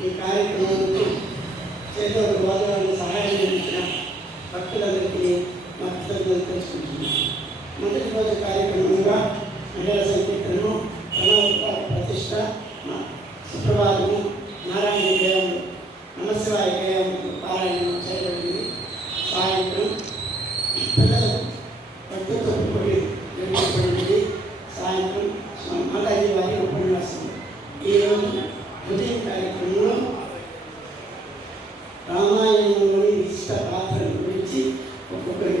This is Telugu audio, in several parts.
ఈ కార్యక్రమానికి చేతుల గోదావరి సహాయం అందించిన భక్తులందరికీ మా కృతజ్ఞతలు తెలుసుకుంటున్నాం. మొదటి రోజు కార్యక్రమంగా మహిళల సంకీర్తనము, ప్రణవ ప్రతిష్ట, సుప్రభాతము, నారాయణ గేయములు, నమశివాయ గేయములు పారాయణం చేయబడింది. సాయంత్రం పిల్లలు భక్తులతో కూడి నిర్వహించబడింది. సాయంత్రం మాతాజీ వారి ఉపన్యాసం. ఈరోజు ఉదయం కార్యక్రమంలో రామాయణంలోని విశిష్ట పాత్రల గురించి ఒక్కొక్కరి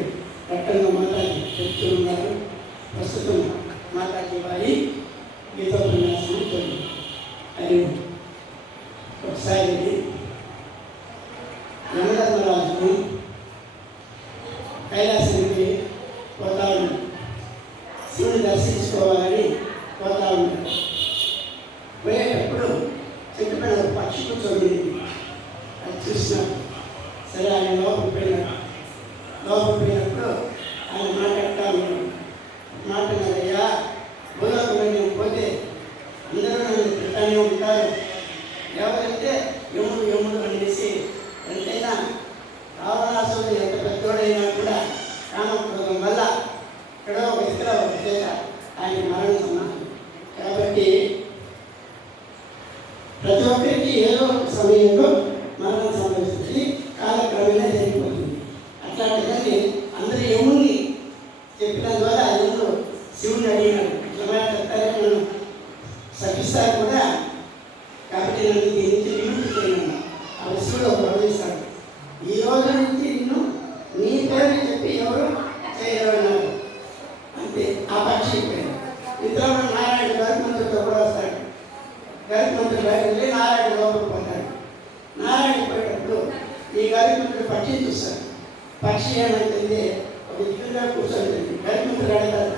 రకంగా మాతాజీ చెప్తూ ఉన్నారు. ప్రస్తుతం మాతాజీ వారి గీతోపన్యాసం ఉంటుంది. అది ఒకసారి యమధర్మరాజును కైలాసానికి పోతా ఉన్నాడు. శివుని దర్శించుకోవాలని పోతా ఉన్నాడు. పోయేటప్పుడు చెట్టు పైన ఒక పక్షి కూర్చొని అది చూసినాడు. సరే ఆయన లోపలికి పోయినప్పుడు ఆయన మాట్లాడుతూ ఉన్నాడు. మాట్లాడారయ్యా, భూలోకంలో నేను పోతే అందరూ నన్ను తింటానే ఉంటారు. ఎవరైతే యముడు అనేసి ఎంతైనా రావణాసుడు ఎంత పెద్దోడైనా కూడా కామక్రోధం వల్ల ఎక్కడో ఒక ఇతర ఒక చేత ఆయన మరణం సమానం. కాబట్టి ప్రతి ఒక్కరికి ఏదో ఒక సమయంలో మరణం సంభవిస్తుంది, కాలక్రమేణా జరిగిపోతుంది. అట్లాంటిదని అందరూ యముని చెప్పిన ద్వారా యముడు శివుని అడిగినాడు, ఇట్లా చెప్తారే మనం శపిస్తారు కూడా, కాబట్టి నన్ను దీని నుంచి విముక్తి చేయను. ఆ శివుడు ఒక ప్రవేశాడు. ఈ రోజు నుంచి నిన్ను నీ పేరు చెప్పి ఎవరు చేయగలన్నారు అంటే ఆ పక్షి అయిపోయాడు. ఇంతలో నారాయణ గరుత్మంతుడితో కూడా వస్తాడు. గరుత్మంతుడు బయట వెళ్ళి నారాయణ లోపలికి పోతాడు. నారాయణ పోయేటప్పుడు ఈ గరుత్మంతుడు పక్షిని చూస్తాడు. పక్షి ఏమైతుంది, ఒక దిక్కుగా కూర్చోండి. గరుత్మంతుడు అడగారు,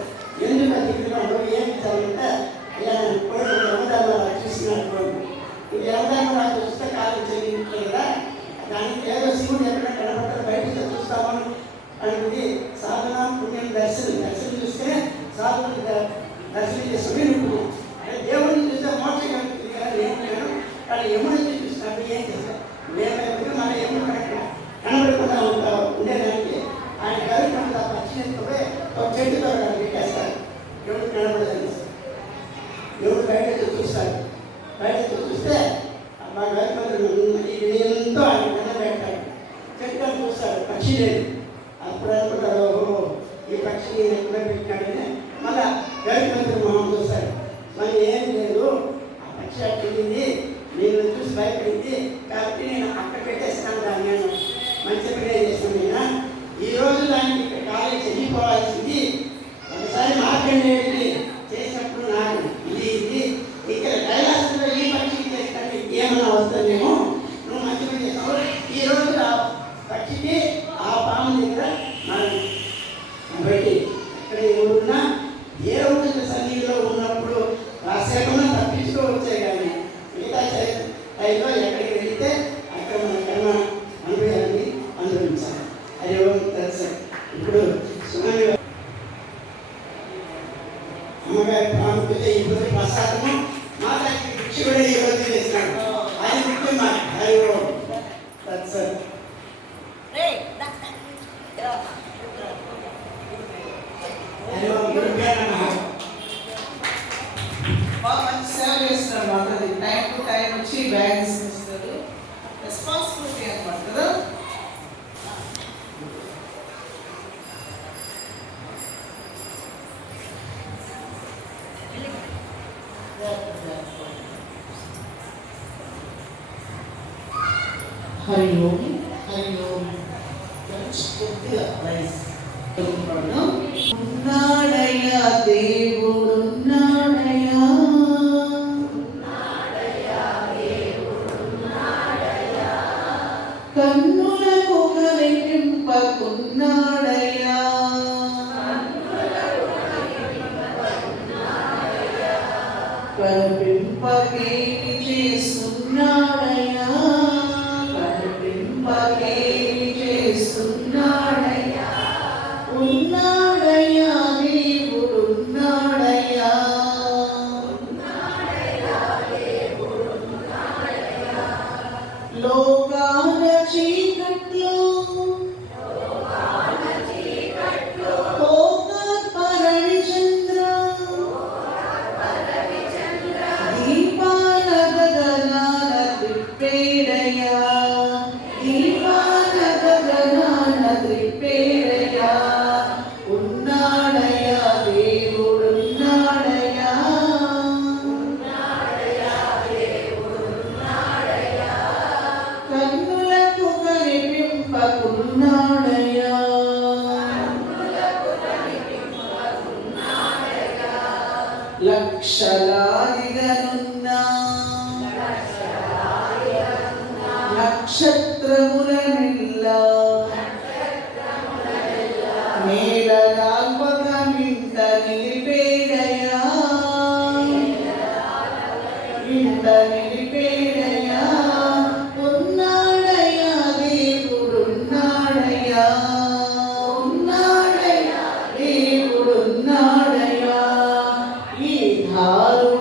ఎందుకు ఆ దిక్కుగా ఉండవు, ఏం ఇచ్చారంటే అయ్యా నేను కొడుకు యమధర్మరాజు చూసినట్టు. ఇది యమధర్మరాజు చూస్తే కాలం చెల్లించే కదా, దానికి ఏదో శివుడు ఎక్కడ కనబడ్డారు బయటకు చూస్తామని అనేది సాధన పుణ్యం దర్శనం చూస్తే సాధన దర్శనం చేసుకుని నువ్వు అంటే దేవుడిని చూస్తే మోక్షం కలుగుతుంది కదా. నేను కానీ యముడిని చూసినప్పుడు ఏం చేస్తాను లేకపోతే మన యముడు కనబడకుండా ఉండేదానికి ఆయన గరుత్మంతుడు ఆ పక్షి ఎత్తుకుపోయి ఒక చెట్టుతో పెట్టేస్తారు. ఎవడు కనబడదని ఎవడు బయట చూస్తాడు. బయట చూస్తే మా గరుత్మంతుడు ఎంతో ఆయన కనబెట్టాడు. చెట్టుని చూస్తాడు, పక్షి లేదు. అప్పుడు అనుకుంటాడు, ఓహో ఈ పక్షిని ఎక్కడ పెట్టాడని మళ్ళా గరుత్మంతుడు మొహం చూస్తాడు. మళ్ళీ ఏం లేదు, ఆ పక్షి అట్టింది, నేను చూసి భయపడింది కాబట్టి నేను అక్కడ పెట్టేస్తాను దాన్ని. నేను మంచి పనే చేస్తాను. నేను ఈరోజు దానికి కాలేజ్ చెల్లిపోవాల్సింది. ఒకసారి మార్కండేయుడికి చేసినప్పుడు నాకు ఇది ఇక్కడ కైలాసంలో ఈ పక్షికి చేస్తాను ఏమన్నా వస్తుందేమో, నువ్వు మంచి పని చేస్తావు. ఈరోజు ఆ పక్షికి ఆ పాము దగ్గర మనం కాబట్టి ఇక్కడ ఎవరున్నా ఏ రోజు సన్నిధిలో ఉన్నప్పుడు రాసేపన్నా తప్పించుకోవచ్చే కానీ మిగతా టైంలో ఎక్కడికి వెళితే అక్కడ మన కర్మ అనుభవాన్ని అనుభవించాలి. అది ఎవరు తెలుసు. ఇప్పుడు సునామీ అమ్మగారి ప్రాముఖ్యత ఈరోజు ప్రసాదము మాతాకి భిక్ష కూడా ఈరోజు చేసినాడు. అది ముఖ్యం మాట. అది మంచి సేవ చేస్తున్నారు మాట్లాడి. టైం టు టైం వచ్చి బ్యాగ్స్ ఇస్తారు. రెస్పాన్సిబిలిటీ అనమాట కదా. హరి ఓం హరి ఓం. కొద్దిగా రైస్ ఉన్నాడయ్యా, దేవుడున్నాడయ్యా, కన్నులకు కలిగింపకున్నాడయ్యా, కనిపింపకేమి చేస్తున్నాడయ్యా, కనిపింపకేమి చేస్తున్నాడయ్యా, ఉన్నాడయ్యా దేవుడున్నాడయ్యా, లక్షలాదిగనున్న నక్షత్రములనెల్లా నేలరాల్పగమింత నిలిపేడయా ఇంత నిలిపేడయా ఉన్నాడయ్యా దేవుడున్నాడయ్యా ఉన్నాడయ్యా దేవుడున్నాడయ్యా ఈ ధారు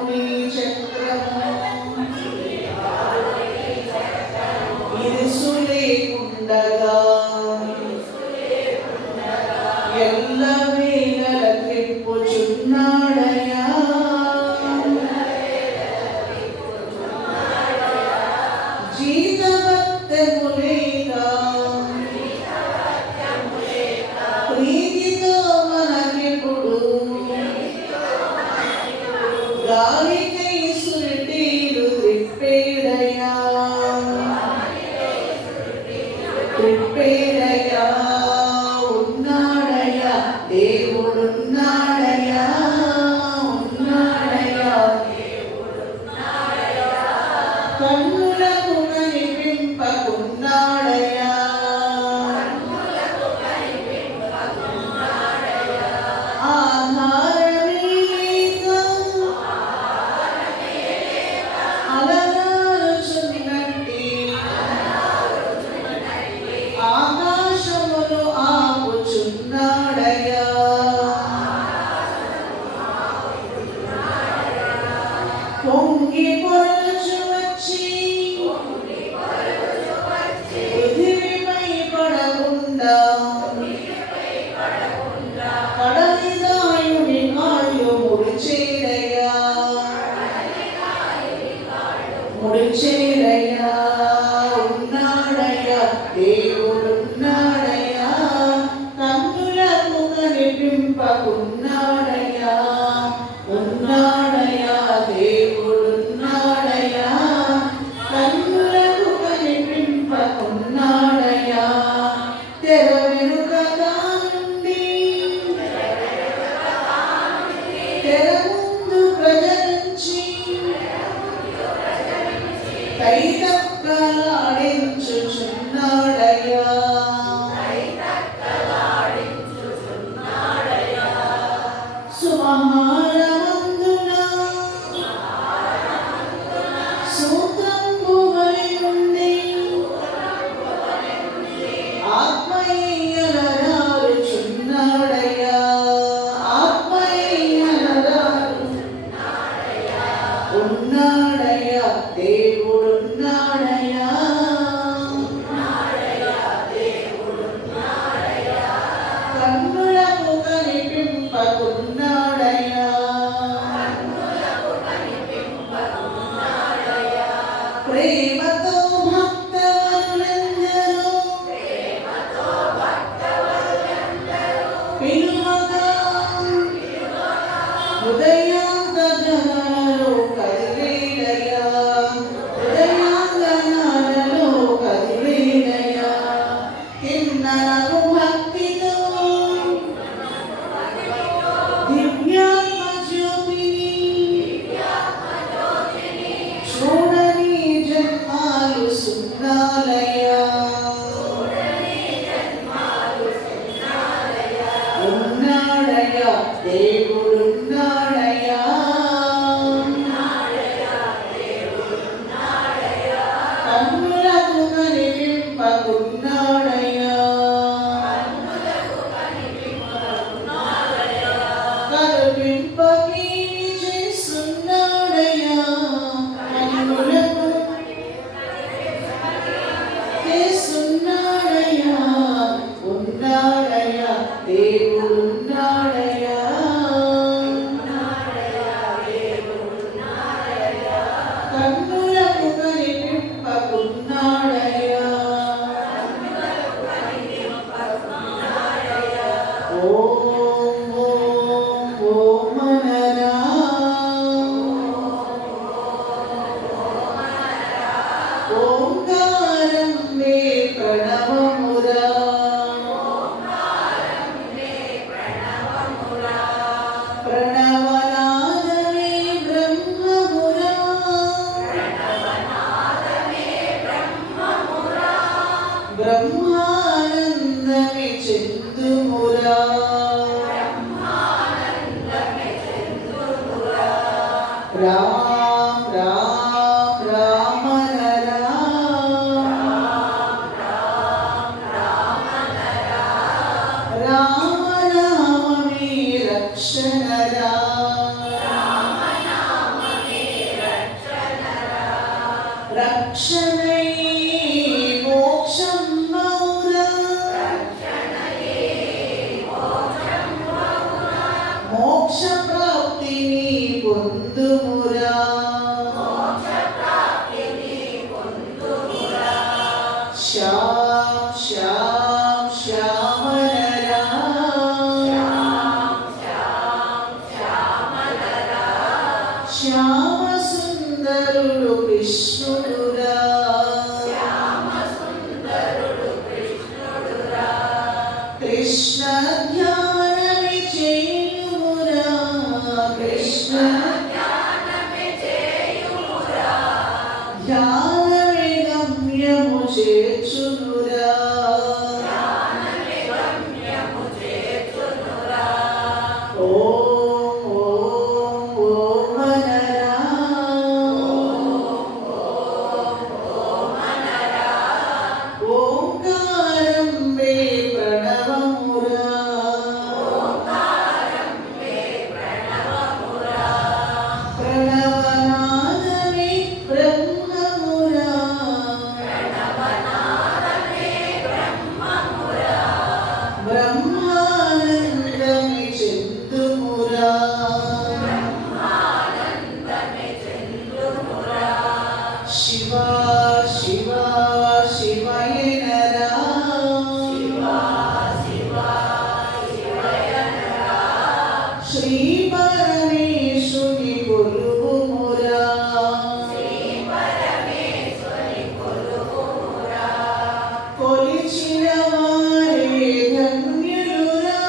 కృష్ణ ధ్యానమే చేయుమురా కృష్ణ ధ్యానమే గమ్యము చేర్చునురా ఓం ఓం ఓం మనరా ఓంకారం వే ప్రణవమురా ప్రణవనాదమే బ్రహ్మమురా బ్రహ్మానందమే చెందుమురా శివ శివ శివయనరా శ్రీ పరమేశుని కొలువుమురా కొలిచిన వారే ధన్యులురా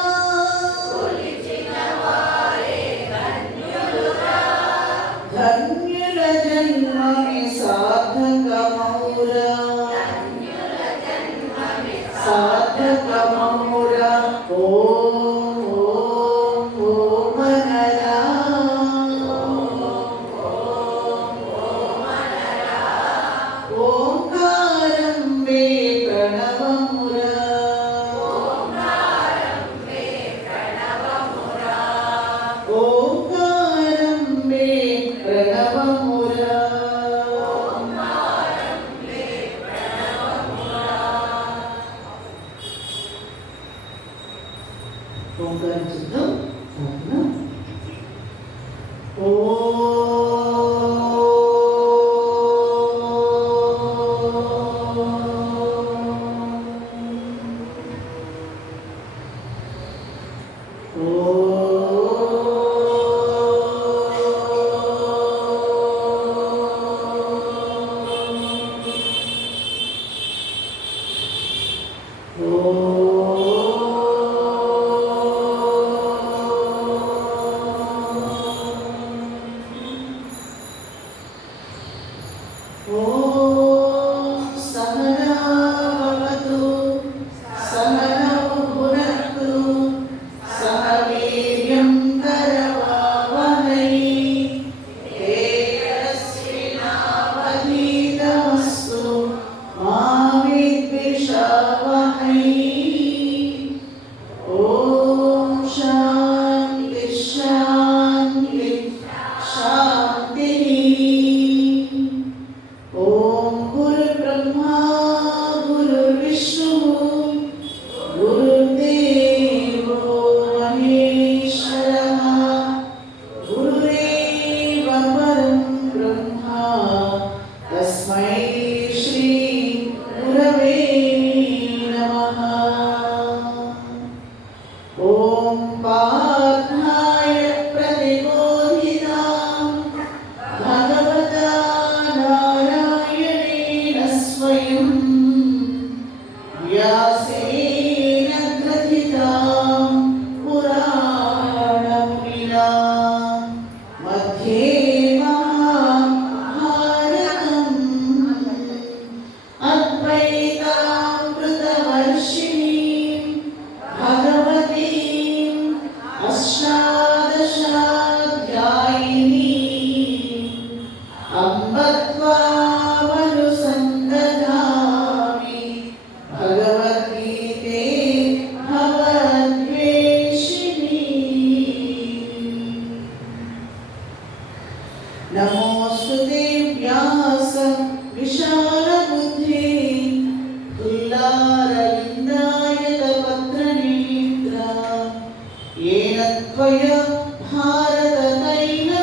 ధన్యుల జన్మని సార్థకమౌరా సార్థకమౌరా ఓం ఓం ఓం మనరా ఓంకారం వే ప్రణవమురా ఓంకారం వే ప్రణవమురా ఓంకారం చూద్దాం ఓం సహనా భవతు సహనౌ భునక్తు సహ వీర్యం కరవావహై తేజస్వినావధీతమస్తు మా విద్విషావహై ఓం శాంతి శాంతి శాంతి ఓం గురుర్బ్రహ్మా గురుర్విష్ణు గురుర్దేవో మహేశ్వరః గురురేవ పరం బ్రహ్మ తస్మై శ్రీ గురవే నమః ఓం పార్థాయ ప్రతిబోధితాం భగవతా నారాయణేన స్వయం వ్యాసేన గ్రథితాం పురాణమునినా మధ్యే మహాభారతం అద్వైతామృతవర్షిణీం భగవతీం అష్టాదశాధ్యాయినీం అంబ త్వామనుసందధామి భగవద్గీతే భగవద్వేషిణీ నమోస్తుతే వ్యాస విశాలబుద్ధి తుల్లారవిందాయతపత్రనేత్ర येन त्वया भारततैलपूर्णः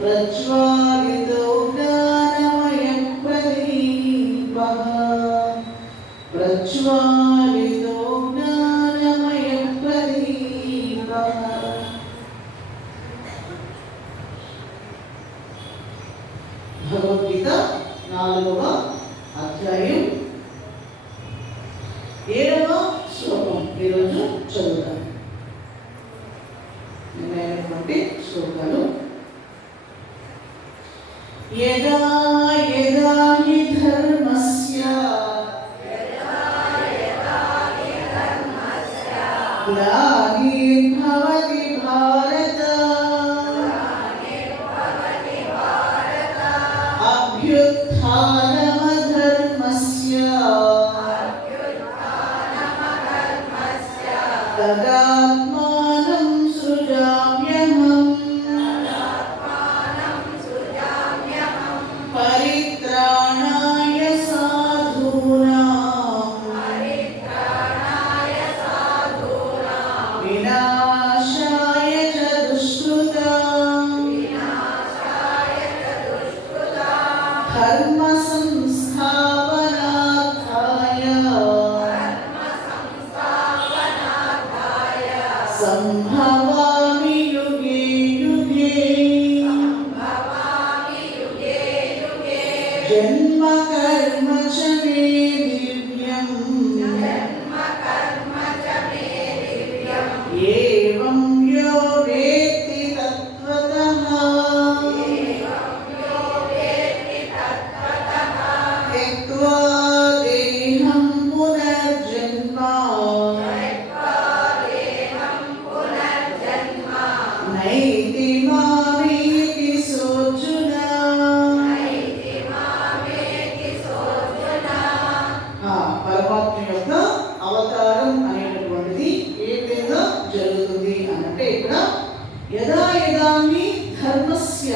प्रज्वालितो ज्ञानमयप्रदीपः प्रज्वालितो ज्ञानमयप्रदीपः భగవద్గీత 4వ అధ్యాయం 7వ శ్లోకం ఈరోజు చదువుతాను. నిన్నైనటువంటి శ్లోకాలు. యదా యదా హి ధర్మస్య గ్లానిర్భవతి భారత అభ్యుత్థానమధర్మస్య తదాత్మానం సృజామ్యహం పరిత్రాణాయ సాధూనాం వినాశాయ చ దుష్కృతాం ధర్మ సంస్థాపనార్థాయ సంభవామి యుగే యుగే జన్మ కర్మ చ మే దివ్యం ఏవం యో వేత్తి తత్వతః త్యక్త్వా దేహం పునర్జన్మ నైతి మామేతి సోర్జున. పరమాత్మ యొక్క అవతారం అనేటటువంటిది ఏ విధంగా జరుగుతుంది అనంటే ఇక్కడ యదా యదాని ధర్మస్య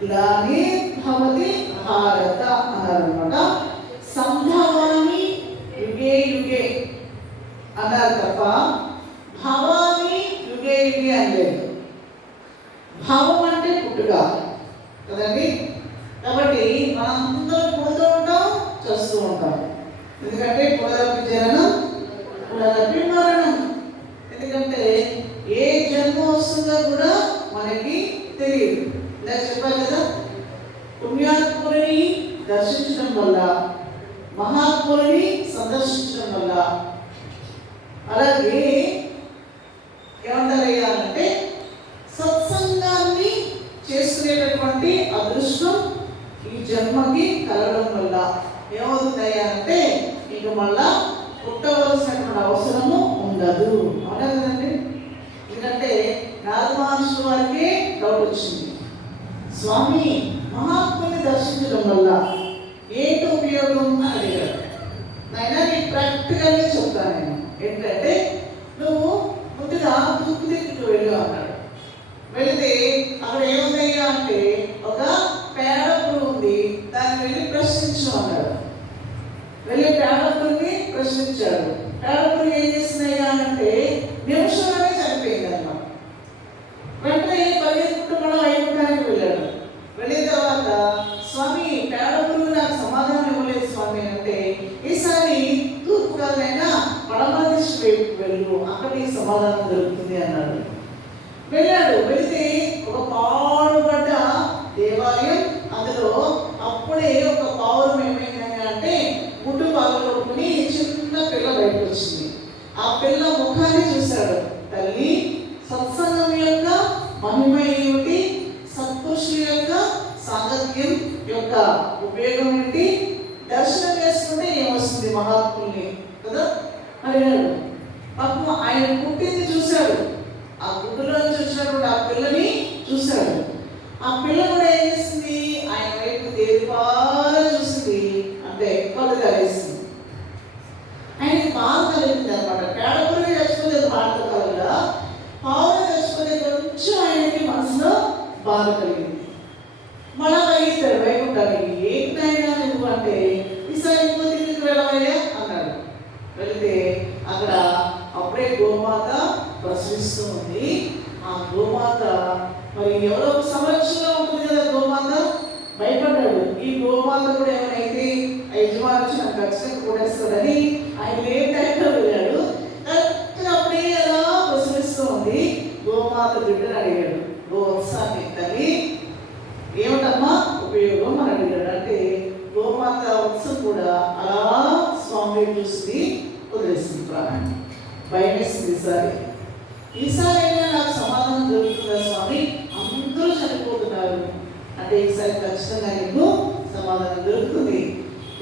గ్లానిర్భవతి భారత అన్నారనమాట. సంభవామి యుగే యుగే అన్నారు తప్ప భవామి యుగే యుగే అనలేదు. భావం అంటే పుట్టుక కదండి. కాబట్టి మనం అందరం పుడుతూ ఉంటాం, చేస్తూ ఉంటాం. ఎందుకంటే పునరపి జననం పునరపి మరణం. ఎందుకంటే ఏ జన్మ వస్తుందో కూడా మనకి తెలియదు. ఇలా చెప్పాలి కదా, పుణ్యాత్ముని దర్శించడం వల్ల, మహాత్ముని సందర్శించడం వల్ల, అలాగే ఏమంటారయ్యా అంటే సత్సంగాన్ని చేసుకునేటటువంటి అదృష్టం ఈ జన్మకి కలగడం వల్ల ఏమవుతుందయ్యా అంటే ఇక మళ్ళా పుట్టవలసినటువంటి అవసరము ఉండదు. అవునా కదండి. ఎందుకంటే నారద మహర్షి వారికి డౌట్ వచ్చింది, స్వామి మహాత్ముని దర్శించడం వల్ల ఏంటి ఉపయోగం అని అడిగాడు. నాయనా నీకు ప్రాక్టికల్గా చెప్తాను నేను. ఏంటంటే నువ్వు ముందుగా తూర్పు దిక్కుకు వెళ్ళు అన్నాడు. వెళితే అక్కడ ఏముందయ్యా అంటే ఒక పేడ పురుగు ఉంది, దాన్ని వెళ్ళి ప్రశ్నించు అన్నాడు. వెళ్ళి పేడ పురుగుని ప్రశ్నించాడు. పేడ పురుగు ఏం చేస్తున్నాయ్యా అంటే నిమిషంలోనే చనిపోయింది అన్నమాట. వెంటనే పరిగెత్తుకుంటూ మనం వైకుంఠానికి వెళ్ళాడు. వెళ్ళిన తర్వాత స్వామి పేడ పురుగు నాకు సమాధానం ఇవ్వలేదు స్వామి అంటే, ఈసారి తూర్పు కాదైనా పడమర దిశ వైపు వెళ్ళు, అక్కడ ఈ సమాధానం దొరుకుతుంది అన్నాడు. వెళ్ళాడు. వెళితే ఒక పాడుపడ్డ దేవాలయం, అందులో అప్పుడే ఒక పావురం ఏమైందని అంటే గుడ్డు పగలగొట్టుకుని చిన్న పిల్ల బయటకు వచ్చింది. ఆ పిల్ల ముఖాన్ని చూశాడు. తల్లి, సత్సంగం యొక్క మహిమ ఏమిటి, సత్పురుషుల యొక్క సాంగత్యం యొక్క ఉపయోగం ఏంటి, దర్శనం చేసుకుంటే ఏమొస్తుంది మహాత్ముల్ని కదా అడిగాడు. పాపం ఆయన పుట్టింది చూశాడు. ఆ గుడ్డులోంచి వచ్చినప్పుడు ఆ పిల్లని చూశాడు. ఆ పిల్ల కూడా ఏం చేసింది, ఆయన వైపు దేనిపారా చూసింది. అంటే కళ్ళు కలిసింది. ఆయనకి బాధ కలిగింది అనమాట. పేడపురుగు చచ్చిపోతే బాధ కలగా, పావులు చచ్చిపోతే కొంచెం ఆయనకి మనసులో బాధ కలిగింది. మళ్ళా కలిగిస్తాడు వైకుంఠానికి. ఏంటైనా నువ్వు అంటే, ఈసారి ఇంకో దిక్కుకి వెళ్ళవయ్యా అన్నాడు. వెళితే అక్కడ అప్పుడే గోమాత ప్రశ్నిస్తూ ఉంది. ఆ గోమాత మరి ఎవరో సంరక్షణలో ఉంటుంది కదా గోమాత. భయపడ్డాడు. ఈ గోమాత కూడా ఏమైతే యజమాని వచ్చి నాకు ఖచ్చితంగా కూడేస్తాడని ఆయన ఏ టైంలో వెళ్ళాడు. కరెక్ట్గా అప్పుడే అలా ప్రశ్నిస్తూ ఉంది. గోమాత బిడ్డను అడిగాడు, గోవత్సాన్ని తల్లి ఏమిటమ్మా ఉపయోగం అని అడిగాడు. అంటే గోమాత వత్సం కూడా అలా స్వామి చూస్తుంది. వదిలేసింది ప్రాణాన్ని. భయం వేసింది ఈసారి అయినా నాకు సమాధానం దొరుకుతుందా స్వామి, అందరూ చనిపోతున్నారు అంటే ఈసారి ఖచ్చితంగా నీకు సమాధానం దొరుకుతుంది.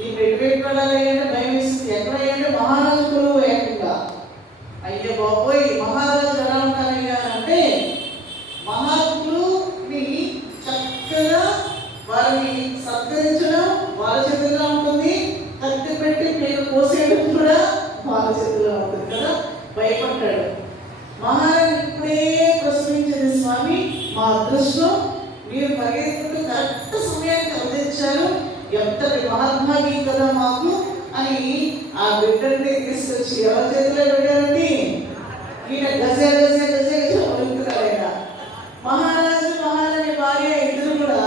ఈ మెడివేట్ పడాలంటే భయం వేసింది. ఎక్కడయ్యంటే మహారాజు కొలువు ఏకంగా. అయ్యో బాబోయ్, మహారాజు ఎలా ఉంటారయ్యా అంటే మహాత్ములుని చక్కగా వారిని సత్కరించడం వాళ్ళ చేతిలో ఉంటుంది, కత్తి పెట్టి పేరు కోసేయడం కూడా వాళ్ళ చేతిలో ఉంటుంది కదా. భయపడ్డాడు. మహారాజు ఇప్పుడే ప్రశ్నించింది, స్వామి మా అదృష్టం, మీరు పరిగెత్తుకుంటూ కరెక్ట్ సమయానికి అందించారు, ఎంతటి మహాత్మాగి కదా మాకు అని ఆ బిడ్డని తీసుకొచ్చి ఎవరి చేతిలో పెట్టారండి. ఈయన గజ గజ గజ గజ వణుకుతాడు ఆయన. మహారాజు మహారాణి భార్య ఇద్దరు కూడా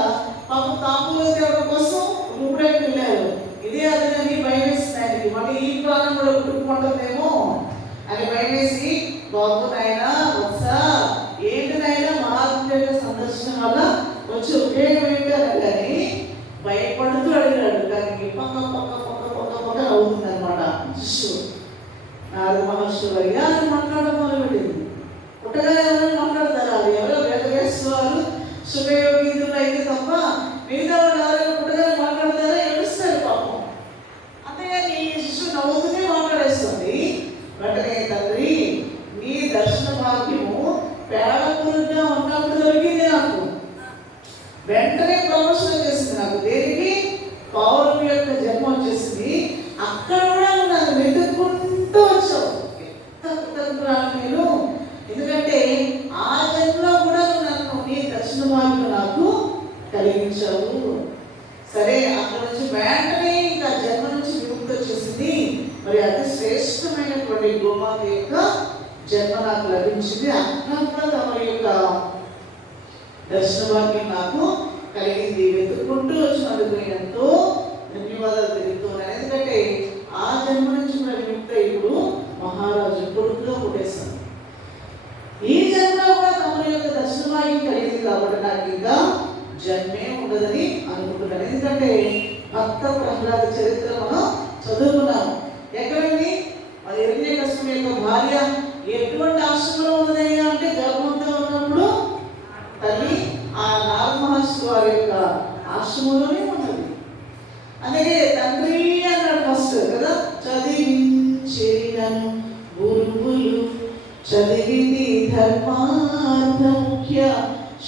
పాపం తాంబూల దేవుడి కోసం రూపుడైకి వెళ్ళారు. ఇదే అతనికి భయం వేస్తుంది ఆయనకి, మళ్ళీ ఈ ప్రాణం కూడా కుట్టుకుంటుందేమో అని భయం వేసి, బాబు నాయన వత్స ఏంటి నాయన మహాత్ముల సందర్శన వల్ల వచ్చి ఉపయోగం ఏంటి అని కానీ భయపడుతూ అడిగాడు. దానికి పక్క పక్క పక్క పక్క పక్క అవుతుంది అనమాట. శిష్యు నారద మహర్షి గారిగా అది మాట్లాడడం మొదలుపెట్టింది. పుట్టగా ఎవరైనా మాట్లాడతారు, అది ఎవరో వేదవేశ్వరు శుభయోగీతులు అయితే తప్ప మిగతా వాళ్ళు ఎవరైనా పుట్టగా మాట్లాడతారా, ఏడుస్తారు పాపం. అంతేగాని శిష్యుడు నవ్వుతూనే మాట్లాడేస్తుంది. వెంటనే తండ్రి నీ దర్శన భాగ్యము పేడపూర్గా ఉన్నప్పుడు దొరికింది నాకు. వెంటనే ప్రమోషన్ చేసింది నాకు. దేనికి? పౌర్ణమి యొక్క జన్మ వచ్చేసింది. అక్కడ కూడా నన్ను వెతుక్కుంటూ వచ్చావు. నేను ఎందుకంటే ఆ జన్మలో కూడా నన్ను నీ దర్శన భాగ్యం నాకు కలిగించావు. సరే, అక్కడ నుంచి వెంటనే ఇంకా జన్మ నుంచి విముక్తి వచ్చేసింది. మరి అతి శ్రేష్టమైనటువంటి గోమాత యొక్క జన్మ నాకు లభించింది. అక్కడ కూడా తమ యొక్క దర్శన భాగ్యం నాకు కలిగింది. వెతుక్కుంటూ వచ్చినందుకు ఎంతో ధన్యవాదాలు తెలుపుతున్నాను. ఎందుకంటే ఆ జన్మ నుంచి మరి విముక్త ఇప్పుడు మహారాజు కొడుకుగా పుట్టేశాను. ఈ జన్మ కూడా తమ యొక్క దర్శన భాగ్యం కలిగింది కాబట్టి నాకు ఇంకా జన్మే ఉండదని అనుకుంటున్నాను. ఎందుకంటే భక్త ప్రహ్లాద చరిత్ర మనం చదువుకున్నాం. ఎక్కడండి? మరి హిరణ్యకశిపుని యొక్క భార్య ఎటువంటి ఆశ్రమంలో ఉన్నదయ్యా అంటే గర్భంతో ఉన్నప్పుడు తల్లి ఆ నారద మహర్షి వారి యొక్క ఆశ్రమంలోనే ఉన్నది. అలాగే తండ్రి అన్నాడు ఫస్ట్ కదా. చదివించేనను గురువులు చదివింది ధర్మార్థ ముఖ్య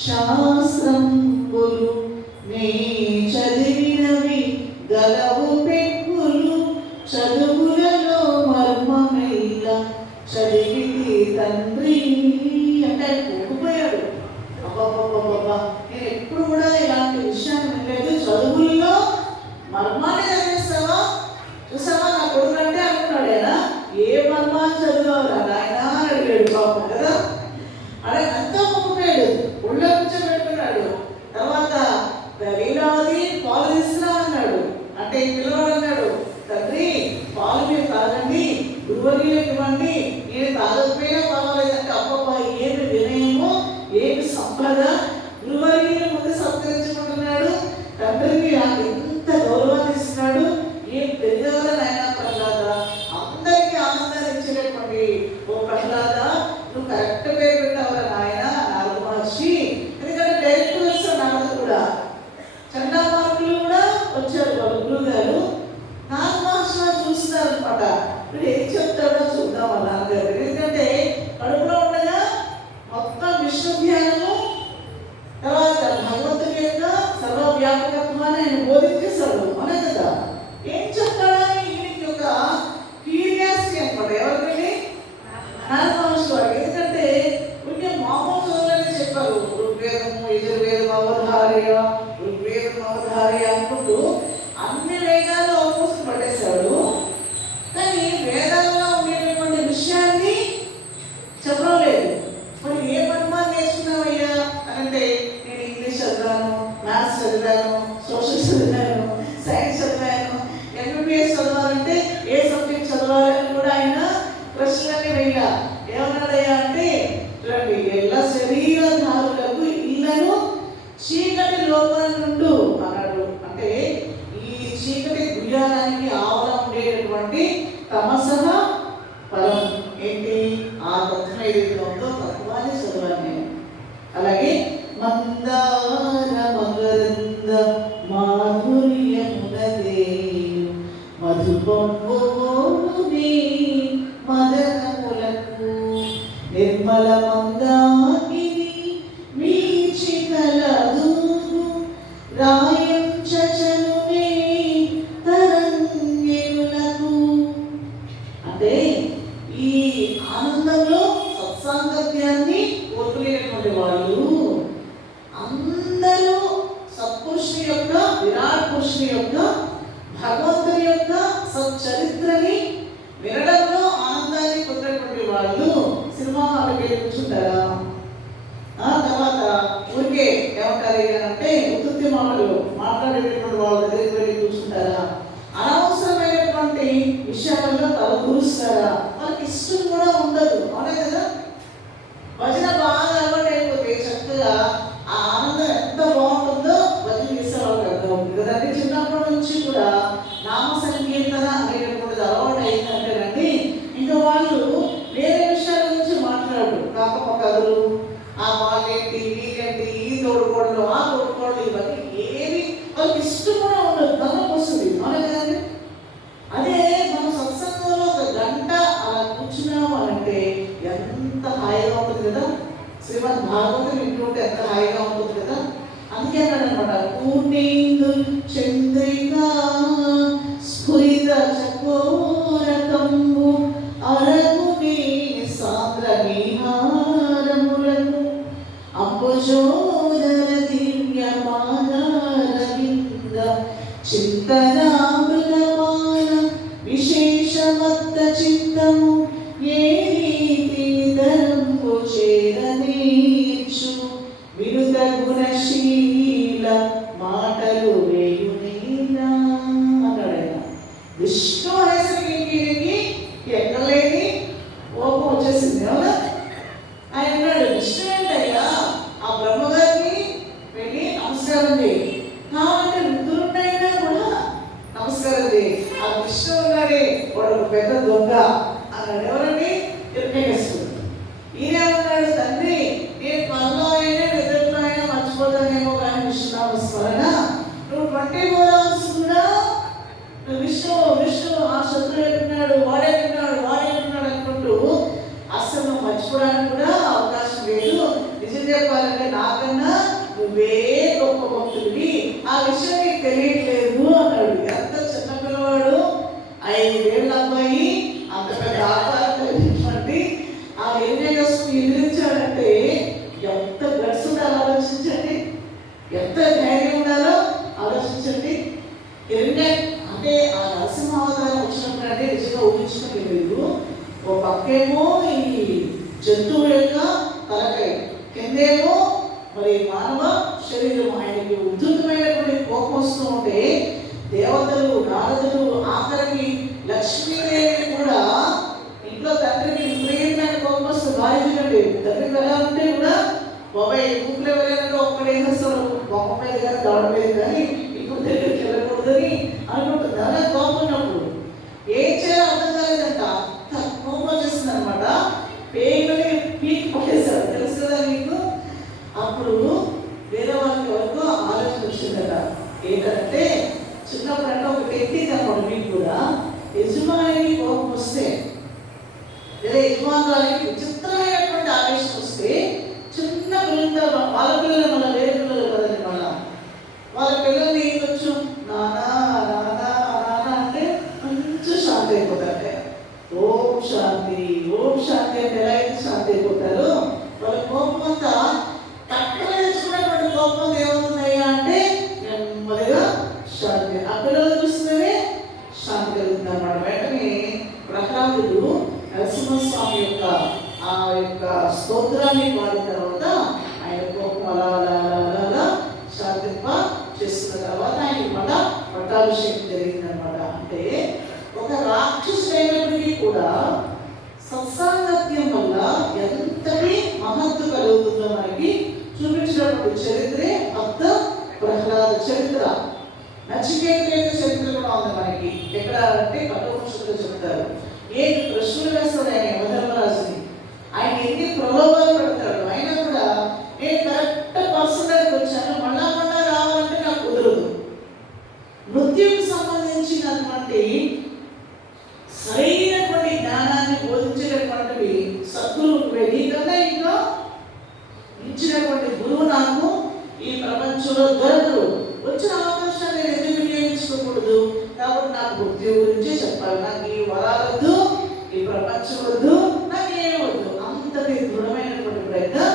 శాస్త్రంబులు, నీ చదివినవి గలవు పెక్కులు, చదువులలో మర్మమెల్ల చదివింది తండ్రి అంటే పోగిపోయాడు. అబ్బాబ్బాబ్బా, నేను ఎప్పుడు కూడా ఇలాంటి విషయాన్ని వినలేదు. చదువుల్లో మర్మాన్ని చదివిస్తావా? చూసావా నా కొడుకు అంటే అనుకున్నాడు ఆయన. ఏ మర్మాన్ని చదివారా నాయన అని అడిగాడు పాపం కదా. అదే అంతా పోగిపోయాడు. ఒళ్ళో కూర్చోబెట్టుకున్నాడు. తర్వాత లీలావతి పాలు తీసుకురా అన్నాడు. అంటే పిల్లవాడు అన్నాడు, తండ్రి పాలు మీరు తాగండి, గురువర్యులకు ఇవ్వండి, నేను తాగకపోయినా పర్వాలేదంటే అబ్బబ్బా ఏమి వినయమో, ఏమి సంపద, గురువర్యుల ముందు సత్కరించుకుంటున్నాడు. తండ్రికి నాకు ఎంత గౌరవాన్ని ఇస్తున్నాడు. ఏం పెద్దవారని అయినా ప్రహ్లాద, అందరికీ ఆనందాన్ని ఇచ్చేటటువంటి ఓ ప్రహ్లాద, నువ్వు కరెక్ట్ పేరు పెట్టావురా నాయన నారద మహర్షి. ఎందుకంటే డైరెక్ట్ వస్తాడు నారద కూడా. చండామార్గులు కూడా వచ్చారు వాళ్ళ గురువు గారు. నారద మహర్షి చూస్తున్నారు అనమాట. ఇప్పుడు ఏం చెప్తాడో చూద్దాం వాళ్ళ నాన్నగారు. ఎందుకంటే కడుపులో ఉండగా మొత్తం విష్ణు ధ్యానము, తర్వాత భగవంతుని యొక్క సర్వవ్యాపకత్వాన్ని ఆయన బోధించేశాడు అనే కదా. ఏం చెప్తాడని ఈయనకి ఒక క్యూరియాసిటీ అనమాట. ఎవరికండి? నారద మహర్షి వారికి. ఎందుకంటే ఉంటే మామూలు చదువులని చెప్పారు. ఋగ్వేదము, యజుర్వేదం అవధార్య, ఋగ్వేదం అవధార్య అనుకుంటూ అన్ని వేదాలు ఆల్మోస్ట్ పట్టేశాడు. కానీ వేదాల్లో ఉండేటువంటి విషయాన్ని చెప్పడం లేదు. మరి ఏ మర్మాన్ని నేర్చుకున్నావయ్యా అని అంటే, నేను ఇంగ్లీష్ చదివాను, మ్యాథ్స్ చదివాను, సోషల్ చదివాను, సైన్స్ చదివాను, ఎంబీబీఎస్ చదవాలంటే ఏ సబ్జెక్ట్ చదవాలని కూడా ఆయన ప్రశ్నలన్నీ వేయాల. ఏమన్నాడయ్యా అంటే, చూడండి, ఎల్ల శరీరధారులకు ఇళ్లను చీకటి లోపల ఏదైతే ఉందో తత్వాన్ని చదవాలి నేను. అలాగే మందార మకరంద మాధుర్యమునదే మధుపొంగుని మదనములకు నిర్మల మందాకిని వీచికలదు రాయం చచనునే తరంగిణులకు. అంటే ఈ ఆనందంలో సత్సాంగత్యాన్ని కోరుకునేటువంటి వాళ్ళు అందరూ సత్పురుషుని యొక్క, విరాట్ పురుషుని యొక్క, భగవంతుని యొక్క సచ్చరిత్రని వినడంలో ఆనందాన్ని పొందినటువంటి వాళ్ళు సినిమా హాల్కి వెళ్ళి కూర్చుంటారా? తర్వాత ఊరికే ఏమంటారు అంటే ఉత్పత్తి మాటలు మాట్లాడేటటువంటి వాళ్ళ దగ్గరికి వెళ్ళి కూర్చుంటారా? అనవసరమైనటువంటి విషయాలలో తల దూరుస్తారా? వాళ్ళకి ఇష్టం కూడా ఉండదు. అవునే కదా? భజన బాగా అలవాటు అయిపోతే చక్కగా ఆ ఆనందం ఎంత బాగుంటుందో భజన చేసేవాళ్ళు అర్థం అవుతుంది కదండి. చిన్నప్పటి నుంచి కూడా నామ సంకీర్తన అనేటటువంటిది అలవాటు అయిందంటేనండి ఇంకా వాళ్ళు వేరే విషయాల గురించి మాట్లాడు. కాకపోతే కథలు, ఆ వాళ్ళేంటి వీళ్ళేంటి, ఈ తోడుకోవడం ఆ తోడుకోవడం, ఇవన్నీ ఏవి వాళ్ళకి ఇష్టం కూడా ఉండదు. గమనం వస్తుంది. అవునే కదండి? అదే మనం సత్సంగంలో ఒక గంట అలా కూర్చున్నాము అంటే ఎంత హాయిగా ఉంటుంది కదా. శ్రీమద్ భాగవతం వింటుంటే ఎంత హాయిగా ఉంటుంది కదా. అందుకే అన్నాడనమాట, పూర్ణేందు చంద్రికా స్ఫురిత చకోరకంబు అరగుని సాంద్ర విహారములకు అంబుజోదర దివ్య మానరవింద చింతనామృతమాన విశేషమత్త చిత్తము ఏ రీతి ధరంబు చేరనీచు విరుద గుణశీల మాటలు వేయునేలా అన్నాడు. విష్ణు అనేసరికి ఎక్కలేని కోపం వచ్చేసింది. అవునా? ఆయన అన్నాడు, విష్ణు ఏంటయ్యా ఆ బ్రహ్మగారిని వెళ్ళి నమస్కారం చేయి, కావాలంటే రుద్రుడైనా కూడా నమస్కారం చేయి. ఆ విష్ణు ఉన్నాడే వాడు ఒక పెద్ద దొంగ అన్నాడు. ఎవరండి? హిరణ్యకశిపుడు. ఈయనేమన్నాడు, తండ్రి నేను పనిలో అయినా నిద్రలో అయినా మర్చిపోతానేమో కానీ విష్ణునామ స్మరణ నువ్వు 24 hours కూడా నువ్వు విష్ణు విష్ణు ఆ శత్రువు ఎట్టున్నాడు, వాడేట్టున్నాడు అనుకుంటూ అసలు నువ్వు మర్చిపోవడానికి కూడా అవకాశం లేదు. నిజం చెప్పాలంటే నాకన్నా నువ్వే గొప్ప భక్తుడివి, ఆ విషయం నీకు తెలియట్లేదు అన్నాడు. ఎంత చిన్నపిల్లవాడు, 5 ఏళ్ళ అబ్బాయి, అంత పెద్ద ఆకారం కలిగినటువంటి ఆ హిరణ్యకశిపుని ఎదిరించాడంటే ఎంత గట్స్ ఉండాలో ఆలోచించండి, ఎంత ధైర్యం ఉండాలో ఆలోచించండి. అంటే ఆ నరసింహావతారం వచ్చినప్పుడు అంటే నిజంగా ఊహించడం లేదు. ఓ పక్కేమో ఈ జంతువు యొక్క తలకాయ, కిందేమో మరి మానవ శరీరం. ఆయనకి ఉద్ధృతమైనటువంటి కోపం వస్తూ ఉంటే దేవతలు, నారదులు, ఆఖరికి లక్ష్మీదేవి కూడా ఇంట్లో తండ్రికి విపరీతమైన కోపం వస్తుంది. బాధ్యతండి తండ్రికి వెళ్ళాలంటే కూడా బాబాయ్ ఊపిలో వెళ్ళాలంటే ఒక్కడే వేస్తాడు, బొమ్మ మీద కానీ దవడ మీద కానీ ఇప్పుడు దగ్గరికి వెళ్ళకూడదని అనుకుంటుంది. అలా కోపం ఉన్నప్పుడు ఏం చేయాలో అర్థం కాలేదంట, కోపం చేస్తుంది అనమాట. పేగుని పీకి పడేశాడు. తెలుసు కదా మీకు? అప్పుడు వేరే వాళ్ళకి వరకు ఆలోచన వచ్చిందట. ఏంటంటే చిన్నప్పుడు అంటే ఒక టెక్నిక్ అనమాట. మీకు కూడా యజమానికి కోపం వస్తే లేదా యజమానురాలకి విచిత్రమైనటువంటి ఆవేశం వస్తే చిన్న పిల్లలతో వాళ్ళ పిల్లలు మన వేరే పిల్లలు కదండి, వాళ్ళ పిల్లల్ని కొంచెం నానా నానా నానా అంటే కొంచెం శాంతి అయిపోతారు. ఓం శాంతి అంటే ఎలా అయితే శాంతి అయిపోతారు. వాళ్ళ కోపం అంతా తక్కువ తెచ్చుకున్నటువంటి కోపం ఏమవుతుందయ్యా అంటే నెమ్మదిగా శాంతి. ఆ పిల్లలు చూస్తేనే శాంతి కలుగుతుంది అన్నమాట. వెంటనే ప్రహ్లాదుడు నరసింహస్వామి యొక్క ఆ యొక్క స్తోత్రాన్ని పాడిన తర్వాత ఆయన కోపం అలా అలా అలా అలా శాంతింప చేసుకున్న తర్వాత ఆయన మళ్ళా పట్టాభిషేకం జరిగిందనమాట. అంటే ఒక రాక్షసుడైనప్పటికీ కూడా సత్సాంగత్యం వల్ల ఎంతటి మహత్తు కలుగుతుందో మనకి చూపించినటువంటి చరిత్రే భక్త ప్రహ్లాద చరిత్ర. నచికేత యొక్క చరిత్ర కూడా ఉంది మనకి. ఎక్కడ అంటే కఠోపనిషత్తులో చెప్తారు. ఏ ప్రశ్నలు వేస్తాడు ఆయన యమధర్మరాజుని. ఆయన ఎన్ని ప్రలోభాలు పెడతాడు. అయినా కూడా నేను కరెక్ట్ పర్సన్ దగ్గరికి వచ్చాను, మళ్ళా మళ్ళా రావాలంటే నాకు కుదరదు. మృత్యుకు సంబంధించినటువంటి సరైనటువంటి జ్ఞానాన్ని బోధించేటటువంటివి సద్గురువు నీకన్నా ఇంకా ఇచ్చినటువంటి గురువు నాకు ఈ ప్రపంచంలో దొరకరు. వచ్చిన అవకాశాన్ని నేను ఎందుకు వినియోగించుకోకూడదు? కాబట్టి నాకు మృత్యు గురించే చెప్పాలి. నాకు ఈ వరాలొద్దు, ఈ ప్రపంచం వద్దు, నాకు ఏమి వద్దు. అంతటి దృఢమైనటువంటి ప్రయత్నం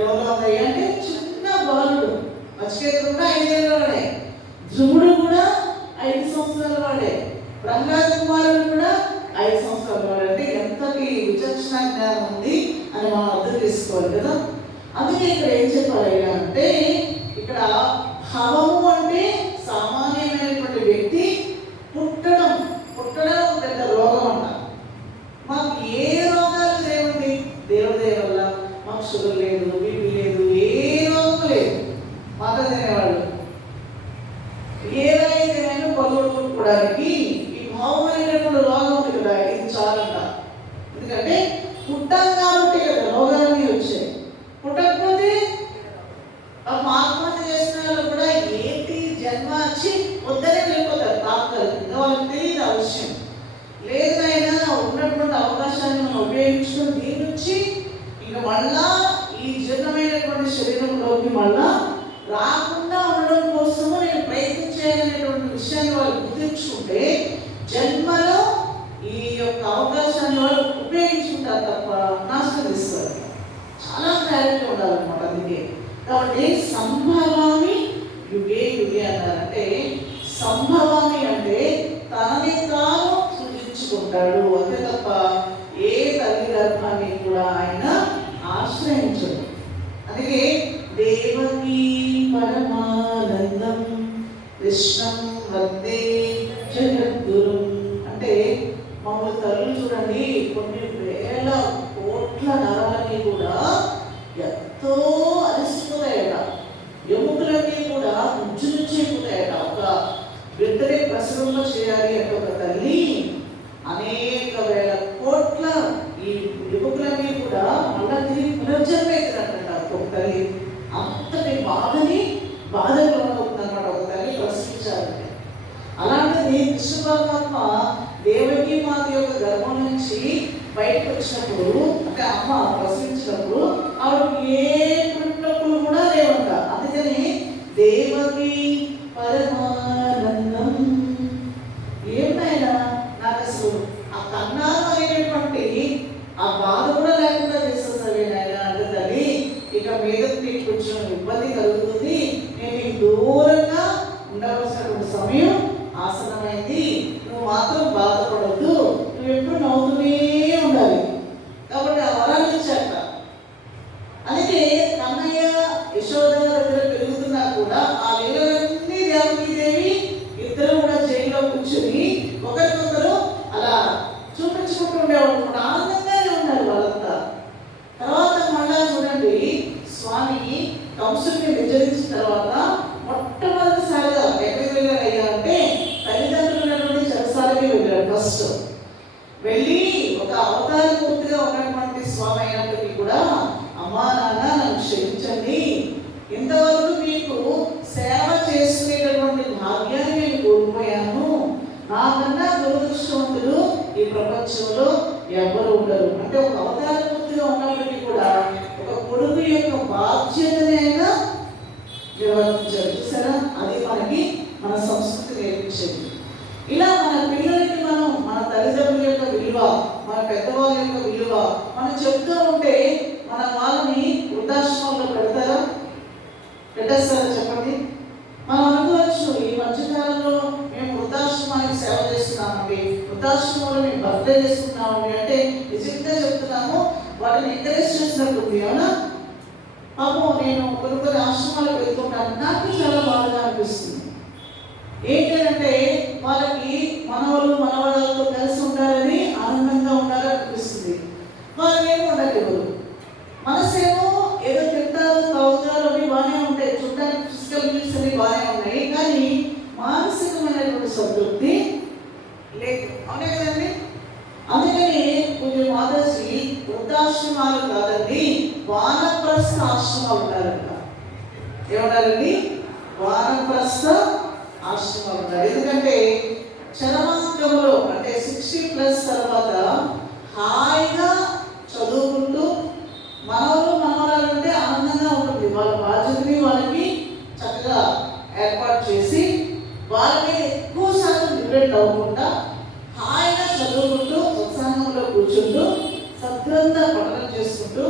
ఎవరిలో ఉంది అంటే చిన్న బాలుడు నచికేతుడు కూడా 5 ఏళ్ళ వాడే, ధ్రువుడు కూడా 5 సంవత్సరాల వాడే, ప్రహ్లాద కుమారుడు కూడా 5 సంవత్సరాల వాడు. అంటే ఎంతటి విచక్షణ జ్ఞానం ఉంది అని మనం అర్థం చేసుకోవాలి కదా. అందుకే ఇక్కడ ఏం చెప్పాలి అంటే, ఇక్కడ భవము అంటే సామాన్యమైనటువంటి వ్యక్తి పుట్టడం పెద్ద రోగం అంట. మాకు ఏ రోగాలు లేవండి, దేవుడి వల్ల మాకు షుగర్ లేదు, బీపీ లేదు, ఏ రోగం లేదు. మాట తినేవాళ్ళు ఏదైతే పలువురు కొట్టుకోవడానికి ఈ భావం అనేటువంటి రోగం ఉంది కదా, ఇది చాలంట. ఎందుకంటే పుట్టాం కాబట్టి కదా రోగాలన్నీ వచ్చాయి. పుట్టకపోతే ఆత్మహత్య చేసిన వాళ్ళు కూడా ఏంటి జన్మ వచ్చి వద్దనే వెళ్ళిపోతారు తాత్కాలికంగా. వాళ్ళకి తెలియదు ఆ విషయం. లేదైనా ఉన్నటువంటి అవకాశాన్ని మనం ఉపయోగించుకొని దీని నుంచి ఇంకా మళ్ళా ఈ జీర్ణమైనటువంటి శరీరంలోకి మళ్ళా రాకుండా ఉండడం కోసము నేను ప్రయత్నం చేయాలనేటువంటి విషయాన్ని వాళ్ళు గుర్తించుకుంటే జన్మలో ఈ యొక్క అవకాశాన్ని వాళ్ళు ఉపయోగించుకుంటారు తప్ప నాశనం తీస్తారు. చాలా క్లారిటీ ఉండాలన్నమాట. అందుకే కాబట్టి సంభవామి యుగే యుగే అన్నారంటే, సంభవామి అంటే తనని తాను సృజించుకుంటాడు అంతే తప్ప ఏ తల్లి గర్భాన్ని కూడా ఆయన ఆశ్రయించడు. అందుకే దేవకీ పరమానందం కృష్ణం వందే జగద్గురు అంటే మమ్మల్ని తల్లి చూడండి కొన్ని వేల కోట్ల నరాలన్నీ కూడా ఎంతో అలసిపోతాయట, ఎముకలన్నీ కూడా నుంచి అయిపోతాయట. ఒక బిడ్డని ప్రసవంలో చేయాలి అంటే ఒక తల్లి అనేక వేల కోట్ల ఈ ఎముకలన్నీ కూడా మళ్ళా తిరిగి పునర్జన్మైతుందంట ఒక తల్లి. అంతటి బాధకు లోనవుతుందన్నమాట ఒక తల్లి ప్రసవించాలంటే. అలాంటిది కృష్ణ పరమాత్మ దేవకీ మాత యొక్క గర్భం నుంచి బయటకు వచ్చినప్పుడు, అంటే అమ్మ ప్రసవించినప్పుడు ఆవిడకి ఏ పుట్టినప్పుడు కూడా లేవంట. అందుకని దేవకీ పరమానందం. ఏమైనా నాకు అసలు ఆ కన్నాను అనేటువంటి ఆ బాధ కూడా లేకుండా చేసేస్తావే నాయన అంటే తల్లి, ఇక మీద నీకు కొంచెం ఇబ్బంది కలుగుతుంది, నేను దూరంగా ఉండవలసినటువంటి సమయం ఆసనమైంది, నువ్వు మాత్రం బాధపడద్దు, నువ్వు ఎప్పుడు నవ్వుతూనే ఉండాలి. కాబట్టి ఆ వరాలు ఇచ్చాక అందుకే కన్నయ్య యశోద దగ్గర పెరుగుతున్నా కూడా ఆ లీలలన్నీ దేవకీదేవి ఇద్దరు కూడా జైల్లో కూర్చొని ఒకరికొకరు అలా చూపించుకుంటూ ఉండేవాళ్ళు. ఆనందంగానే ఉన్నారు వాళ్ళంతా. తర్వాత మళ్ళా చూడండి, స్వామి కంసుడిని విజయించిన తర్వాత మొట్టమొదటిసారిగా ఎక్కడికి వెళ్ళారు అయ్యా అంటే తల్లిదండ్రులు చెరసాలకి వెళ్ళారు. ఫస్ట్ వెళ్ళి ఒక అవతార పూర్తిగా ఉన్నటువంటి స్వామి అయినప్పటికీ కూడా, అమ్మా నాన్న నన్ను క్షమించండి, ఇంతవరకు మీకు సేవ చేసుకునేటటువంటి భాగ్యాన్ని నేను కోల్పోయాను, నాకన్నా దురదృష్టవంతులు ఈ ప్రపంచంలో ఎవరు ఉండరు అంటే ఒక అవతార పూర్తిగా ఉన్నప్పటికీ కూడా ఒక కొడుకు యొక్క బాధ్యతని అయినా నిర్వర్తించారు. చూసారా, అది మనకి మన సంస్కృతి నేర్పించేది. ఇలా మన పిల్లలకి మనం మన తల్లిదండ్రుల యొక్క విలువ, మన పెద్దవాళ్ళ యొక్క విలువ మనం చెప్తూ ఉంటే మన వాళ్ళని వృద్ధాశ్రమంలో పెడతారా? పెట్టేస్తారా చెప్పండి? మనం అనుకోవచ్చు ఈ మధ్యకాలంలో మేము వృద్ధాశ్రమానికి సేవ చేస్తున్నామండి, వృద్ధాశ్రమంలో మేము బర్త్డే చేసుకున్నామండి అంటే నిజంగా చెప్తున్నాము, వాటిని ఎంకరేజ్ చేసినట్టుంది. అవునా? పాపం నేను కొన్ని ఆశ్రమాలకు వెళ్తుంటాను, నాకు చాలా బాధగా అనిపిస్తుంది. ఏంటంటే వాళ్ళకి మనవాళ్ళతో కలిసి ఉండాలని, ఆనందంగా ఉండాలని అనిపిస్తుంది. వాళ్ళేమో ఉండలేరు. మనసేమో ఏదో తింటారు, తాగుతారు, అవి బాగానే ఉంటాయి, చూడడానికి ఫిజికల్ నీడ్స్ అవి బాగానే ఉన్నాయి, కానీ మానసికమైనటువంటి సంతృప్తి లేదు. అవునే కదండి? అందుకని కొంచెం మాదర్శి వృద్ధా వృద్ధాశ్రమాలు కాదండి, వానప్రస్థ ఆశ్రమాలు ఉంటారంట. ఏమన్నారండి? వానప్రస్థ ఆశ్రమాలు ఉంటారు. ఎందుకంటే చరమాంకంలో అంటే 60+ తర్వాత హాయిగా చదువుకుంటూ మనవరు మనవరాలంటే ఆనందంగా ఉంటుంది. వాళ్ళ బాధ్యతని వాళ్ళకి చక్కగా ఏర్పాటు చేసి వాళ్ళని ఎక్కువ శాతం డిపెండ్ అవ్వకుండా హాయిగా చదువుకుంటూ సత్సంగంలో కూర్చుంటూ సద్గ్రంథ పఠనం చేసుకుంటూ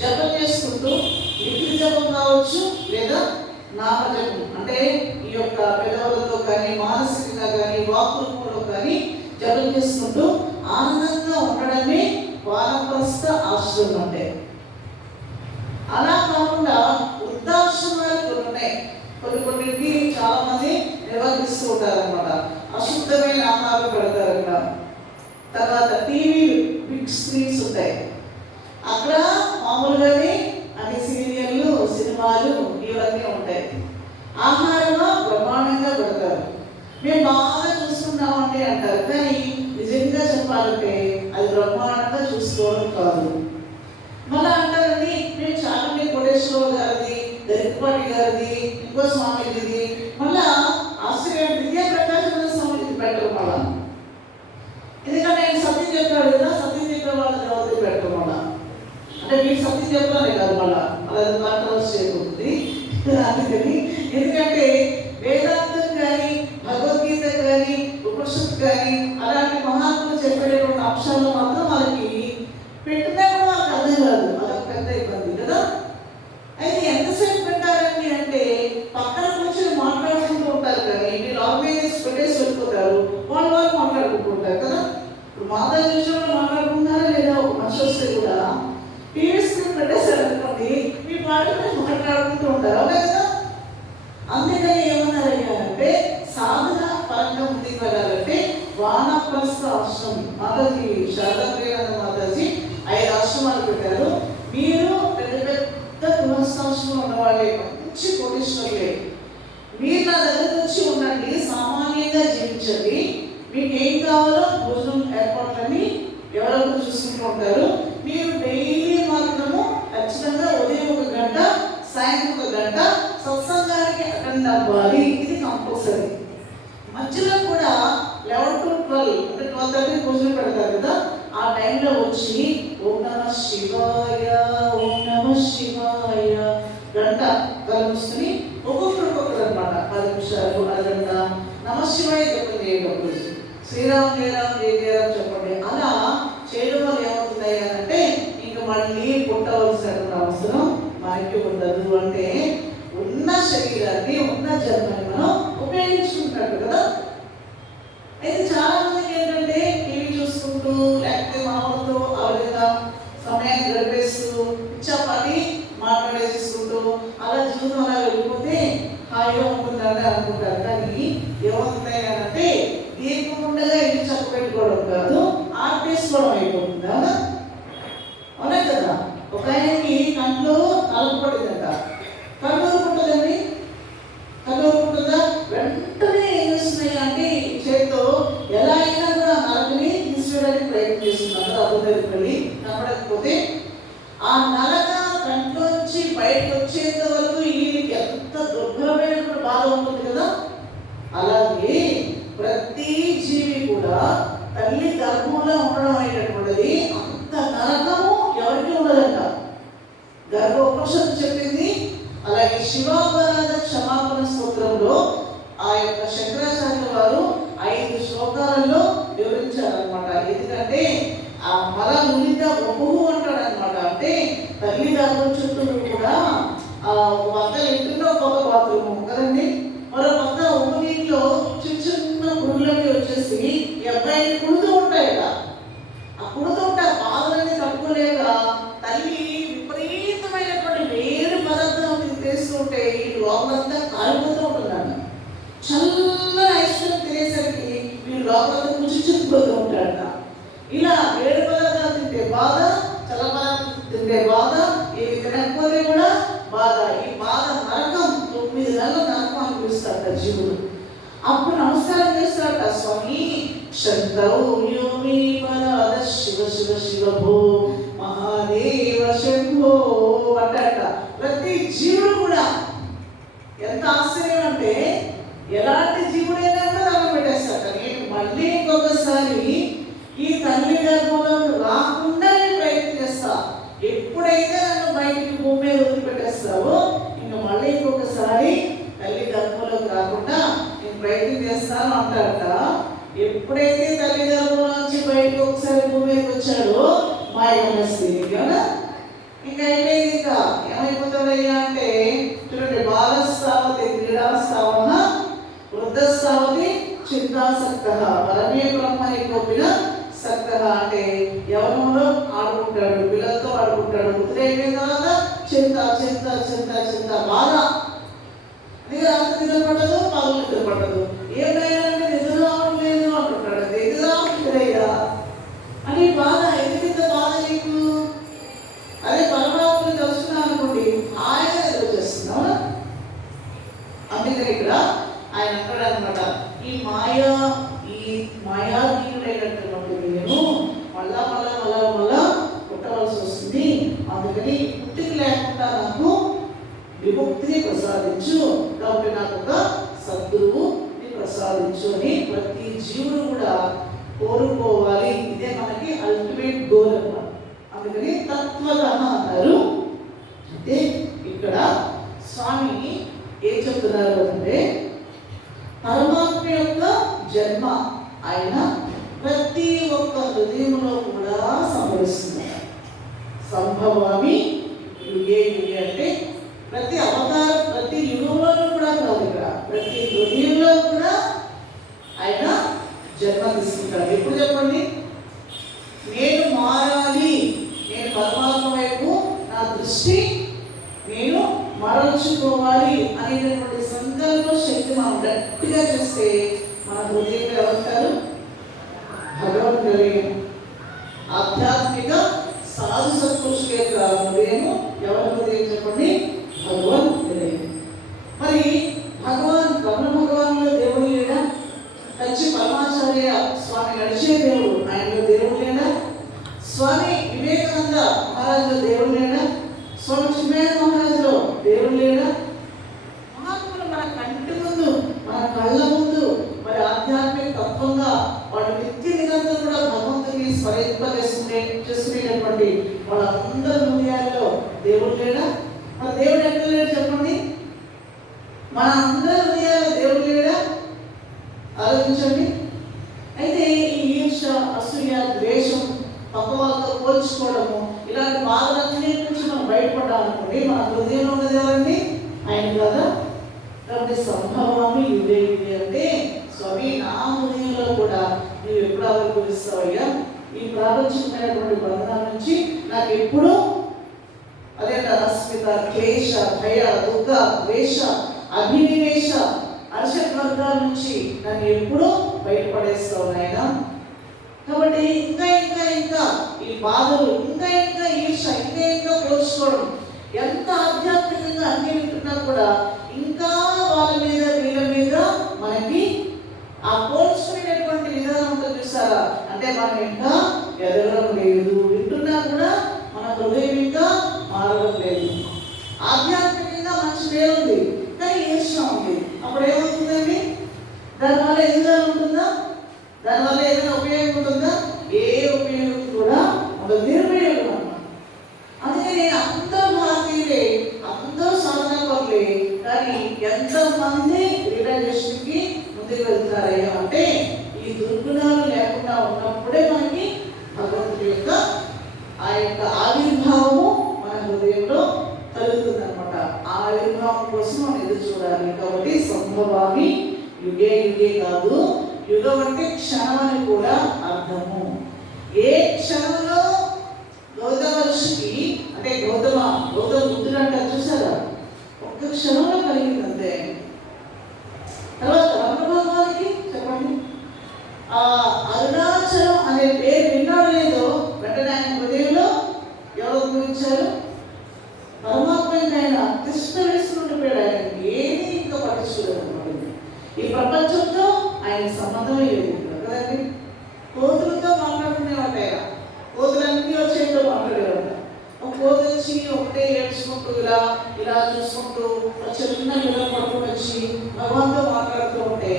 జపం చేసుకుంటూ లిఖిత జపం కావచ్చు లేదా నామజపం అంటే ఈ యొక్క పెదవులతో కానీ మానసికంగా కానీ వాక్ రూపంలో కానీ జపం చేసుకుంటూ ఆనందంగా ఉండడమే వానప్రస్థ ఆశ్రమం అంటే. అలా కాకుండా వృద్ధాశ్రమాలు కొన్ని ఉన్నాయి. కొన్నింటికి చాలా మంది నిర్వహిస్తూ ఉంటారన్నమాట. అశుద్ధమైన ఆహారం పెడతారట. తర్వాత టీవీలు బిగ్ స్క్రీన్స్ ఉంటాయి, అక్కడ మామూలుగానే అన్ని సీరియళ్ళు సినిమాలు ఇవన్నీ ఉంటాయి. ఆహారమా బ్రహ్మాండంగా పెడతారు. మేము బాగా చూస్తున్నామంటే అంటారు, కానీ నిజంగా చెప్పాలంటే అది బ్రహ్మాండంగా చూసుకోవడం కాదు. మళ్ళీ అంటారండి మేము చాలండి కోటేశ్వరరావు గారిది, దరికపాటి గారిది, ఇంకో స్వామిది, మళ్ళా ఆశ్చర్య విద్యాప్రకాశం స్వామిది పెట్టరు. మళ్ళా ఎందుకంటే ఆయన సత్యం చెప్పాడు కదా, సత్యం చెప్పే వాళ్ళ దేవతలు పెట్టరు. మళ్ళా అంటే మీరు సత్యం చెప్పాలి కాదు, మళ్ళా కాంట్రవర్సీ చేయబోతుంది అందుకని. ఎందుకంటే వేదాంతం కానీ భగవద్గీత కానీ ఉపనిషత్తు కానీ అలాంటి మహాత్ములు చెప్పేటువంటి అంశాలు మాత్రం మనకి పెట్టినా కూడా మనకు అర్థం కాదు. అదొక పెద్ద ఇబ్బంది కదా. అయితే ఎంతసేపు పెట్టారండి అంటే పక్కన కూర్చొని మాట్లాడుకుంటూ ఉంటారు, కానీ వీళ్ళు ఆర్గనైజ్ పెట్టేసి వెళ్ళిపోతారు, వాళ్ళు మాట్లాడుకుంటుంటారు కదా. ఇప్పుడు మాధవ విషయంలో మాట్లాడుకుంటారా లేదా ఒక మనిషి వస్తే కూడా టీవీ స్క్రీన్ పెట్టేసారు అనుకోండి, మీ పాటలు మాట్లాడుకుంటూ ఉంటారు, అవునా కదా. అందుకని ఏమన్నారంటే సాధన పరంగా ముందుకు వెళ్ళాలంటే వానప్రస్థ ఆశ్రమం మాతాజీ శారదాప్రియానంద మాతాజీ 5 ఆశ్రమాలు పెట్టారు. మీరు పెద్ద పెద్ద గృహస్థాశ్రమం ఉన్నవాళ్ళే, మంచి కోటేశ్వరులే, మీరు నా దగ్గరకు వచ్చి ఉండండి, సామాన్యంగా జీవించండి, మీకు ఏం కావాలో భోజనం ఏర్పాట్లని ఎవరెవరు చూసుకుంటూ ఉంటారు. మీరు డైలీ మాత్రము ఖచ్చితంగా ఉదయం 1 గంట సాయంత్రం 1 గంట సత్సంగానికి అటెండ్ అవ్వాలి, ఇది కంపల్సరీ. మధ్యలో కూడా 11 to 12 అంటే 12:30 భోజనం పెడతారు కదా, ఆ టైంలో వచ్చి ఓం నమః శివాయ ఓం నమః శివాయ గంట కలుసుకుని ఒక్కొక్కరు అనమాట 10 నిమిషాలు అరగంట నమః శివాయ జపం చేయండి, శ్రీరామ్ జయరామ్ జయ జయరామ్ చెప్పండి. అలా చేయడం వల్ల ఏమవుతుంది అంటే ఇంక మళ్ళీ పుట్టవలసినటువంటి అవసరం మనకి ఉండదు. అంటే ఉన్న శరీరాన్ని ఉన్న జన్మని మనం ఉపయోగించుకుంటున్నట్టు కదా. అయితే చాలా మందికి ఏంటంటే టీవీ చూసుకుంటూ లేకపోతే మామూలుతో ఆ విధంగా సమయాన్ని గడిపేస్తూ ఇచ్చాపని మాట్లాడేసుకుంటూ అలా జీవితం అలా వెళ్ళిపోతే హాయిగా ఉంటుందని అనుకుంటారు. కానీ ఏమవుతున్నాయి అంటే దీపం ఉండగా ఇల్లు చక్క పెట్టుకోవడం కాదు, ఆర్పేసుకోవడం అయిపోతుంది, అవునా అవునా కదా. ఒక ఆయనకి కంట్లో నలపబడిందంట, కన్నూరుకుంటుందండి, కన్నూరుకుంటుందా, వెంటనే ఏం చేస్తున్నాయి అంటే చేతితో ఎలా అయినా కూడా నలకని తీసివేయడానికి ప్రయత్నం చేస్తున్నారు. అభివృద్ధి వెళ్ళి కనపడకపోతే ఆ నలక కంట్లోంచి బయటకు వచ్చేంత వరకు వీళ్ళకి ఎంత దుర్భరమైనటువంటి బాధ ఉంటుంది కదా. అలాగే ప్రతి జీవి కూడా తల్లి గర్భంలో ఉండడం అనేటటువంటిది అంత నరకము ఎవరికి ఉండదంట. గర్భోపనిషత్తు చెప్పింది. అలాగే శివాపరాధ క్షమాపణ స్తోత్రంలో ఆ యొక్క శంకరాచార్య వారు 5 శ్లోకాలలో వివరించారనమాట. ఎందుకంటే ఆ మల మునిత బహువు అంటాడు అనమాట. అంటే తల్లి గర్భం చుట్టూ కూడా ఒక పక్క ఇంటిలో ఒక బాత్రూమ్ కదండి, మరో పక్క ఉప్పు నీటిలో చిన్న చిన్న పురుగులకి వచ్చేసి ఈ అబ్బాయిని కుడుతూ ఉంటాయట. ఆ కుడుతూ ఉంటే ఆ బాధలన్నీ తట్టుకోలేక తల్లి విపరీతమైనటువంటి వేరు పదార్థం తీస్తూ ఉంటే ఈ లోపలంతా కాలిపోతూ ఉంటుందంట. చల్లగా ఐస్ క్రీమ్ తినేసరికి వీళ్ళు లోపలంతా కుచిపోతూ ఉంటాడట. ఇలా వేడి పదార్థాలు తింటే బాధ, చల్ల పదార్థాలు తింటే బాధ, ఇవి తినకపోతే కూడా బాధ. ఈ బాధ నరకం 9 నెలల నరకం అనిపిస్తారట జీవులు. అప్పుడు నమస్కారం చేస్తారట, స్వామి శంతౌర్యోమి పరాద శివ శివ శివ భో మహాదేవ శంభో అంటట. ప్రతి జీవుడు కూడా ఎంత ఆశ్చర్యం అంటే ఎలాంటి జీవుడైనా కూడా దండం పెట్టేస్తాట. నేను మళ్ళీ ఇంకొకసారి ఈ తల్లి గర్భంలో రాకుండా నేను ప్రయత్నం చేస్తా. ఎప్పుడైతే నన్ను బయటికి భూమి మీద వదిలిపెట్టేస్తావో ఇంకా మళ్ళీ ఇంకొకసారి తల్లి గర్భంలోకి రాకుండా నేను ప్రయత్నం చేస్తాను అంటారట. ఎప్పుడైతే తల్లి గర్భంలో నుంచి బయటకు ఒకసారి భూమి మీదకి వచ్చాడో మాయమనస్తి కదా ఇంకా అయిపోయింది. ఇంకా ఏమైపోతాడయ్యా అంటే చూడండి, బాలస్థావతి క్రీడాస్థావన వృద్ధస్థావతి చింతాసక్త పరమే బ్రహ్మని కోపిన సక్త అంటే యవనంలో ఆడుకుంటాడు, పిల్లలతో ఆడుకుంటాడు. వృద్ధుడు అయిపోయిన తర్వాత చింత చింత చింత చింత బాధ. అది రాత్రి నిద్ర పట్టదు, పగలు నిద్ర పట్టదు. ఏమైనా అంటే నిద్ర రావడం లేదు అంటుంటాడు. నిద్ర రావట్లేదయ్యా అని బాధ. ఎందుకు బాధ నీకు? అదే పరమాత్మని తెలుసుకున్నా అనుకోండి, ఆయన ఎదురు చేస్తున్నావు. అందుకని ఇక్కడ ఆయన అంటాడు అనమాట, ఈ మాయాధీనుడైనటువంటి నేను మళ్ళా మళ్ళా మళ్ళా మళ్ళా పుట్టవలసి వస్తుంది. అందుకని పుట్టిక లేకుండా నాకు విముక్తిని ప్రసాదించు, కాబట్టి నాకు ఒక సద్గురువుని ప్రసాదించు అని ప్రతి జీవుడు కూడా కోరుకోవాలి. ఇదే మనకి అల్టిమేట్ గోల్ అన్నమాట. అందుకని తత్వత అన్నారు. అయితే ఇక్కడ స్వామి ఏం చెప్తున్నారు అంటే పరమాత్మ యొక్క జన్మ ఆయన ప్రతి ఒక్క హృదయంలో కూడా సంభవిస్తున్నారు. సంభవామి యుగే యుగే అంటే ప్రతి అవతారం ప్రతి యుగంలోనూ కూడా కాదు, ఇక్కడ ప్రతి హృదయంలో కూడా ఆయన జన్మ తీసుకుంటాడు. ఎప్పుడు చెప్పండి? నేను మారాలి, నేను పరమాత్మ వైపు నా దృష్టి నేను మరల్చుకోవాలి అనేటటువంటి సంకల్ప శక్తి మనం గట్టిగా చేస్తే మన హృదయంలో ఎవరుంటారు? భగవంతుడి ఆధ్యాత్మిక సాధు సత్పురుషుల యొక్క హృదయము ఎవరి హృదయం చెప్పండి? భగవంతుడి. మరి బ్రహ్మ భగవానులో దేవుడు లేడా? కంచి పరమాచార్య స్వామి నడిచే దేవుడు, ఆయనలో దేవుడు లేడా? స్వామి వివేకానంద మహారాజులో దేవుడు లేడా? స్వామి చిన్మయానంద మహారాజులో దేవుడు లేడా? మహాత్ములు మన కంటి ముందు మన కళ్ళ ముందు మరి ఆధ్యాత్మిక తత్వంగా వాళ్ళు నిత్య నిరంతరం కూడా భగవంతుని చేసుకునేటటువంటి వాళ్ళందరి హృదయాల్లో దేవుడు లేడా? మన దేవుడు ఎక్కడ లేడు చెప్పండి? మన అందరి హృదయాల్లో దేవుడు లేడా? ఆలోచించండి. అయితే ఈ ఈర్ష, అసూయ, ద్వేషం, పక్క వాళ్ళతో పోల్చుకోవడము ఇలాంటి బాధలన్నీ నుంచి మనం బయటపడాలనుకోండి మన హృదయంలో ఉన్నది ఎవరండి? ఆయన కదా. కాబట్టి సంభవామి యుగే యుగే అంటే స్వామి నా హృదయంలో కూడా నువ్వు ఎప్పుడు ఆవిర్భవిస్తావయ్యా? ఈ ప్రాపంచికమైనటువంటి బంధనాల నుంచి నాకు ఎప్పుడు అదే రస్మిత, క్లేశ, భయ, దుఃఖ, ద్వేష, అభినివేశ, అర్షట్ వర్గాల నుంచి నన్ను ఎప్పుడూ బయటపడేస్తావు నాయన. కాబట్టి ఇంకా ఇంకా ఇంకా ఈ బాధలు, ఇంకా ఇంకా ఈర్ష, ఇంకా ఇంకా పోల్చుకోవడం, ఎంత ఆధ్యాత్మికంగా అన్ని వింటున్నా కూడా ఇంకా వాళ్ళ మీద వీళ్ళ మీద మనకి ఆ పోల్చుకునేటటువంటి విధానం ఉంటుంది చూసారా? అంటే మనం ఇంకా ఎదగడం లేదు, వింటున్నా కూడా మన హృదయం ఇంకా మారడం లేదు. ఆధ్యాత్మికంగా మంచి పేరుంది కానీ ఈర్ష ఉంది. అప్పుడు ఏమవుతుందండి? దానివల్ల ఎదుగుదల ఉంటుందా? దానివల్ల ఏదైనా ఉపయోగం ఉంటుందా? ఏ ఉపయోగం కూడా ఒక నిర్వయోగం అన్నమాట. అందుకే నేను అందరూ భారతీయులే, అందరూ సాధన పరులే, కానీ ఎంతమంది రియలైజేషన్కి ముందుకు వెళ్తున్నారయ్యా అంటే ఈ దుర్గుణాలు లేకుండా ఉన్నప్పుడే మనకి భగవంతుడి యొక్క ఆ యొక్క ఆవిర్భావము మన హృదయంలో కలుగుతుంది అనమాట. ఆ ఆవిర్భావం కోసం మనం ఎదురు చూడాలి. కాబట్టి సంభవామి యుగే యుగే కాదు, యుగం అంటే క్షణం అని కూడా అర్థము. ఏ క్షణంలో గౌతమ ఋషికి అంటే గౌతమ బుద్ధుడు అంటారు చూసారా? ఒక్క క్షణంలో కలిగింది అంతే. తర్వాత రమణ భగవానికి చెప్పండి, ఆ అరుణాచలం అనే పేరు విన్నాడు లేదో వెంటనే ఆయన హృదయంలో ఎవరు గురించారు? పరమాత్మ ఆయన కృష్ణ వేసుకుంటున్నాడు. ఆయనకి ఏది ఇంకా పట్టించుకోలేదు. ఈ ప్రపంచంతో ఆయన సంబంధం లేదు కదండి. మాట్లాడేవాడు. ఒక కోతి వచ్చి ఒకటే ఏడ్చుకుంటూ ఇలా ఇలా చూసుకుంటూ ఒక చిన్న పిల్లలు పట్టుకుని వచ్చి భగవాన్తో మాట్లాడుతూ ఉంటే,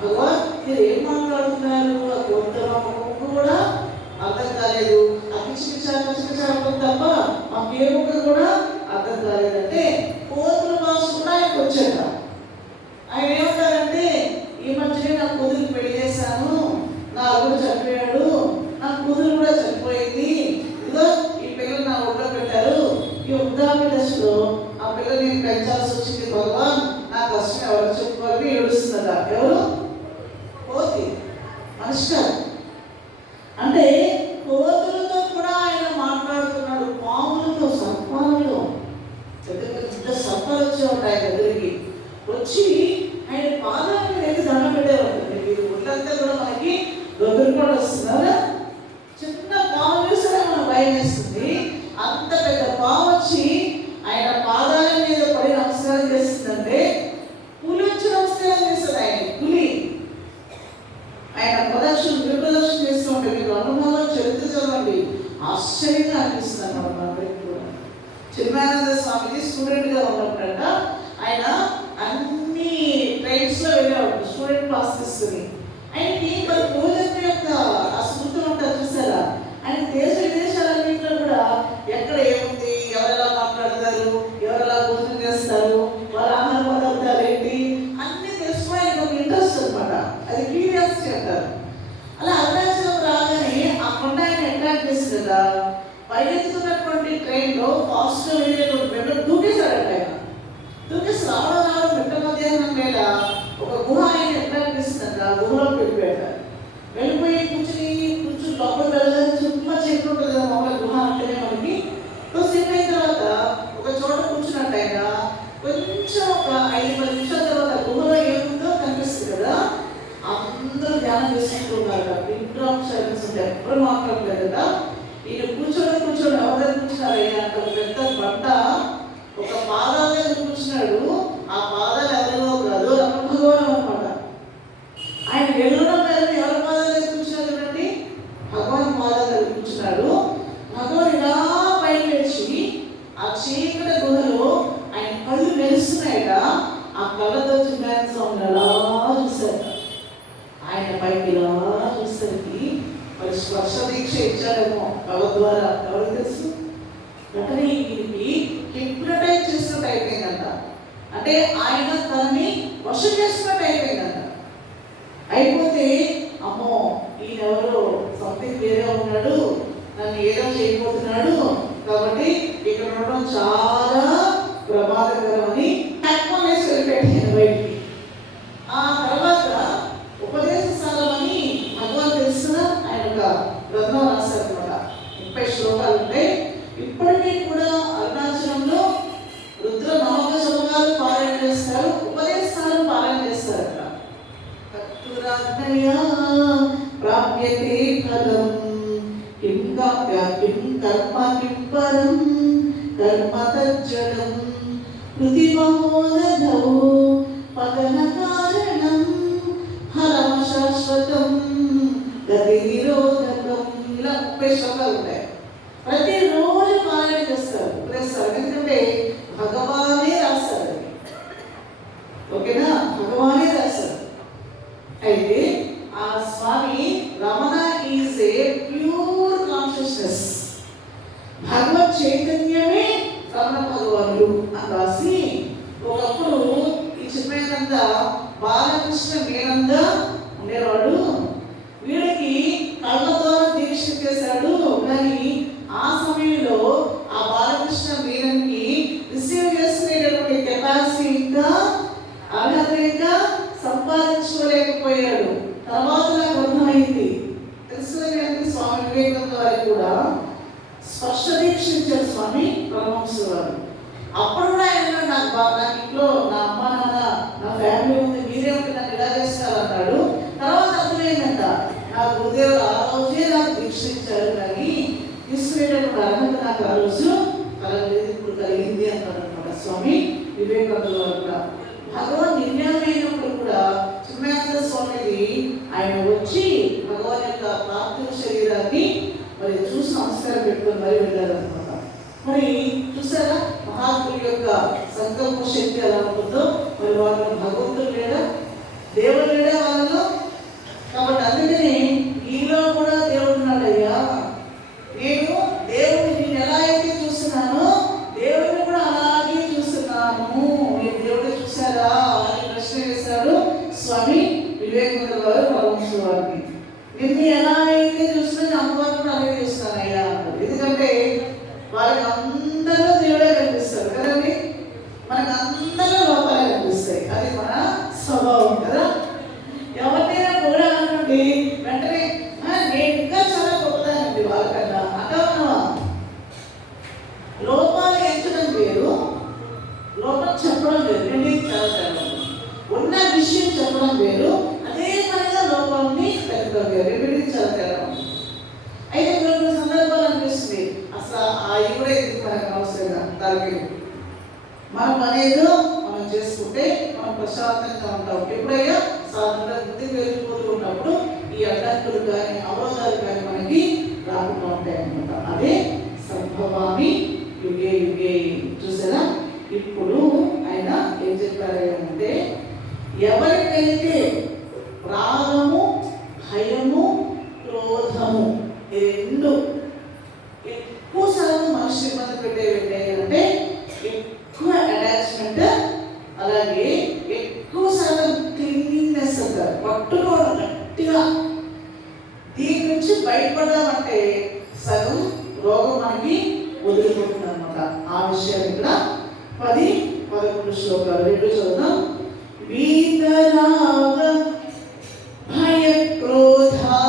భగవాన్ మీరు ఏం మాట్లాడుతున్నారు? ఆ కోతితో మాకు కూడా అర్థం కాలేదు. ఆ పిచ్చి తప్ప మాకే ముక్క కూడా అర్థం కాలేదంటే కోతుల భాష కూడా ఆయనకు వచ్చాక ఆయన ఏమంటారంటే, ఈ మధ్యనే నా కూతురు పెళ్లి చేశాను, నా అల్లుడు చనిపోయాడు, నా కూతురు కూడా చనిపోయింది, ఇదిగో ఈ పిల్లలు నా ఒళ్ళో పెట్టారు, ఈ వృద్ధాప్య దశలో ఆ పిల్లలు నేను పెంచాల్సి వచ్చింది భగవాన్, నా కష్టం ఎవరు చెప్పుకోవాలని ఏడుస్తుందా? ఎవరు? కోతి, మనిషి కాదు. అంటే కోతులతో కూడా ఆయన మాట్లాడుతున్నాడు, పాములతో, సర్పాలతో. పెద్ద పెద్ద సర్పాలు వచ్చే ఉంటాయి ఎదురికి వచ్చి ఆయన పాదాల మీద దండం పెట్టేవాడు. మీరు ఒళ్ళంతా కూడా మనకి దొంగలు వస్తున్నారు. చిన్న పాము చూస్తే మనకు భయం వేస్తుంది. అంత పెద్ద పాము వచ్చి ఆయన పాదాల మీద పడి నమస్కారం చేస్తుందంటే పులి వచ్చి నమస్కారం చేస్తుంది. ఆయన పులి ఆయన ప్రదర్శన చేస్తూ ఉంటే మీకు అనుభవం చరిత్ర చదవండి, ఆశ్చర్యంగా అనిపిస్తుంది అన్నమాట. మనకి కూడా చిన్మయానంద స్వామికి స్టూడెంట్గా ఉన్నప్పుడంట ఆయన అన్ని ట్రైన్స్లో వెళ్ళేవాడు స్టూడెంట్ పాస్ తీసుకుని. ఆయనకి మరి పూజల యొక్క ఆ స్మృతులు ఉంటారు చూసారా, ఆయన దేశ విదేశాలన్నింటిలో కూడా ఎక్కడ ఏముంది, ఎవరెలా మాట్లాడతారు, ఎవరెలా భోజనం చేస్తారు, వాళ్ళ ఆహార పదార్థాలు ఏంటి అన్నీ తెలుసుకుని ఆయనకు ఒక ఇంట్రెస్ట్ అనమాట. అది క్యూరియాసిటీ అంటారు. అలా అరుణాచలం రాగానే ఆ కొండ ఆయన అట్రాక్ట్ చేస్తుంది కదా, పరిగెత్తుతున్నటువంటి ట్రైన్లో ఫాస్ట్గా వెళ్ళేటువంటి వెంటనే దూకేశాడంట. ఆయన దూకేసి రావడం మిట్ట మధ్యాహ్నం వేళ ఒక గుహ ఆయన అట్రాక్ట్ చేస్తుందంట. ఆ గుహలో వెళ్ళిపోయి కూర్చుని లోపల వెళ్ళగానే చుట్టూ చెట్లు ఉంటుంది కదా, మామూలు గుహ అంటేనే మనకి. సేపు అయిన తర్వాత ఒక చోట కూర్చున్నట్టు ఆయన కొంచెం ఒక 5-10 నిమిషాల తర్వాత గుహలో ఏముందో కనిపిస్తుంది కదా, అందరూ ధ్యానం చేసుకుంటున్నారు. ఇంట్రాప్ సైలెన్స్ ఉంటే ఎప్పుడు మాట్లాడలేదు కదా. ఈయన కూర్చోడం ఎవరి దగ్గర కూర్చున్నారు? అంటే ఒక పెద్ద బండ ఒక పాదాల దగ్గర కూర్చున్నాడు. ఆ పాదాలు ఎవరిలో కాదు, రమణ భగవాన్ అనమాట. ఆయన వెళ్ళడం లేదు, ఎవరి పాదాల దగ్గర కూర్చున్నారు చూడండి, భగవాన్ పాదాల దగ్గర కూర్చున్నాడు. భగవాన్ ఇలా పైకి వచ్చి ఆ చీకటి గుహలో ఆయన కళ్ళు మెరుస్తున్నాయట. ఆ కళ్ళతో చిన్న స్వామిని అలా చూశారు. ఆయన పైకి ఇలా చూసరికి మరి స్పర్శ దీక్ష ఇచ్చాడేమో కళ్ళ ద్వారా, ఎవరికి తెలుసు. వెంటనే వీరికి హిప్నటైజ్ చేసినట్టు అయిపోయిందంట. అంటే ఆయన తనని వశం చేసినట్టు అయిపోయిందంట. అయిపోతే అమ్మో ఈయన ఎవరో సంథింగ్ వేరే ఉన్నాడు, నన్ను ఏదో చేయబోతున్నాడు, కాబట్టి ఇక్కడ ఉండడం చాలా ప్రమాదకరమని తక్కువ వేసి వెళ్ళిపెట్టాను బయటికి. ఆ తర్వాత ఉపదేశసారమని భగవాన్ తెలుసిన ఆయన ఒక గ్రంథం రాశారనమాట. 30 శ్లోకాలు ఉంటాయి. ఇప్పటికీ కూడా అరుణాచలంలో రుద్ర నవక శతకాలు పారాయణ చేస్తారు, ఉపదేశాలు పారాయణ చేస్తారట. ప్రాప్యతే ఫలం కిం కర్మ కిం పరం కర్మ తజ్జడం కృతి మహోదధౌ పతన కారణం హరమ శాశ్వతం గతి నిరోధకం. ఇలా 30 శ్లోకాలు ఉంటాయి. ప్రతిరోజు పారాయణ చేస్తారు, ఉపదేశాలు. ఎందుకంటే భగవానే రాస్తారు, ఓకేనా, భగవానే రాస్తారు. అయితే ఆ స్వామి Ramana is a pure consciousness, భగవత్ చైతన్యమే రమణ భగవానుడు అని రాసి ఒకప్పుడు ఈ చిన్మయానంద బాలకృష్ణ మీనంద ఉండేవాడు. వీడికి కళ్ళతో దీక్ష చేశాడు. కానీ ఆ సమయంలో ఆ బాలకృష్ణ మీనంకి రిసీవ్ చేసుకునేటటువంటి కెపాసిటీ ఇంకా అర్హత ఇంకా సంపాదించుకోలేకపోయాడు. తర్వాత నాకు అర్థమైంది. తెలుసుకునే స్వామి వివేకానంద వారికి కూడా స్పర్శ దీక్ష ఇచ్చారు స్వామి పరమహంస వారు. అప్పుడు కూడా ఆయన నాకు ఇంట్లో నా అమ్మ నాన్న నా ఫ్యామిలీ ఉంది, మీరేమిటి నన్ను ఇలా చేస్తారన్నాడు. తర్వాత అర్థమైందంట, నా గురుదేవుడు ఆ రోజే నాకు దీక్ష ఇచ్చారు, కానీ తీసుకునేటప్పుడు అర్హత నాకు ఆ రోజు కలగలేదు, ఇప్పుడు కలిగింది అన్నాడు అనమాట స్వామి వివేకానంద వారు కూడా. భగవాన్ నిర్ణయమైనప్పుడు కూడా చిన్మయానంద స్వామిది ఆయన వచ్చి భగవాన్ యొక్క పార్థివ శరీరాన్ని మరి చూసి నమస్కారం పెట్టుకున్నారు. మరి వెళ్ళారనమాట. మరి చూసారా మహాత్ముల యొక్క సంకల్ప శక్తి ఎలా ఉంటుందో. మరి వాళ్ళ భగవంతుడు లేడా, దేవుడు లేడా వాళ్ళలో? కాబట్టి అందుకని ఈలో కూడా దేవుడు ఉన్నాడయ్యా. నేను దేవుడిని నేను ఎలా అయితే చూస్తున్నానో దేవుడిని కూడా అలాగే చూస్తున్నాను. మీరు దేవుడు చూసారా అని ప్రశ్న వేశాడు స్వామి వివేకానంద గారు పరమహంస వారిని. నిన్ను ఎలా అయితే చూస్తున్నా అమ్మవారిని కూడా అలాగే చూస్తానయ్యా అన్నారు. ఎందుకంటే వాళ్ళకి అందరూ దేవుడే కనిపిస్తారు కదండి, మనకు అందరూ లోపాలే కనిపిస్తాయి. అది మన స్వభావం కదా. ఎవరినైనా కూడా అనుకోండి వెంటనే నేను ఇంకా చాలా గొప్పదానండి వాళ్ళకన్నా అంటావా. లోపాలు ఎంచడం వేరు, లోపం చెప్పడం వేరు, రెండింటి చాలా తేడా. ఉన్న విషయం చెప్పడం వేరు, అదే పనిగా లోపాలని పెట్టడం వేరు, రెండింటి చాలా తేడా. అయితే కొన్ని సందర్భాలు అనిపిస్తుంది అసలు అవి కూడా ఎందుకు మనకు అవసరంగా తలకి మన పనేదో మనం చేసుకుంటే మనం ప్రశాంతంగా ఉంటాం. ఎప్పుడైనా సాధారణ బుద్ధికి వెళ్ళిపోతూ ఉన్నప్పుడు ఈ అడ్డంకులు కానీ అవరోధాలు కానీ మనకి రాకుండా ఉంటాయి అన్నమాట. అదే సంభవామి యుగే యుగే. చూసారా ఇప్పుడు ఆయన ఏం చెప్పారు అంటే ఎవరికైతే రాగము భయము క్రోధము ఈ రెండు ఎక్కువ శాతం మనిషి ఇబ్బంది పెట్టేవి అంటే ఎక్కువ అటాచ్మెంట్, అలాగే ఎక్కువ శాతం క్లీన్లీనెస్ అంటారు, పట్టుకోవడం గట్టిగా. దీని నుంచి బయటపడామంటే సగం రోగం మనకి వదిలిపోతుంది అనమాట. ఆ విషయాన్ని ఇక్కడ 10-11 శ్లోకాలు రెండు చదువుదాం. వీతరాగ భయ క్రోధా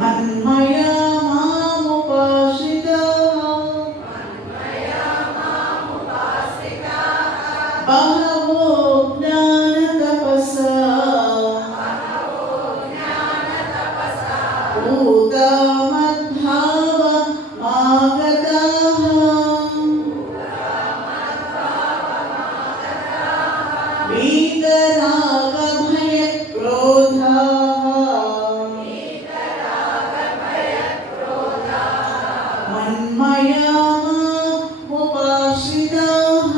మన్మయా మాముపాశ్రితా బహవో జ్ఞాన తపసా భూతమద్భావ మాగతాః వీతరాగ భయ క్రోధాః మన్మయా మాముపాశ్రితాః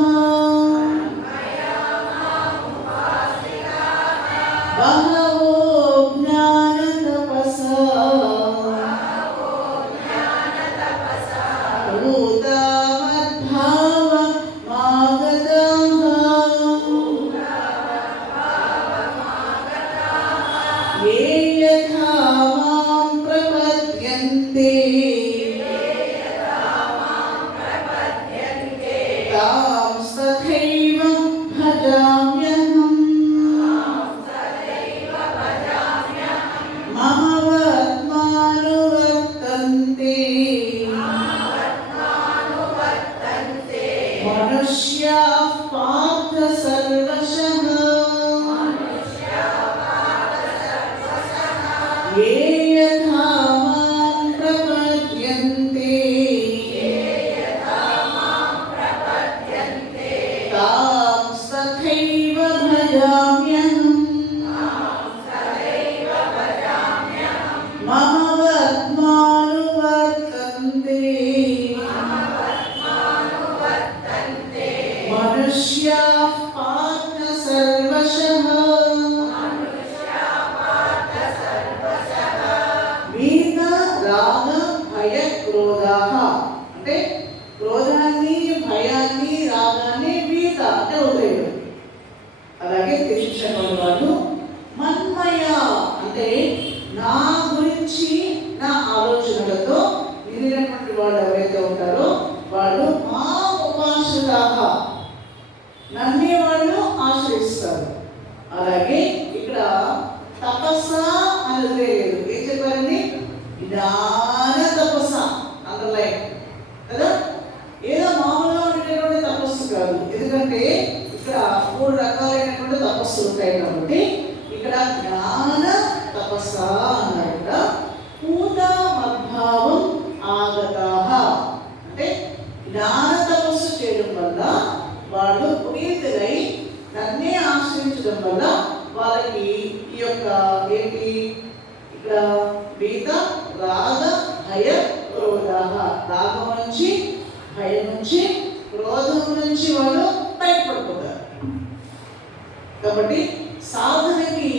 బహవో జ్ఞాన తపసా భూతమద్భావ మాగతాః ఏ యథా మాం ప్రపద్యంతే తాం తథైవ భజామ్యహం మమ వర్త్మానువర్తంతే మనుష్యాః పార్థ సర్వశః ఏ యథా మాం ప్రపద్యంతే తాం తథైవ భజామ్యహం మమ వర్త్మానువర్తంతే మనుష్యాః పార్థ సర్వశః వీత రాగ భయ క్రోధాః అంటే క్రోధాన్ని భయాన్ని రాగాన్ని వీత అంటే వదిలేయడం. అలాగే తెలిసినటువంటి వాళ్ళు మన్మయ అంటే నా గురించి నా ఆలోచనలతో నిలినటువంటి వాళ్ళు ఎవరైతే ఉంటారో వాళ్ళు మా ఉపాశ్రితాః నన్నే వాళ్ళు ఆశ్రయిస్తారు. అలాగే ఇక్కడ తపస్స అనేది లేదు. ఏం చెప్పారండి? జ్ఞాన తపస్స అండర్లైన్ కదా. ఇక్కడ వీత రాగ భయ క్రోధ. రాగం నుంచి, భయం నుంచి, క్రోధం నుంచి వాళ్ళు బయటపడిపోతారు. కాబట్టి సాధనకి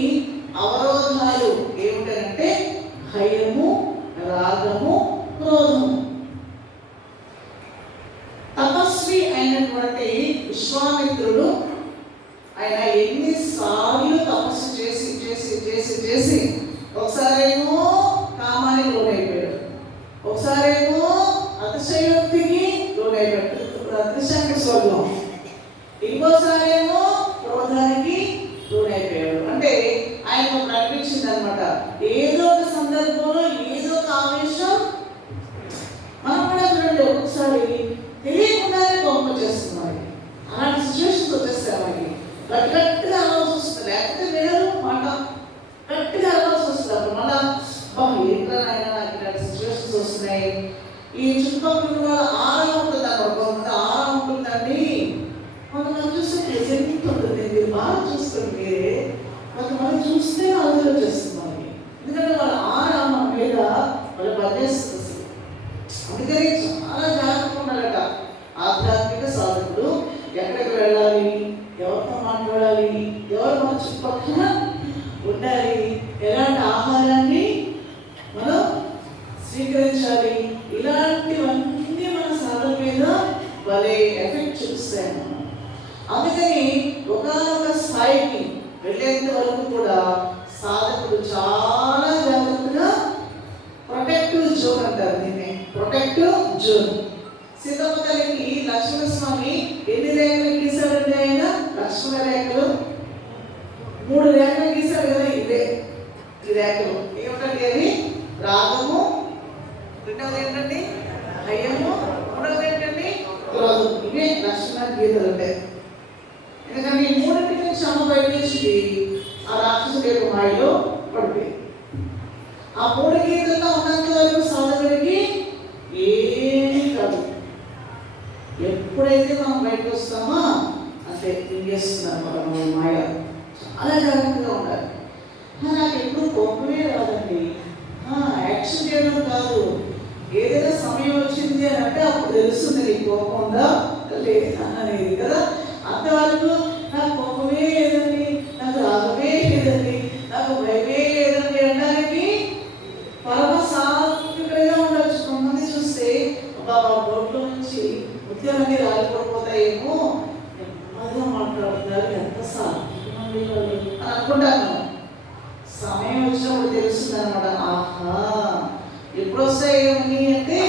అవరోధాలు ఏమిటంటే భయము, రాగము, క్రోధము. తపస్వి అయినటువంటి విశ్వామిత్రుడు ఆయన ఎన్నిసార్లు తపస్సు చేసి చేసి చేసి చేసి ఒకసారేమో కామానికి లోనైపోయాడు, ఒకసారేమో అతిశయోక్తికి లోనైపోయాడు, అతిశక్తి స్వర్గం, ఇంకోసారేమో క్రోధానికి లోనైపోయాడు. అంటే ఆయన ప్రకటించింది అనమాట, ఏదో ఒక సందర్భంలో ఏదో ఒక ఆవేశం. మనం కూడా చూడండి, ఒక్కొక్కసారి తెలియకుండానే కోపం చేస్తున్నాయి. అలాంటి సిచ్యువేషన్స్ వచ్చేస్తాయి. మనకి గట్టిగా అలవాల్సి వస్తుంది, లేకపోతే వేరు మాట గట్టిగా అలవాల్సి వస్తుంది. అప్పుడు మళ్ళా ఏంటో ఆయన నాకు ఇలాంటి సిచ్యువేషన్స్ వస్తున్నాయి. ఈ చుట్టుపక్కల వాళ్ళ ఆరా ఉంటుంది అక్కడ, కొంతమంది ఆరా ఉంటుందండి. కొంతమంది చూస్తే ప్రెజెంట్ ఉంటుంది, మీరు బాగా చూస్తారు మీరే. కొంతమంది చూస్తే ఆలోచన వచ్చేస్తుంది మనకి, ఎందుకంటే వాళ్ళ ఆరా మన మీద వాళ్ళు పనిచేస్తుంది. అందుకని చాలా జాగ్రత్తగా ఉండాలట ఆధ్యాత్మిక సాధకుడు. ఎక్కడికి వెళ్ళాలి, ఎవరితో మాట్లాడాలి, ఎవరు మన చుట్టుపక్కల ఉండాలి, ఎలాంటి ఆహారాన్ని మనం స్వీకరించాలి, ఇలాంటివన్నీ మన సాధన మీద భలే ఎఫెక్ట్ చూపిస్తాయి. అందుకని ఒకనొక స్థాయికి వెళ్ళేంత వరకు కూడా సాధకుడు చాలా జాగ్రత్తగా ప్రొటెక్టివ్ జోన్ అంటారు దీన్ని, ప్రొటెక్టివ్ జోన్. సీతమ్మ తల్లికి లక్ష్మణ స్వామి ఎన్ని రేఖలు గీశాడంటే ఆయన లక్ష్మణ రేఖలు 3 రేఖలు గీశాడు కదా. ఇదే ఈ రేఖలు ఏమిటండి? అది రాగము, రెండవది ఏంటండి భయము, మూడవది ఏంటండి క్రోధం. ఇవే లక్ష్మణ గీతలు ఉంటాయి. ఎందుకంటే ఈ 3 నుంచి అమ్మ బయటికి ఆ రాక్షసుడి యొక్క మాయలో పడిపోయి ఆ 3 గీతల్లో ఉన్నంత వరకు సాధకుడికి ఏమీ కాదు. ఎప్పుడైతే మనం బయటకు వస్తామో అంటే తిరిగేస్తున్నారు మనం మాయ. చాలా జాగ్రత్తగా ఉండాలి. నాకు ఎప్పుడు కోపమే రాదండి, యాక్షన్ చేయడం కాదు. ఏదైనా సమయం వచ్చింది అని అంటే అప్పుడు తెలుస్తుంది నీకు కోపం ఉందా లేదా అనేది కదా. అంతవరకు నాకు కోపమే లేదండి, నాకు రాగమే లేదండి, నాకు భయమే లేదండి అనడానికి పరమ సాత్వికుడిగా ఉండొచ్చు. కొంతమంది చూస్తే బాబా బోట్లో నుంచి ఉద్యోగాన్ని రాలిపడిపోతాయేమో, నెమ్మదిగా మాట్లాడుతున్నారు, ఎంత సాత్వికమండి అని అనుకుంటాను. సమయం వచ్చినప్పుడు తెలుస్తుంది అనమాట. ఆహా, ఎప్పుడు వస్తాయి ఇవన్నీ అంటే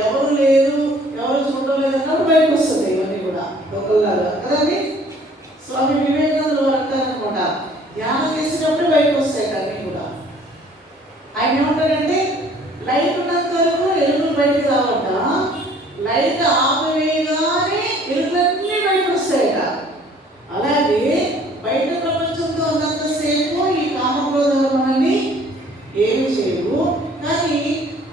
ఎవరు లేరు, ఎవరు చూడడం లేదు అన్నప్పుడు బయటకు వస్తుంది ఇవన్నీ కూడా ఒకళ్ళలాగా కదండి. స్వామి వివేకానందులు అంటారనమాట, ధ్యానం చేసేటప్పుడు బయటకు వస్తాయి అన్నీ కూడా. ఆయన ఏమంటారంటే లైట్ ఉన్నంత వరకు ఎలుగులు బయటకు రావట, లైట్ ఆపవేయగానే ఎలుగులన్నీ బయటకు వస్తాయట. అలాగే బయట ప్రపంచంతో ఉన్నంతసేపు ఈ కామక్రోధాలు మనల్ని ఏమి చేయవు, కానీ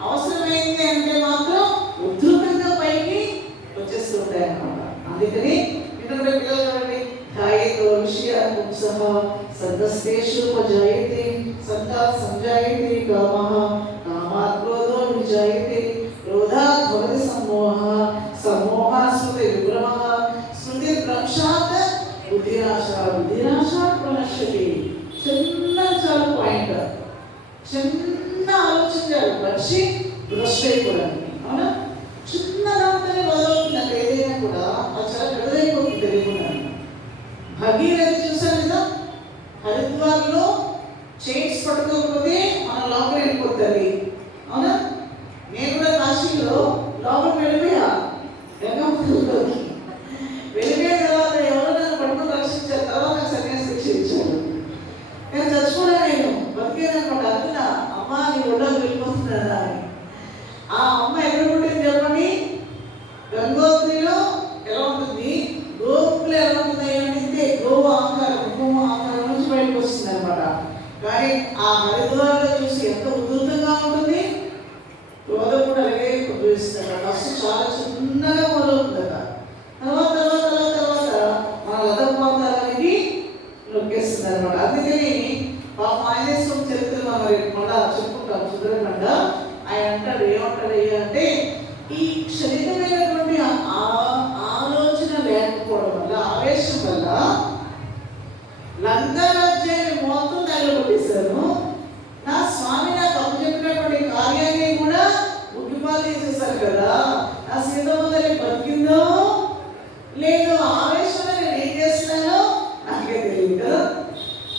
అవసరమైంది అంటే మాత్రం ఉధృతంగా పైకి వచ్చేస్తుంటాయి అన్నమాట. అందుకని ఇంకొకటి పిల్లలు చూడండి, ధ్యాయేతో విషయానుసః సద్దస్తేషు ఉపజాయతే సద్దా సంజాయతే కామః కామాత్ క్రోధో విజాయతే క్రోధాత్ భవతి సమ్మోహః సమ్మోహాత్ స్మృతి విభ్రమః స్మృతి భ్రంశాత్ బుద్ధినాశాత్ బుద్ధినాశాత్ ప్రణశ్యతి. చిన్న చాలు పాయింట్, చిన్న ఆలోచించారు మనిషి భ్రష్టైపోవడానికి. అవునా? చిన్న దాంట్లోనే మొదలవుతుంది అక్కడ ఏదైనా కూడా, అది చాలా పెద్దదైపోతుంది తెలియకుండా. భగీరథి చూసారు కదా, హరిద్వార్లో చైన్స్ పట్టుకోకపోతే మన లోపల వెళ్ళిపోతుంది. అవునా? నేను కూడా కాశీలో లోపలికి వెళ్ళిపోయా, వెళ్ళిపోయిన తర్వాత ఎవరు నన్ను పట్టుకొని రక్షించారు. తర్వాత నాకు సన్యాసి శిక్ష ఇచ్చారు. నేను చచ్చిపోయా, నేను బతికేదనమాట. అనుకున్నా అమ్మ నీ ఒళ్ళకి వెళ్ళిపోతున్నారా అని. ఆ అమ్మ ఎక్కడ పుట్టింది చెప్పండి? గంగోత్రిలో ఎలా ఉంటుంది, గోపులో ఎలా ఉంటుంది అంటే గోవు ఆకారం, గోవు ఆకారం నుంచి బయటకు వస్తుంది అనమాట. కానీ ఆ హరిద్వార్లో చూసి ఎంత ఉధృతంగా ఉంటుంది, క్రోధం కూడా అలాగే చూపిస్తుంది. ఫస్ట్ చాలా చిన్నగా మొదలవుతుంది కదా, తర్వాత తర్వాత తర్వాత తర్వాత మన లతపాతాలకి నొక్కేస్తుంది అనమాట. అందుకని మా మాయనేశ్వరం చరిత్రలో మరి మళ్ళా చెప్పుకుంటాం సుందరకాండ. ఆయన అంటాడు, ఏమంటాడు అయ్యా అంటే, ఈ క్షణికమైనటువంటి ఆలోచన లేకపోవడం వల్ల, ఆవేశం వల్ల లంకా రాజ్యాన్ని మొత్తం తగలబెట్టేశాను. నా స్వామి నాకు అప్పచెప్పినటువంటి కార్యాన్ని కూడా ఉగ్గిపాలు చేసేసారు కదా. నా సీతమ్మ తల్లి బతికిందో లేదు, ఆవేశంలో నేను ఏం చేస్తున్నానో నాకే తెలియదు కదా.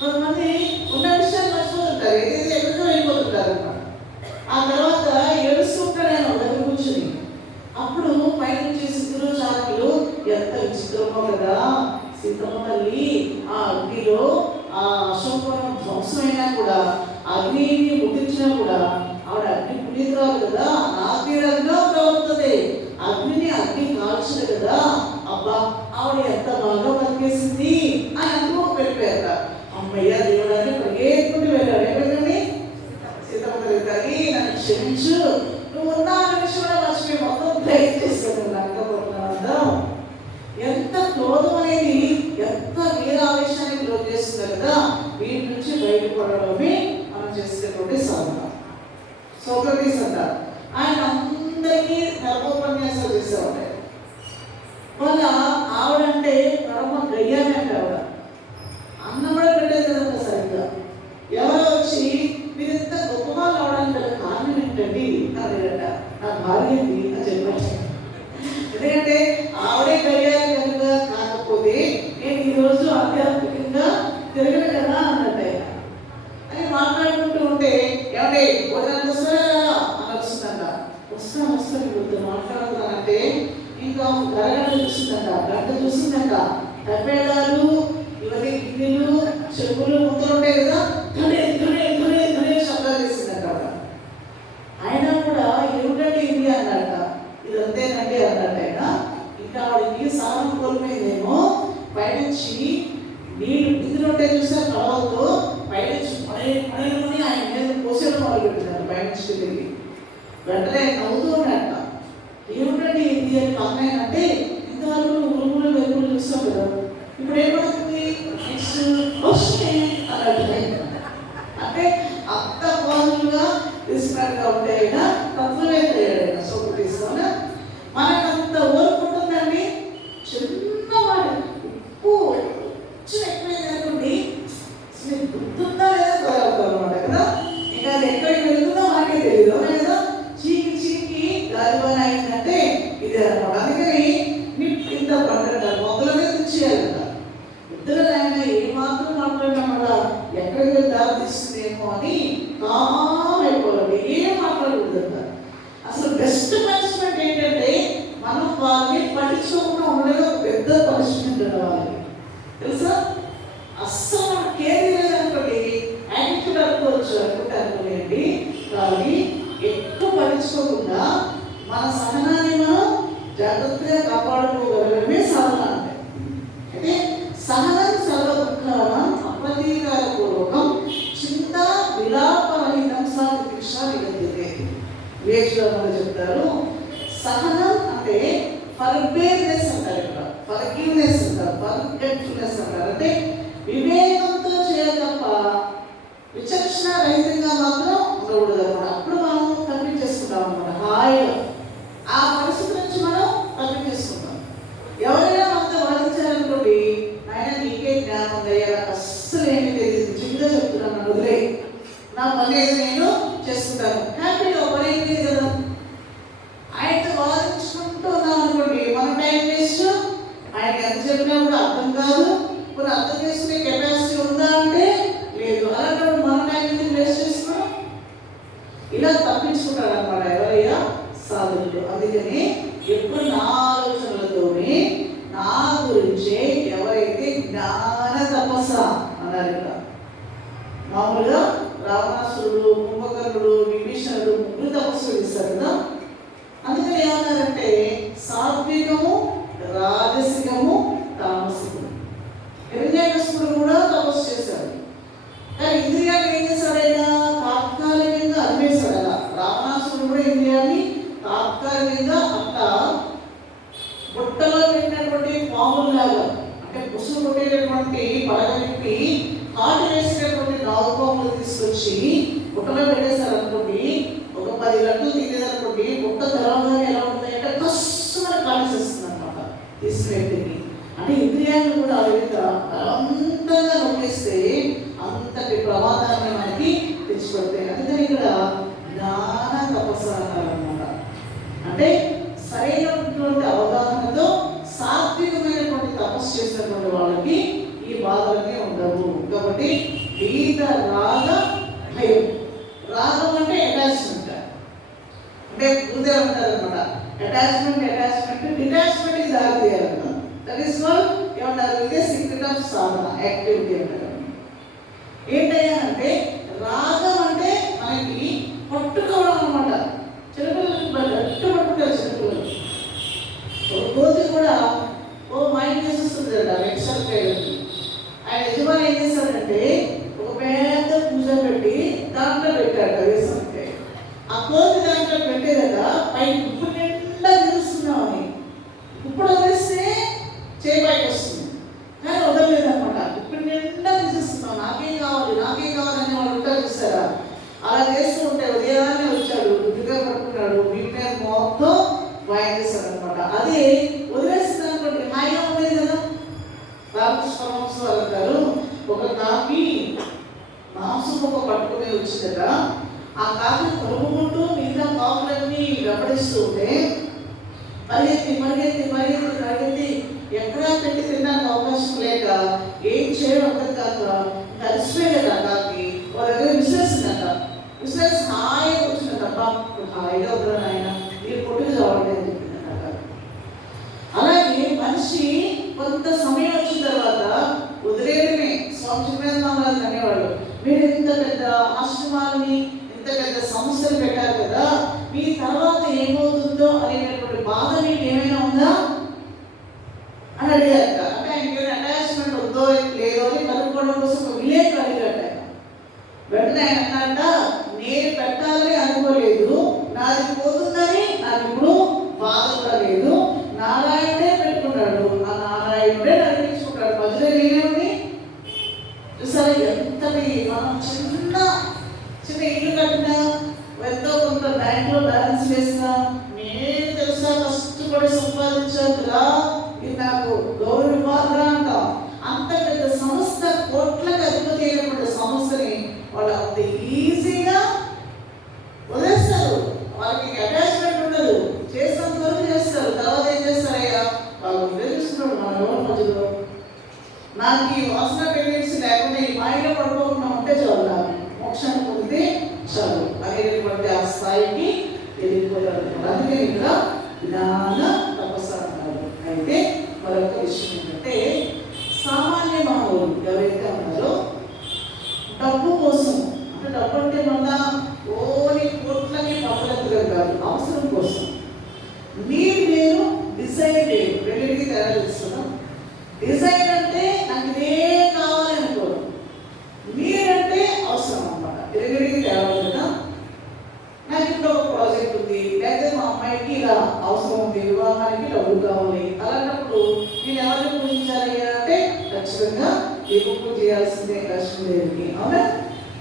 కొంతమంది ఉన్న విషయాన్ని మర్చిపోతుంటారు, ఏదైతే ఎక్కడికో వెళ్ళిపోతుంటారు అన్నమాట. ఆ తర్వాత ఏడుస్తుంటాడు ఆయన దగ్గర కూర్చుని. అప్పుడు పైనుంచి సిద్ధులు చాకులు ఎంత విచిత్రమో కదా, సీతమ్మ తల్లి ఆ అగ్నిలో ఆ అశోకవనం ధ్వంసమైనా కూడా, అగ్నిని ముట్టించినా కూడా ఆవిడ అగ్ని పునీతురాలు కదా, నా తీరంగా ప్రవర్తదే, అగ్నిని అగ్ని కాల్చదు కదా, అబ్బా ఆవిడ ఎంత బాగా బతికేసింది అని అందరూ వెళ్ళిపోయారు. అమ్మయ్య దేవుడాన్ని పరిగెత్తుకుంటూ వెళ్ళాడు. ఏమైందండి, సీతమ్మ తల్లి నన్ను క్షమించు, నువ్వు ఉన్న నిమిషం కూడా మర్చిపోయి మొత్తం దయచేస్తాను లంకపోతున్నాడు. ఎంత క్రోధం అనేది ఎంత వీరావేశాన్ని క్రోధ చేస్తుంది కదా. వీటి నుంచి బయటపడడమే మనం చేసేటువంటి సాధన. సోక్రటీస్ అంటారు, ఆయన అందరికీ ధర్మోపన్యాసాలు చేసేవాడు. వాళ్ళ ఆవిడంటే పరమ గయ్యాన్ని అంటే ఆవిడ అన్నం కూడా పెట్టేది కదంతా సరిగ్గా. ఎవరో వచ్చి మీరు ఇంత గొప్ప వాళ్ళు అవడానికి గల కారణం ఏంటండి అదేట, నా భార్య ఏంటి అని చెప్పాను. ఎందుకంటే ఆవిడే గయ్యాలి కనుక, కాకపోతే నేను ఈరోజు ఆధ్యాత్మికంగా తిరగను కదా అన్నట్టు అని మాట్లాడుకుంటూ ఉంటే, ఏమంటే వదలకు వస్తారా అని వస్తుందంట. వస్తాను ఇప్పుడు మాట్లాడుతున్నానంటే ఇంకా గరగంట చూసిందంట, గంట చూసిందంట, తప్పేదాలు ఇవన్నీ గిన్నెలు చెప్పులు ముద్దలు ఉంటాయి కదా, ధనే ధనే ధనే ధనే శబ్దాలు చేసిందంట. అయినా కూడా ఏమిటంటే ఇది అన్నట, ఇది అంతేనండి అన్నట్టు. ఆయన ఇంకా వాడికి సాధన కోల్పోయిందేమో, పైనుంచి నీళ్ళు గిన్నెలు ఉంటాయి చూసా కలవతో, పైనుంచి పడేమని ఆయన మీద పోసేయడం మొదలు పెట్టినారు. పైనుంచి తిరిగి వెంటనే నవ్వుతూ ఉన్నట్ట, ఏమిటండి ఇది అని పక్కన అంటే, ఇంతవరకు ఉరుములు వెలుగులు చూస్తాం కదా, ఇప్పుడు ఏమవుతుంది నెక్స్ట్ అన్నట్టు. అంటే అంత పాజిటివ్గా రిస్పెక్ట్గా ఉంటే అయినా తత్వవేత్త అయ్యాడు సోక్రటీస్. మనకంత ఓర్పు ఉంటుందండి. చిన్నవాడు ఉప్పు చిన్న ఎక్కువైంది అనుకోండి, అసలు గుర్తుందా లేదా తయారవుతాం అనమాట కదా. ఇంకా అది ఎక్కడికి వెళ్తుందో మనకే తెలియదు కదా. చీకి చీకి గాలివాన అయిందంటే ఇదే అనమాట. అందుకని ఇంత పంటారు మొదలనే తెచ్చేయాలి కదా. ఇద్దరు ఆయన ఏమాత్రం మాట్లాడినా కూడా ఎక్కడికి వెళ్ళి దారి తీస్తుందేమో అని కామ్ అయిపోవాలి, ఏం మాట్లాడకూడదు. అసలు బెస్ట్ పనిష్మెంట్ ఏంటంటే మనం వాళ్ళని పట్టించుకోకుండా ఉండేది ఒక పెద్ద పనిష్మెంట్ వాళ్ళకి తెలుసా. అస్సలు మనకి ఏది లేదనుకోండి, యాటిట్యూడ్ అనుకోవచ్చు, అనుకోలేండి. కానీ ఎక్కువ పట్టించుకోకుండా మన సహనాన్ని మనం జాగ్రత్తగా కాపాడుకోగలమే సాధన అంటే. అయితే సహనం సర్వ దుఃఖానం అప్రతీకారపూర్వకం చింత విలాపరహితం సాధిక్ష నిగద్యతే. వివేకానంద చెప్తారు, సహనం అంటే ఫర్బేర్నెస్ అంటారు, ఇక్కడ ఫర్గివ్నెస్ అంటారు, ఫర్గెట్ఫుల్నెస్ అంటారు. అంటే వివేకంతో చేయాలి తప్ప విచక్షణ రహితంగా మాత్రం ఉండకూడదు అనమాట. అప్పుడు మనం తప్పించేసుకుంటాం అనమాట. హాయిగా ఆ పరిస్థితి నుంచి మనం తప్పించేసుకుంటాం. ఎవరైనా మనతో వాదించారనుకోండి, ఆయన నీకే జ్ఞానం ఉందయ్యా, నాకు అస్సలు ఏమీ తెలియదు, చిన్నగా చెప్తున్నాను, వదిలే, నా పని ఏదో నేను చేసుకుంటాను, హ్యాపీగా పని ఏం లేదు కదా. ఆయనతో వాదించుకుంటూ ఉన్నాం అనుకోండి, మన టైం వేస్ట్. ఆయన ఎంత చెప్పినా కూడా అర్థం కాదు. కొన్ని అర్థం చేసుకునే కెపాసిటీ ఉందా అంటే లేదు. అలాంటప్పుడు మన టైం ఎందుకు వేస్ట్ చేసుకోవడం? ఇలా తప్పించుకుంటాడు అనమాట ఎవరయ్యా సాధకులు. అందుకని ఎప్పుడు నా ఆలోచనలతోనే నా గురించే ఎవరైతే జ్ఞాన తపస్స అన్నారు ఇక్కడ. మామూలుగా రావణాసురుడు, కుంభకర్ణుడు, విభీషణుడు ముగ్గురు తపస్సు చేస్తారు కదా. అందుకని ఏమన్నారంటే సాత్వికము, రాజసికము, తామసికము. హిరణ్యాకశిపుడు కూడా తపస్సు చేశాడు. కానీ ఇంద్రియాలు ఏం చేశాడైనా తాత్కాలికంగా అనిపేశాడు. అలా రావణాసురుడు కూడా ఇంద్రియాన్ని తాత్కాలికంగా అంతా బుట్టలో పెట్టినటువంటి పాములాగా, అంటే పుసులు కొట్టేటటువంటి పడగలిపి కాటు వేసేటటువంటి నాగు పాములు తీసుకొచ్చి బుట్టలో పెట్టేశారు అనుకోండి, ఒక 10 గంటలు తినేదనుకోండి, బుట్ట తెరవగానే ఎలా ఉంటాయంటే కష్టమని కాల్చేస్తుంది అనమాట తీసుకునే వ్యక్తికి. అంటే ఇంద్రియాలను కూడా ఆ విధంగా బలవంతంగా నొక్కేస్తే అంతటి ప్రమాదాన్ని మనకి తెచ్చిపెడతాయి. అందుకని ఇక్కడ జ్ఞాన తపస్సు అన్నారనమాట. అంటే సరైనటువంటి అవగాహనతో సాత్వికమైనటువంటి తపస్సు చేసినటువంటి వాళ్ళకి ఈ బాధలన్నీ ఉండవు. కాబట్టి వీత రాగ భయం. రాగం అంటే అటాచ్మెంట్, అంటే గురుదేవ్ అంటారు అనమాట, అటాచ్మెంట్ డిటాచ్మెంట్కి దారి తీయాలన్నమాట. దట్ ఈస్ కాల్డ్ ఏమంటారు, ఇదే సీక్రెట్ ఆఫ్ సాధన యాక్టివిటీ అంటారు. ఏంటయ్యా అంటే రాగం అంటే మనకి పట్టుకోవడం అనమాట. చిన్నపిల్లలకి గట్టు పట్టుకుంటారు చిన్నపిల్లలు. ఒక కోతి కూడా మైండ్ చేసేస్తుంది కదా ఎక్స్ట్రా పేరెంట్. ఆయన యజమాని ఏం చేశాడంటే ఒక పెద్ద పూజ పెట్టి దాంట్లో పెట్టాడు వేసంటే. ఆ కోతి దాంట్లో పెట్టేదట పైకి ఉప్పు నిండా తెలుస్తున్నామని. ఇప్పుడు వదిలేస్తే చేయి పైకి వస్తుంది, కానీ వదలలేదనమాట. ఇప్పుడు నిండా తీసేస్తున్నాం, నాకేం కావాలి అని వాళ్ళు ఉంటారు చూసారా. అలా చేస్తూ ఉంటే ఉదయాన్నే వచ్చాడు, గుడ్డుగా పట్టుకున్నాడు, వీటి మొత్తం వాయించేశాడు అనమాట. అది వదిలేస్తుంది అనుకోండి, హాయిగా ఉండేది కదా. రామకృష్ణ పరమహంస వారు అంటారు, ఒక కాకి మాంసం ఒక పట్టుకుని వచ్చిందట. ఆ కాకి కొనుక్కుంటూ మిగతా కాకులన్నీ వెంబడిస్తూ ఉంటే పరిగెత్తి ఎక్కడా పెట్టి తినడానికి అవకాశం లేక ఏం చేయడం అర్థం కాక కలిసిపోయి కదా కాకి వాళ్ళ దగ్గర విశ్లేసిందట. విశ్లేసి హాయిగా వచ్చిందట. హాయిగా వద్దు ఆయన మీరు పొట్టుకు చావండి అని చెప్పిందట. అలాగే మనిషి కొంత సమయం వచ్చిన తర్వాత వదిలేయడమే. స్వామి చిన్మయానంద అనేవాళ్ళు, మీరు ఇంత పెద్ద ఆశ్రమాలని ఇంత పెద్ద సమస్యలు పెట్టారు కదా, మీ తర్వాత ఏమవుతుందో అనేటటువంటి బాధ మీకు ఏమైనా ఉందా అని అడిగారట. అంటే ఆయనకి ఏమైనా అటాచ్మెంట్ ఉందో లేదో అని కనుక్కోవడం కోసం ఒక విలేకరు అడిగాట. వెంటనే ఆయన అన్నాట, నేను పెట్టాలని అనుకోలేదు, నాది పోతుందని నాకు ఇప్పుడు బాధ కూడా లేదు. నారాయణుడే పెట్టుకున్నాడు, ఆ నారాయణుడే నడిపించుకుంటాడు, మధ్యలో నేనేమిటి చూసారా. ఎంతటి మనం చిన్న ఇల్లు కట్టినా, ఎంతో కొంత బ్యాంకులో బ్యాలెన్స్ వేసినా, నేను తెలుసా కష్టపడి సంపాదించానురా, ఇది నాకు గౌరవ ఇవ్వాలరా అంటాం. అంత పెద్ద సంస్థ, కోట్లకు అధిపతి అయినటువంటి సంస్థని వాళ్ళు అంత ఈజీగా వదిలేస్తారు. వాళ్ళకి అటాచ్మెంట్ ఉండదు, చేసినంత వరకు చేస్తారు. తర్వాత ఏం చేస్తారయ్యా, వాళ్ళు తెలుస్తున్నాడు మన ఎవరి మధ్యలో. నాకు ఈ వాసన టెండెన్సీ లేకుండా ఈ మాయలో పడుకోకుండా ఉంటే చాలు, మోక్షాన్ని పొందితే చాలు అనేటువంటి ఆ స్థాయికి ఎదిగిపోతారు. అందుకే ఇక్కడ జ్ఞాన తపస్సు అన్నారు. అయితే మరొక విషయం ఏంటంటే, సామాన్య మానవులు ఎవరైతే ఉన్నారో డబ్బు కోసం, అంటే డబ్బు అంటే మళ్ళా ఓని కోట్లకి డబ్బులెత్తడం కాదు, అవసరం కోసం. మీరు డిజైన్ లేదు, రెండింటికి తయారు చేస్తున్నాం. డిజైన్ అంటే నాకు ఇదే కావాలి అనుకోరు, మీరంటే అవసరం అన్నమాట. రెండింటికి తయారు కదా. నాకు ఇప్పుడు ఒక ప్రాజెక్ట్ ఉంది, లేదా మా అమ్మాయికి ఇలా అవసరం ఉంది, వివాహానికి డబ్బులు కావాలి. అలాంటప్పుడు నేను ఎవరిని పూజించాలి అంటే ఖచ్చితంగా దీపం చేయాల్సిందే లక్ష్మీదేవికి. అవునా?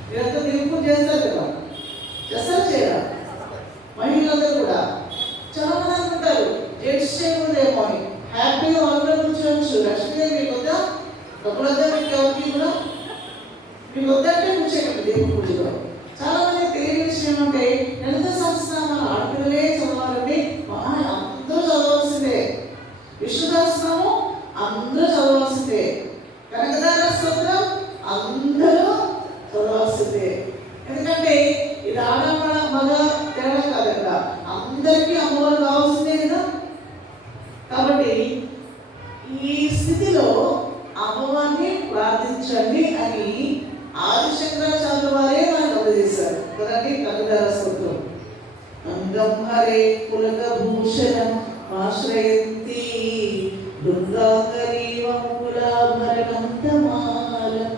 మీరంతా దీపం చేస్తారు కదా, చేస్తారు చేయరా? మహిళలందరూ కూడా చాలా మంది అనుకుంటారు జెంట్స్ చేయకూడదేమో అని. హ్యాపీగా వాళ్ళలో కూర్చోవచ్చు. లక్ష్మీదేవి మీకు వద్దా, డబ్బులు వద్దా, మీకు ఎవరికి కూడా మీకు వద్దంటే కూర్చోకండి దేవుడి పూజలో. చాలా మంది తెలియని విషయం ఏమంటే లలిత సహస్రనామాలు ఆడపిల్లలే చదవాలండి, అందరూ చదవాల్సిందే. విష్ణు సహస్రనామం అందరూ చదవాల్సిందే. కనకదార స్తోత్రం అందరూ చదవాల్సిందే. ఎందుకంటే ఇది ఆడమడ మగ తేడా కాదు, కదా అందరికీ అమ్మవారు కావాల్సిందే కదా. కాబట్టి ఈ స్థితిలో అమ్మవారిని ప్రార్థించండి అని ఆదిశంకరాచార్యుల వారే మనకు అందజేశారు కదండి. కనకదార స్తోత్రం అంగం హరే పులక భూషణం ఆశ్రయంతి దుర్గాకరీవముకులాభరణంతమాలం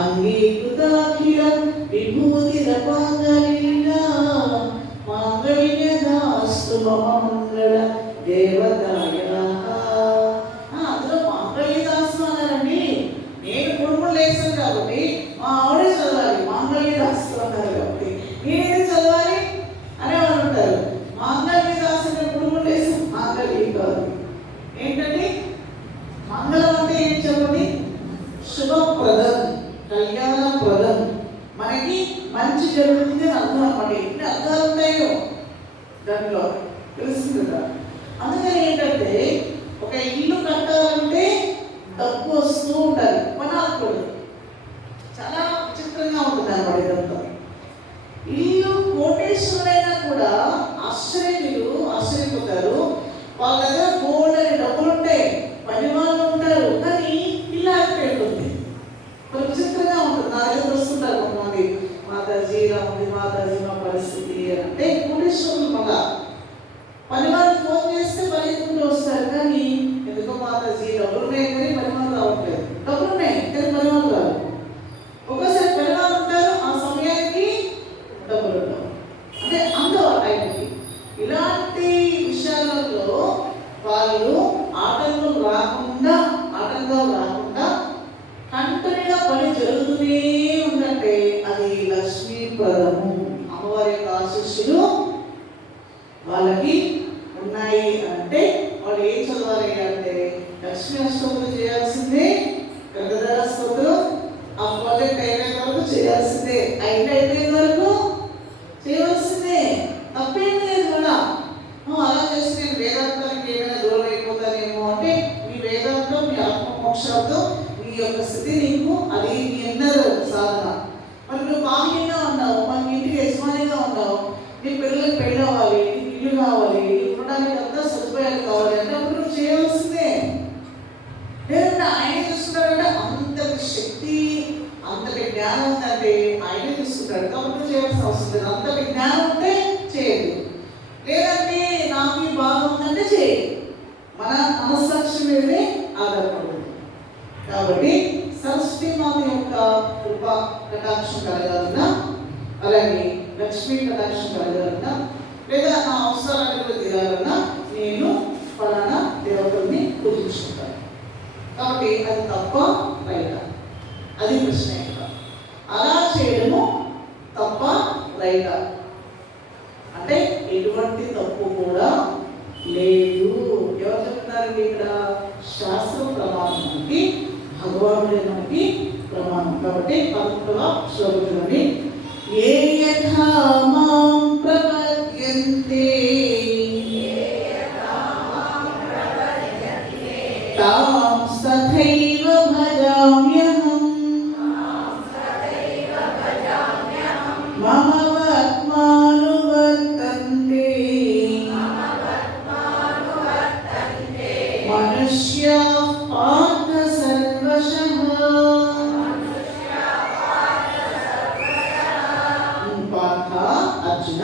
అంగీకృతాఖిలం విభూతిరపాంగలీలా మాంగళ్యదాస్తు మమ మంగళ దేవతాయాః. అందులో మాంగళ్యదాస్తు అన్నారండి. నేను కుటుంబం లేసాను కాబట్టి మా ఆవిడే చదవాలి మాంగళ్యదాస్తు అన్నారు. దాంట్లో తెలుస్తుంది కదా. అందుకని ఏంటంటే ఒక ఇల్లు కట్టాలంటే డబ్బు వస్తూ ఉండాలి, కొనాలి. చాలా విచిత్రంగా ఉంటుంది అన్నమాట ఇదంతా. ఇల్లు కోటేశ్వరైనా కూడా ఆశ్చర్యపోతారు. వాళ్ళ దగ్గర బోల్డని డబ్బులు ఉంటాయి, పని వాళ్ళు ఉంటారు, కానీ ఇల్లు ఆగిపోతుంది. మరి విచిత్రంగా ఉంటుంది. నా దగ్గర వస్తుంటారు కొంతమంది, మాతాజీ ఇలా ఉంది, మాతాజీ మా పరిస్థితి అంటే కోటేశ్వరులు మగ పని వాళ్ళు ఫోన్ చేస్తే పరిగెత్తుకుంటూ వస్తారు, కానీ ఎందుకో మాతాజీ డబ్బులు ఉన్నాయి కానీ పని వాళ్ళు రావట్లేదు. డబ్బులు ఉన్నాయి కానీ పని వాళ్ళు రాదు. ఒక్కోసారి పని వాళ్ళు ఉంటారు, ఆ సమయానికి డబ్బులు ఉండవు. అంటే అందరూ ఆ టైంకి. ఇలాంటి విషయాలలో వాళ్ళు ఆటంకం రాకుండా కంటిన్యూగా పని జరుగుతూనే ఉందంటే అది లక్ష్మీప్రదము. అమ్మవారి యొక్క ఆశీస్సులు వాళ్ళకి ఉన్నాయి అంటే వాళ్ళు ఏం చదవాలి అంటే లక్ష్మీ అష్టోత్తరం చేయాల్సిందే, కనకదార స్తోత్రం ఆ ప్రాజెక్ట్ అయిపోయిన వరకు చేయాల్సిందే, అయిపోయిన వరకు చేయవలసిందే. తప్పేమీ లేదు కూడా. నువ్వు అలా చేస్తే నేను వేదాంతానికి ఏమైనా దూరం అయిపోతానేమో అంటే మీ వేదాంతం, మీ ఆత్మమోక్షాలతో మీ యొక్క స్థితి నీకు అది మీ అందరూ సాధన. మరి నువ్వు బాహ్యంగా ఉన్నావు, మన ఇంటికి యజమానిగా ఉన్నావు, నీ పిల్లలకి పెళ్ళి అవ్వాలి, నీకు ఇల్లు కావాలి, ఉండడానికి అంతా సదుపాయాలు కావాలి అంటే అప్పుడు నువ్వు చేయవలసిందే. లేదంటే ఆయన చూస్తున్నాడంటే అంతటి శక్తి, అంతటి జ్ఞానం ఉందంటే ఆయన చూస్తున్నాడు కాబట్టి నువ్వు చేయాల్సిన అవసరం లేదు. అంతటి జ్ఞానం ఉంటే చేయదు, లేదంటే నాకు ఈ బాధ ఉందంటే చేయదు. మన మనస్సాక్షి మీదనే ఆధారపడుతుంది. కాబట్టి సరస్వతి మాత యొక్క కృప కటాక్షం కలగాలన్నా, అలాగే లక్ష్మీ కటాక్షం కలగాలన్నా, లేదా నా అవసరాలను కూడా తీరాలన్నా నేను ఫలానా దేవతల్ని పూజించుకుంటాను. కాబట్టి అది తప్ప రైటా? అది ప్రశ్న. అలా చేయడము తప్ప రైటా అంటే ఎటువంటి తప్పు కూడా లేదు. ఎవరు చెప్తున్నారండి ఇక్కడ? శాస్త్రం ప్రమాణం, మనకి భగవానుడే మనకి ప్రమాణం. కాబట్టి 11వ శ్లోకంలోని ఏ యథా మాం ప్రపద్యంతే తాం తథైవ భజామ్యహం మమ వర్త్మానువర్తంతే మనుష్యాః పార్థ సర్వశః. పార్థ, అర్జున,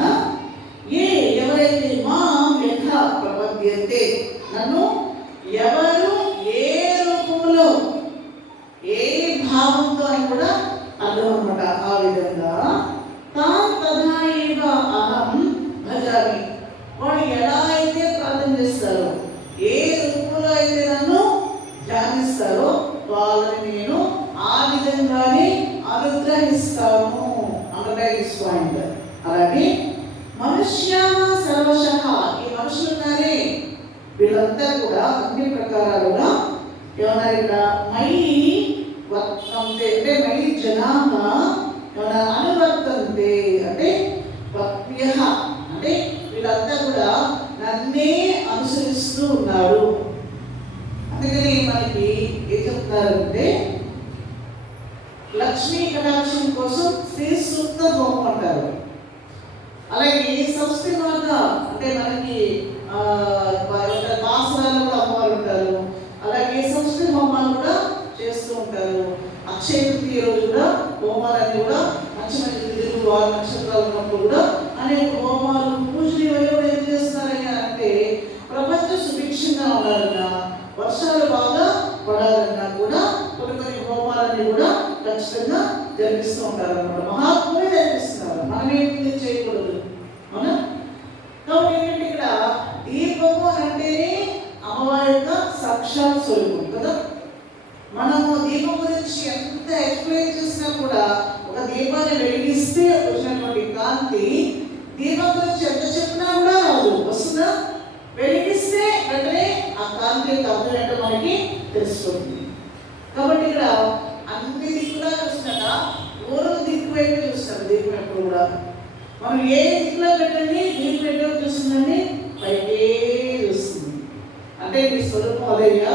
ఎవరైతే మాం యథా ప్రపద్యంతే, నన్ను ఎవరు ఏ రూపంలో ఏ భావంతో అని కూడా అర్థం అనమాట. ఆ విధంగా తాం తథా ఏవ అహం భజామి, వాడు ఎలా అయితే ప్రార్థన చేస్తారో, ఏ రూపంలో అయితే నన్ను ధ్యానిస్తారో వాళ్ళని నేను ఆ విధంగానే అనుగ్రహిస్తాను. Underline point. అలాగే మనుష్య సర్వశః, ఈ మనుషులు ఉన్నారే వీళ్ళంతా కూడా అన్ని ప్రకారాలుగా ఏమన్నారు ఇక్కడ? మై వర్తంతే అంటే మై జనాః అనువర్తంతే అంటే భక్త్యః అంటే వీళ్ళంతా కూడా నన్నే అనుసరిస్తూ ఉన్నారు. అందుకని మనకి ఏం చెప్తున్నారంటే లక్ష్మీ కటాక్షం కోసం శ్రీ సూక్త హోమం అంటారు. అలాగే సరస్వతి మాత అంటే మనకి బాసరాలు కూడా అమ్మవారు ఉంటారు. అలాగే సరస్వతి హోమాలు కూడా చేస్తూ ఉంటారు. అక్షయ తృతీయ రోజు కూడా హోమాలన్నీ కూడా మంచి మంచి తిథులు, వారు నక్షత్రాలు ఉన్నప్పుడు కూడా అనేక హోమాలు, పూజలు ఇవన్నీ కూడా ఏం చేస్తున్నారని అంటే ప్రపంచ సుభిక్షంగా ఉండాలన్నా, వర్షాలు బాగా పడాలన్నా కూడా కొన్ని హోమాలన్నీ కూడా ఖచ్చితంగా జరిపిస్తూ ఉంటారు అన్నమాట. మహాత్ములే జరిపిస్తున్నారు, మనమేమి చేయకూడదు. అవునా? కాబట్టి ఏంటంటే ఇక్కడ దీపము అంటేనే అమ్మవారి యొక్క సాక్షాత్ స్వరూపం కదా. మనము దీపం గురించి ఎంత ఎక్స్ప్లెయిన్ చేసినా కూడా ఒక దీపాన్ని వెలిగిస్తే వచ్చినటువంటి కాంతి దీపం గురించి ఎంత చెప్పినా కూడా రాదు, వస్తుందా? వెలిగిస్తే వెంటనే ఆ కాంతి యొక్క అర్థం ఏంటో మనకి తెలుస్తుంది. కాబట్టి ఇక్కడ అన్ని దిక్కులా చూసినాక పూర్వ దిక్కు వైపు చూస్తాడు దీపం ఎప్పుడు కూడా. మనం ఏ దిక్కులో పెట్టండి, దీనికి పెట్టే చూస్తుందండి, పైకే చూస్తుంది. అంటే మీ స్వరూపం అదేగా,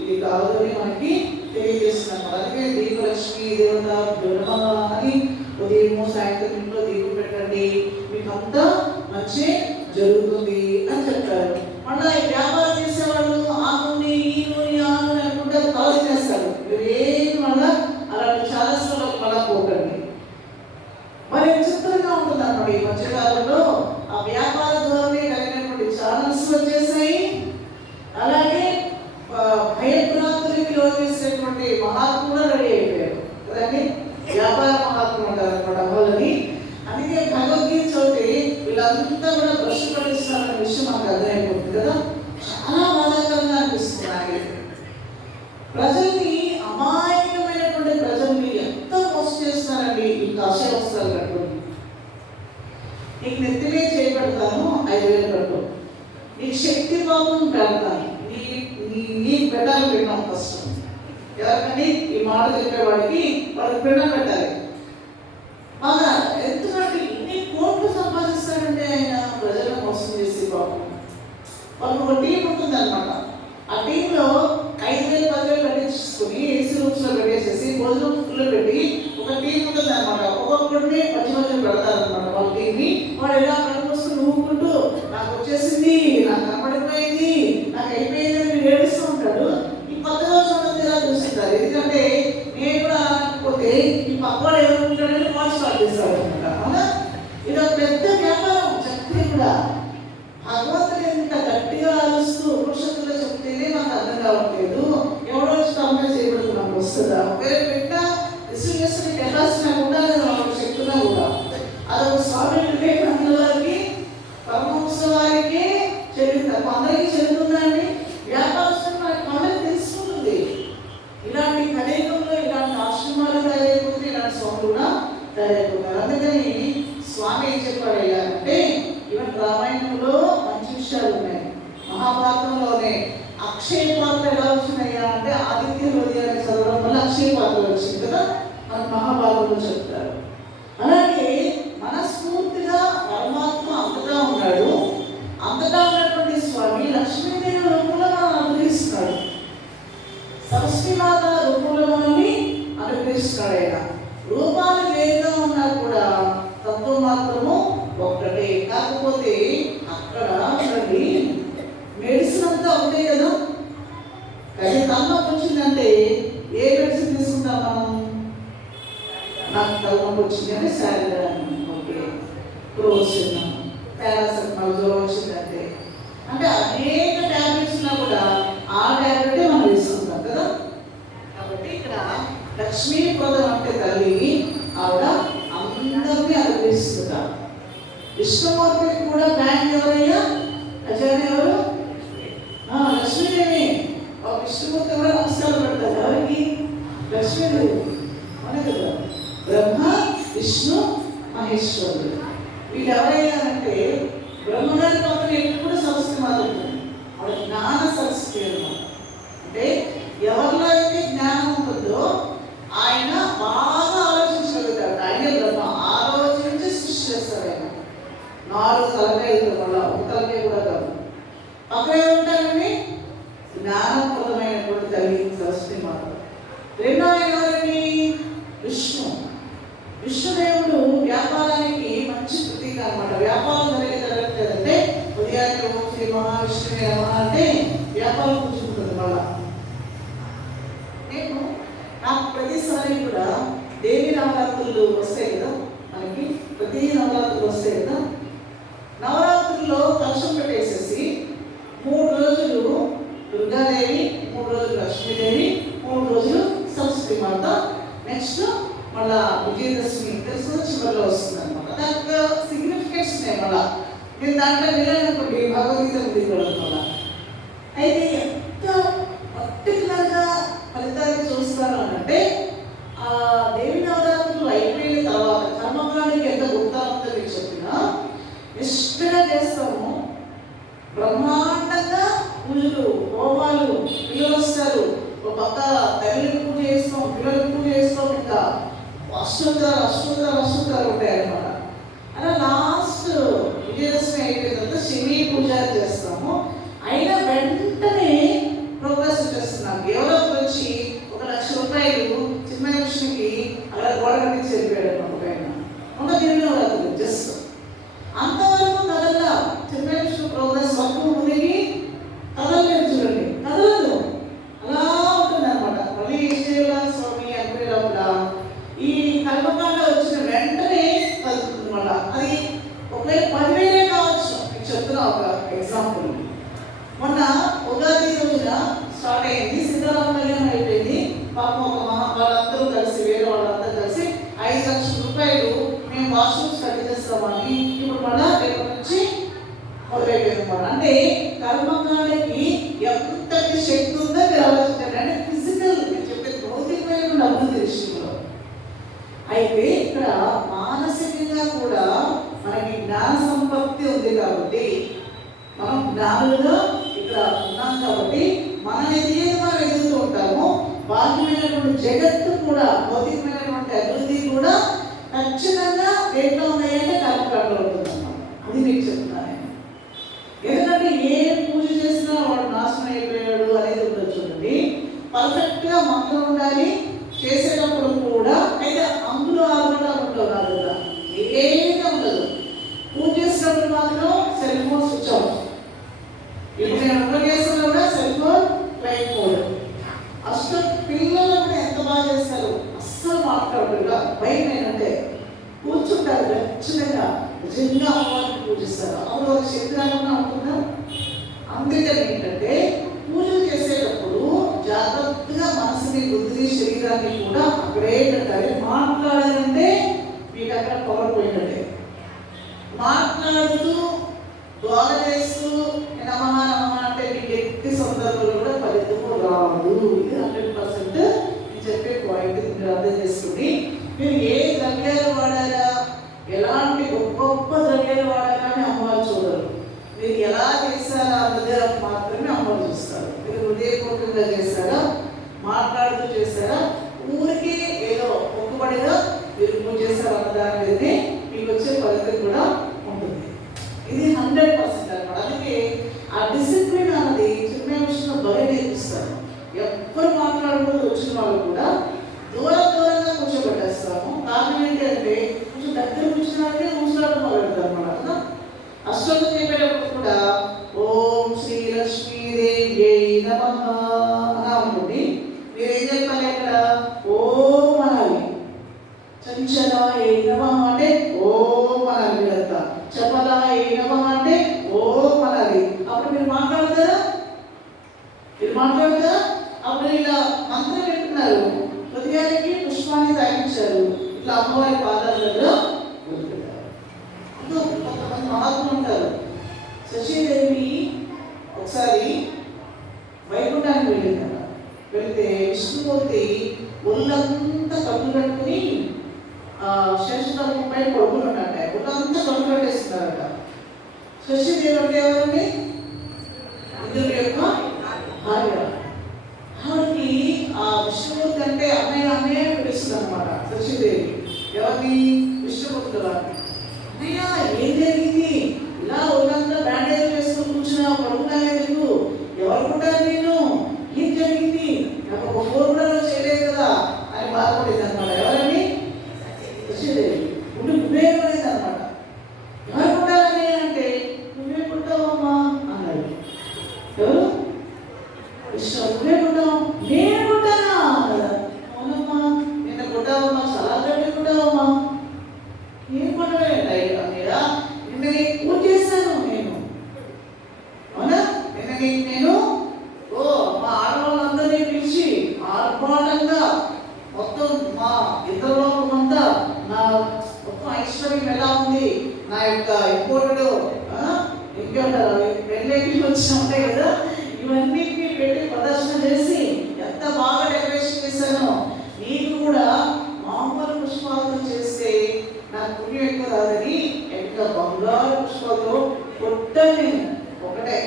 ఇది కాదు అని మనకి తెలియజేస్తున్నాను. అందుకే దీపలక్ష్మి దేవత దుర్మ అని ఉదయం సాయంత్రం ఇంట్లో దీపం పెట్టండి, మీకు అంతా మంచి జరుగుతుంది అని చెప్పారు. మళ్ళీ వ్యాపారం చేసేవాళ్ళు ఆ నూనె ఈ నూనె ఆ నూనె అనుకుంటే కాల్ చేస్తారు. మీరు ఏమి మళ్ళీ అలాంటి చాలా స్థలాలకు మళ్ళీ పోకండి. మరి విచిత్రంగా ఉంటుంది అన్నమాట. ఈ మధ్యకాలంలో ఆ వ్యాపార ధోరణి కలిగినటువంటి ఛానల్స్ వచ్చేసాయి. అలాగే భయభ్రాంతులకి లోకేసినటువంటి మహాత్ములు రెడీ అయిపోయారు కదండి. వ్యాపార మహాత్ములు ఉంటారు అన్నమాట వాళ్ళని. అందుకే భగవద్గీత చోటి వీళ్ళంతా కూడా భ్రష్టు పట్టిస్తారన్న విషయం మాకు అర్థమైపోతుంది కదా. చాలా బాధాకరంగా అనిపిస్తుంది నాకు. ప్రజల్ని, అమాయకమైనటువంటి ప్రజల్ని ఎంత మోసం చేస్తున్నారండి ఈ కాషాయ వస్త్రాలు కట్టుకుని. నీకు నెత్తిమే చేయబడతాను 5,000 కట్టు, నీకు శక్తి పాపం పెడతాను, నీ పెట్టాలి పెట్టాం ఫస్ట్. ఎవరికండి ఈ మాట చెప్పేవాడికి వాళ్ళకి పిండం పెట్టాలి. బాగా ఎందుకంటే ఇన్ని కోట్లు సంపాదిస్తాడంటే ఆయన ప్రజలను మోసం చేసి పాపం. వాళ్ళకి ఒక టీం ఉంటుంది అనమాట. ఆ టీంలో 5,000 10,000 కట్టించుకొని ఏసీ రూమ్స్లో పెట్టేసేసి భోజనం ఫుల్లో పెట్టి ఒక టీం ఉంటుంది అనమాట. ఒక్కొక్కడిని మధ్య మధ్యలో పెడతారనమాట వాళ్ళ టీంని. వాడు ఎలా కడుపుకొని ఊపుకుంటూ నాకు వచ్చేసింది, నాకు కనపడిపోయింది, నాకు అయిపోయింది అని ఏడుస్తూ ఉంటాడు. ఈ కొత్తగా చూడండి ఎలా చూస్తుంటారు. ఎందుకంటే నేను కూడా అనకపోతే ఈ పక్కవాడు ఏమనుకుంటాడని వాడు స్టార్ట్ చేస్తాడు అనమాట. అవునా? ఇది ఒక పెద్ద వ్యాపారం. చెప్తే కూడా భగవంతుడు ఎంత గట్టిగా ఆలోచిస్తూ ఉపనిషత్తులో చెప్తేనే నాకు అర్థం కావట్లేదు. ఎవరో కంపెనీ చేయబడుతున్నాను వస్తుందా? వేరే పెట్ట రిసీవ్ చేసుకునే కెపాసిటీ నాకు ఉండాలి వాళ్ళకి చెప్తున్నా కూడా. అదొక స్వామి వివేకానంద వారికి, పరమహంస వారికి చెల్లింది, అందరికీ చెల్లుతుందండి. వ్యాపారస్తులు మనకి అందరికీ తెలుసుకుంటుంది. ఇలాంటి కళేకంలో ఇలాంటి ఆశ్రమాలు తయారైపోతుంది, ఇలాంటి స్వాములు కూడా తయారైపోతారు. అందుకని స్వామి ఏం చెప్పాడు అంటే, ఈవెన్ రామాయణంలో మంచి విషయాలు ఉన్నాయి. మహాభారతంలోనే అక్షయ పాత్ర ఎలా వచ్చినాయా అంటే ఆదిత్య హృదయాన్ని చదవడం వల్ల అక్షయ పాత్ర వచ్చింది కదా, మనకు మహాభారతంలో చెప్తారు. అలాగే మనస్ఫూర్తిగా పరమాత్మ అంతటా ఉన్నాడు. అంతటా ఉన్నటువంటి స్వామి లక్ష్మీదేవి రూపంలో మనం అనుగ్రహిస్తున్నాడు. సరస్వతి మాత రూపంలో మనల్ని అనుగ్రహిస్తున్నాడు. ఆయన రూపాలు వేరుగా ఉన్నా కూడా తత్వం మాత్రము ఒక్కటే. కాకపోతే అక్కడ ఉండండి మెడిసిన్ అంతా ఉంటాయి కదా. కానీ తలనొప్పి వచ్చిందంటే ఏ మెడిసిన్ తీసుకుంటాం మనం? నాకు తలనొప్పి వచ్చింది అంటే శారీరన్, ఓకే, ప్రోసిన్, పారాసెటమాల్, జ్వరం వచ్చిందంటే అంటే అనేక ట్యాబ్లెట్స్ ఉన్నా కూడా ఆ ట్యాబ్లెటే మనం తీసుకుంటాం కదా. కాబట్టి ఇక్కడ లక్ష్మీపదం అంటే తల్లి ఆవిడ అందరినీ అనుగ్రహిస్తుంటారు. విష్ణుమూర్తికి కూడా బ్యాంక్ ఎవరయ్యా? అజయ్ ఎవరు? లక్ష్మీదేవి. విష్ణుమూర్తి కూడా నమస్కారం పెడతారు. ఎవరికి? లక్ష్మీదేవి. అవునే కదా. బ్రహ్మ, విష్ణు, మహేశ్వరుడు వీళ్ళు ఎవరయ్యారంటే బ్రహ్మగారి పక్కన ఎప్పుడు సరస్వతి మాత ఉంటుంది. ఆవిడ జ్ఞాన సరస్వతి అన్నమాట. అంటే ఎవరిలో అయితే జ్ఞానం ఉంటుందో ఆయన బాగా ఆలోచించగలుగుతాడు. ఆయనే బ్రహ్మ. ఆలోచించి సృష్టి చేస్తాడు ఆయన. 4 తలకాయలు వల్ల ఒక తలకాయ కూడా కాదు. పక్కన ఏముంటారండి? జ్ఞానప్రదమైనటువంటి తల్లి సరస్వతి మాత. రెండో ఎవరండి? విష్ణు. విష్ణుదేవుడు వ్యాపారానికి మంచి ప్రతీక అనమాట. వ్యాపారం జరగలేదంటే ఉదయాన్నే ఓం శ్రీ మహావిష్ణువే నమః అంటే వ్యాపారం కూర్చుంటుంది. మళ్ళా నాకు ప్రతిసారి కూడా దేవి నవరాత్రులు వస్తాయి కదా, మనకి ప్రతి నవరాత్రులు వస్తాయి కదా. నవరాత్రుల్లో కలశం పెట్టేసేసి 3 రోజులు దుర్గాదేవి, 3 రోజులు లక్ష్మీదేవి, 3 రోజులు సరస్వతి మాత, నెక్స్ట్ మళ్ళా విజయదశమి తెలుసు చివరిలో వస్తుంది అనమాట. దానికి సిగ్నిఫికెన్స్ ఉన్నాయి. మళ్ళా నేను దాంట్లో వెళ్ళాలనుకోండి భగవద్గీత దిగడం వల్ల అయితే ఎంత పర్టికులర్గా ఫలితాన్ని చూస్తారు అంటే ఆ దేవి నవరాత్రులు అయిపోయిన తర్వాత కర్మకానికి ఎంత గుర్తాంతని చెప్పినా నిష్ఠగా చేస్తాము. బ్రహ్మాండంగా పూజలు, హోమాలు, పిల్లలు వస్తారు. ఒక పక్క తల్లికి పూజ చేస్తాం, పిల్లలకు పూజ చేస్తాం. ఇంకా అష్టోత్తరాలు ఉంటాయి అన్నమాట. అలా ఒక ఎగ్జాంపుల్. మొన్న ఉగాది రోజున స్టార్ట్ అయింది, సీతారామ కళ్యాణం అయిపోయింది. పాపం ఒక వాళ్ళందరూ కలిసి, వేరే వాళ్ళందరూ కలిసి 5 లక్షల రూపాయలు మేము వాష్రూమ్స్ కట్టి చేస్తామని ఇప్పుడు మళ్ళీ రేపటి నుంచి మొదలైపోయింది అనమాట. అంటే కర్మకాండకి ఎంతటి శక్తి ఉందో మీరు ఆలోచించండి. అంటే ఫిజికల్, నేను చెప్పేది భౌతికమైన అభివృద్ధి విషయంలో. అయితే ఇక్కడ మానసికంగా కూడా మనకి జ్ఞాన సంపత్తి ఉంది కాబట్టి, మనం జ్ఞానులుగా ఇక్కడ ఉన్నాం కాబట్టి మనం ఏది మనం ఎదుగుతూ ఉంటామో బాహ్యమైనటువంటి జగత్తు కూడా, భౌతికమైనటువంటి అభివృద్ధి కూడా ఖచ్చితంగా దేంట్లో ఉన్నాయంటే కర్మకాండలో ఉంటుందన్నమాట. అది మీకు చెప్తున్నాను. ఎందుకంటే ఏ పూజ చేసినా వాడు నాశనం అయిపోయాడు అనేది ఉండదు. చూడండి, పర్ఫెక్ట్గా మంత్రం ఉండాలి చేసేటప్పుడు కూడా. అయితే అందులో ఆగడాలు ఉండవు నా దగ్గర, ఏమీ ఉండదు. పూజ చేసినప్పుడు మాత్రం సెల్ ఫోన్ స్విచ్ ఆఫ్. ఇప్పుడు నేను ఉపన్యాసంలో కూడా సెల్ ఫోన్ ఫ్లైట్ మోడ్. అసలు పిల్లలు కూడా ఎంత బాగా చేస్తారు, అస్సలు మాట్లాడకుండా భయం ఏంటంటే కూర్చుంటారు ఖచ్చితంగా, నిజంగా అమ్మవారిని పూజిస్తారు. అప్పుడు ఒక శరీరంగా ఉంటుందా. అందుకని ఏంటంటే పూజలు చేసేటప్పుడు జాగ్రత్తగా మనసుని, బుద్ధిని, శరీరాన్ని కూడా అక్కడే పెట్టాలి. మాట్లాడాలంటే మీకు అక్కడ పవర్ పోయినట్టే. మాట్లాడుతూ ద్వార చేస్తూ నమః నమః అంటే మీకు ఎట్టి సందర్భంలో కూడా ఫలితము రాదు. ఇది 100% నేను చెప్పే పాయింట్ మీరు అర్థం చేసుకుని, మీరు ఏ ద్రవ్యాలు వాడారా, ఎలాంటి గొప్ప గొప్ప ద్రవ్యాలు వాడారా అని అమ్మవారు చూడరు. మీరు ఎలా చేశారా అన్నది మాత్రమే అమ్మవారు చూస్తారు. మీరు హృదయపూర్వకంగా చేశారా, మాట్లాడుతూ చేశారా, ఊరికి ఏదో ఒక్కబడిగా మీరు పూజ చేశారు అన్న దాని మీదనే మీకు వచ్చే ఫలితం కూడా ఉంటుంది. ఇది 100% అన్నమాట. అందుకే ఆ డిసిప్లిన్ అన్నది చిన్న విషయంలో బలి నేర్పిస్తారు. ఎవ్వరు మాట్లాడకూడదు, వచ్చిన వాళ్ళు కూడా దూరంగా కూర్చోబెట్టేస్తాము. కారణం ఏంటంటే కొంచెం దగ్గర కూర్చున్నారంటే కూర్చోవడం మొదలెడతారు అన్నమాట కదా. అష్టోత్తరం చెప్పేటప్పుడు కూడా ఓం శ్రీ లక్ష్మీదేవ్యై నమః అనుకోండి. మీరేం చెప్పాలి అక్కడ? ఓం అనాలి. చంచలాయ నమః అంటే ఓం అనాలి. మీరంతా చపలాయ నమః అంటే ఓం అనాలి. అప్పుడు మీరు మాట్లాడతారా? అప్పుడు ఇలా మంత్రం పెట్టుకున్నారు, హృదయానికి పుష్పాన్ని తాగించారు, ఇట్లా అమ్మవారి పాదాల దగ్గర కొంతమంది మహాత్ములు ఉంటారు. శశీదేవి ఒకసారి వైకుంఠానికి వెళ్ళింది కదా. వెళితే విష్ణుమూర్తి ఒళ్ళంతా కట్టు కట్టుకుని శేషతత్వం పై పడుకుని ఉన్నట్ట. ఒళ్ళంతా కట్టు కట్టేస్తున్నారట. శశీదేవి అంటే ఎవరండి? ఇంద్రుడి యొక్క భార్య. ఆవిడకి ఆ విష్ణుమూర్తి అంటే అన్నయ్య పిలుస్తుంది అనమాట శశీదేవి. ఎవరిని? విష్ణుమూర్తి వారిని. అన్నయ్య ఏం జరిగింది, ఇలా ఒళ్ళంతా బ్యాండేజ్ వేసుకుని కూర్చున్నా, పడుకున్నాను, ఎవరుకుంటారు నేను, ఏం జరిగింది, నాకు ఒక ఫోన్ కూడా చేయలేదు కదా అని బాధపడేది అనమాట. ఎవరండి? శశీదేవి. ఇప్పుడు నువ్వే పడేది అనమాట. ఎవరుకుంటారని అంటే నువ్వే పుట్టావమ్మా అన్నాడు. ఎవరు? విష్ణు. నువ్వే పుట్టావు? నేను పుట్టానా కదా. అవునమ్మా, నిన్న పుట్టావమ్మా, చాలా గట్టి పుట్టావమ్మా. ఏం పుట్టలేదా మీద? నిన్న నీకు పూజ చేశాను నేను. అవునా? నిన్న నీకు నేను మా ఆడవాళ్ళందరినీ పిలిచి ఆర్భాటంగా మొత్తం మా ఇతరులంతా నా మొత్తం ఐశ్వర్యం ఎలా ఉంది, నా యొక్క ఇంపోర్టెడ్ ఇంకేంటారు పెళ్ళికి వచ్చిన ఉంటాయి కదా, ఇవన్నీ పెట్టి ప్రదర్శన చేసి ఎంత బాగా డెకరేషన్ చేశానో. నీకు కూడా మామూలు పుష్పాలతో చేస్తే నాకు పుణ్యం ఎక్కువ రాదని ఇంకా బంగారు పుష్పాలతో కొట్టని ఒకటే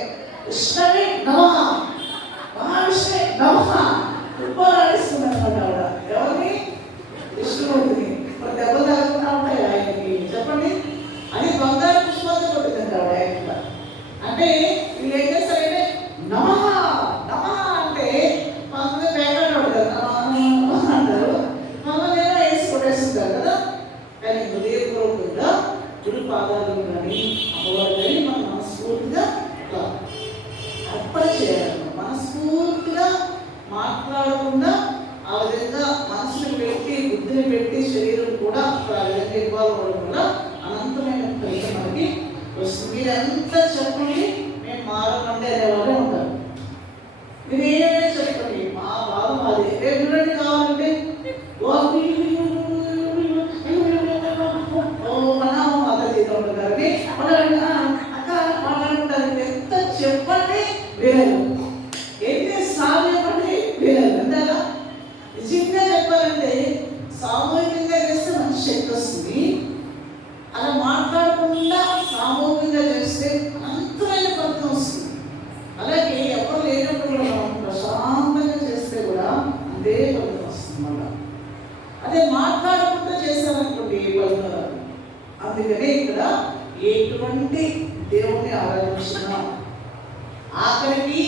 కృష్ణని నమః, మహావిష్ణువే నమః ఉపాడిస్తున్నాను అన్నమాట. ఆవిడ ఎవరిని? విష్ణుమూర్తిని. ఇప్పుడు దెబ్బలు తగ్గకుండా ఉంటాయి ఆయనకి, చెప్పండి. అని బంగారు పుష్పాలతో కొట్టిందంట ఆవిడ ఆయన. అంటే వీళ్ళు ఏం చేస్తారంటే నమః నమః అంటే కొంతమంది పేపర్ పడతారు, నమః అంటారు, మమ్మల్ని వేసి కొట్టేస్తుంటారు కదా. కానీ హృదయపూర్వకంగా గుడి పాదాలు కానీ అమ్మవారు కానీ మనం మనస్ఫూర్తిగా అర్పణ చేయాలి. మనస్ఫూర్తిగా మాట్లాడకుండా మీరు ఎంత చెప్పండి మేము మారమంటే అనేవారే ఉంటారు. మీరు ఏమైనా చెప్పండి మా బాధ మాది, రేపు కావాలంటే అక్క మాట్లాడుకుంటారు. ఎంత చెప్పండి వినరు, ఎన్నిసార్లు చెప్పండి వినరు. అంతేనా? నిజంగా చెప్పాలంటే సామూహికంగా చేస్తే మంచి శక్తి వస్తుంది. అలా మాట్లాడకుండా సామూహికంగా చేస్తే అనంతమైన ఫలితం వస్తుంది. అలాగే ఎవరు లేనప్పుడు కూడా మనం ప్రశాంతంగా చేస్తే కూడా అదే ఫలితం వస్తుంది. మళ్ళా అదే మాట్లాడకుండా చేశారనుకోండి ఏ ఫలితం రాదు. అందుకనే ఇక్కడ ఎటువంటి దేవుణ్ణి ఆరాధించినా ఆఖరికి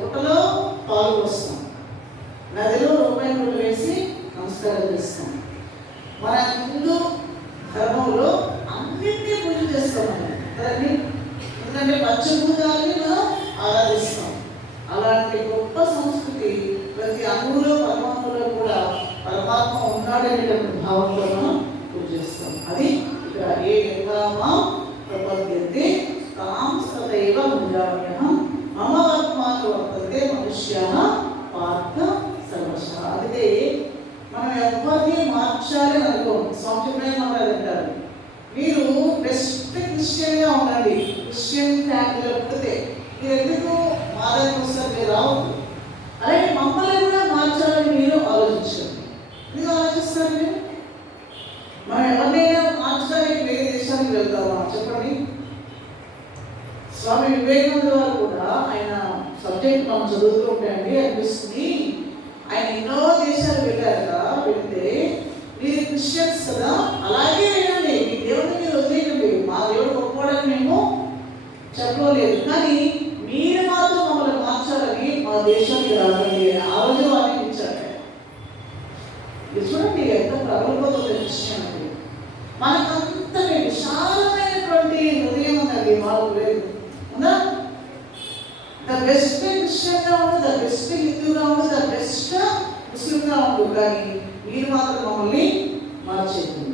పుట్టలో పాలు వస్తాం, నదిలో రూపాయలు వేసి నమస్కారం చేస్తాం. మన హిందూ ధర్మంలో అన్నింటినీ పూజ చేస్తాం కదండి. ఎందుకంటే పంచభూతాలని మనం ఆరాధిస్తాం. అలాంటి గొప్ప సంస్కృతి ప్రతి అణువులో పరమాత్మలో కూడా పరమాత్మ ఉన్నాడనేటువంటి భావంలో మనం పూజిస్తాం. అది ఇక్కడ ఏ గంగామా ప్రపద్యంతే తాం సదైవ ముజామ్యః మమ ఆత్మాను వర్తంతే మనుష్యాః పార్థ సర్వశః. అదే మనం ఎవరిని మార్చాలి అనుకోండి. స్వామి అంటారు, మీరు బెస్ట్ క్రిస్టియన్గా ఉండండి, క్రిస్టియన్ ఫ్యామిలీలో పుడితే మీరు ఎందుకు మారని వస్తారు, మీరు రావద్దు. అలాగే మమ్మల్ని కూడా మార్చాలని మీరు ఆలోచించండి. ఎందుకు ఆలోచిస్తారు మీరు? మనం ఎవరినైనా మార్చడానికి వేరే దేశానికి వెళ్తామా చెప్పండి? స్వామి వివేకానంద వారు కూడా ఆయన సబ్జెక్ట్ మనం చదువుతూ ఉంటాయండి అనిపిస్తుంది. ఆయన ఎన్నో దేశాలు వెళ్ళారు కదా. వెళ్తే మీరు క్రిస్టియన్స్ కదా, అలాగే వెళ్ళండి, మీ దేవుడిని మీరు వదిలేయండి. మా దేవుడు గొప్పవాడని మేము చెప్పలేదు, కానీ మీరు మాత్రం మమ్మల్ని మార్చాలని మా దేశానికి రావాలి ఆ రోజు ఆనందించారు. ఇది చూడండి ఎంత ప్రబలపోతుంది క్రిస్టియన్ అంటే. మనకంత విశాలమైనటువంటి హృదయం ఉందండి, మాకు లేదు. ఉందా? ద బెస్ట్ క్రిస్టియన్గా ఉండు, ద బెస్ట్ హిందూగా ఉండు, ద బెస్ట్ ముస్లింగా ఉండు, కానీ మీరు మాత్రం మమ్మల్ని మార్చేది.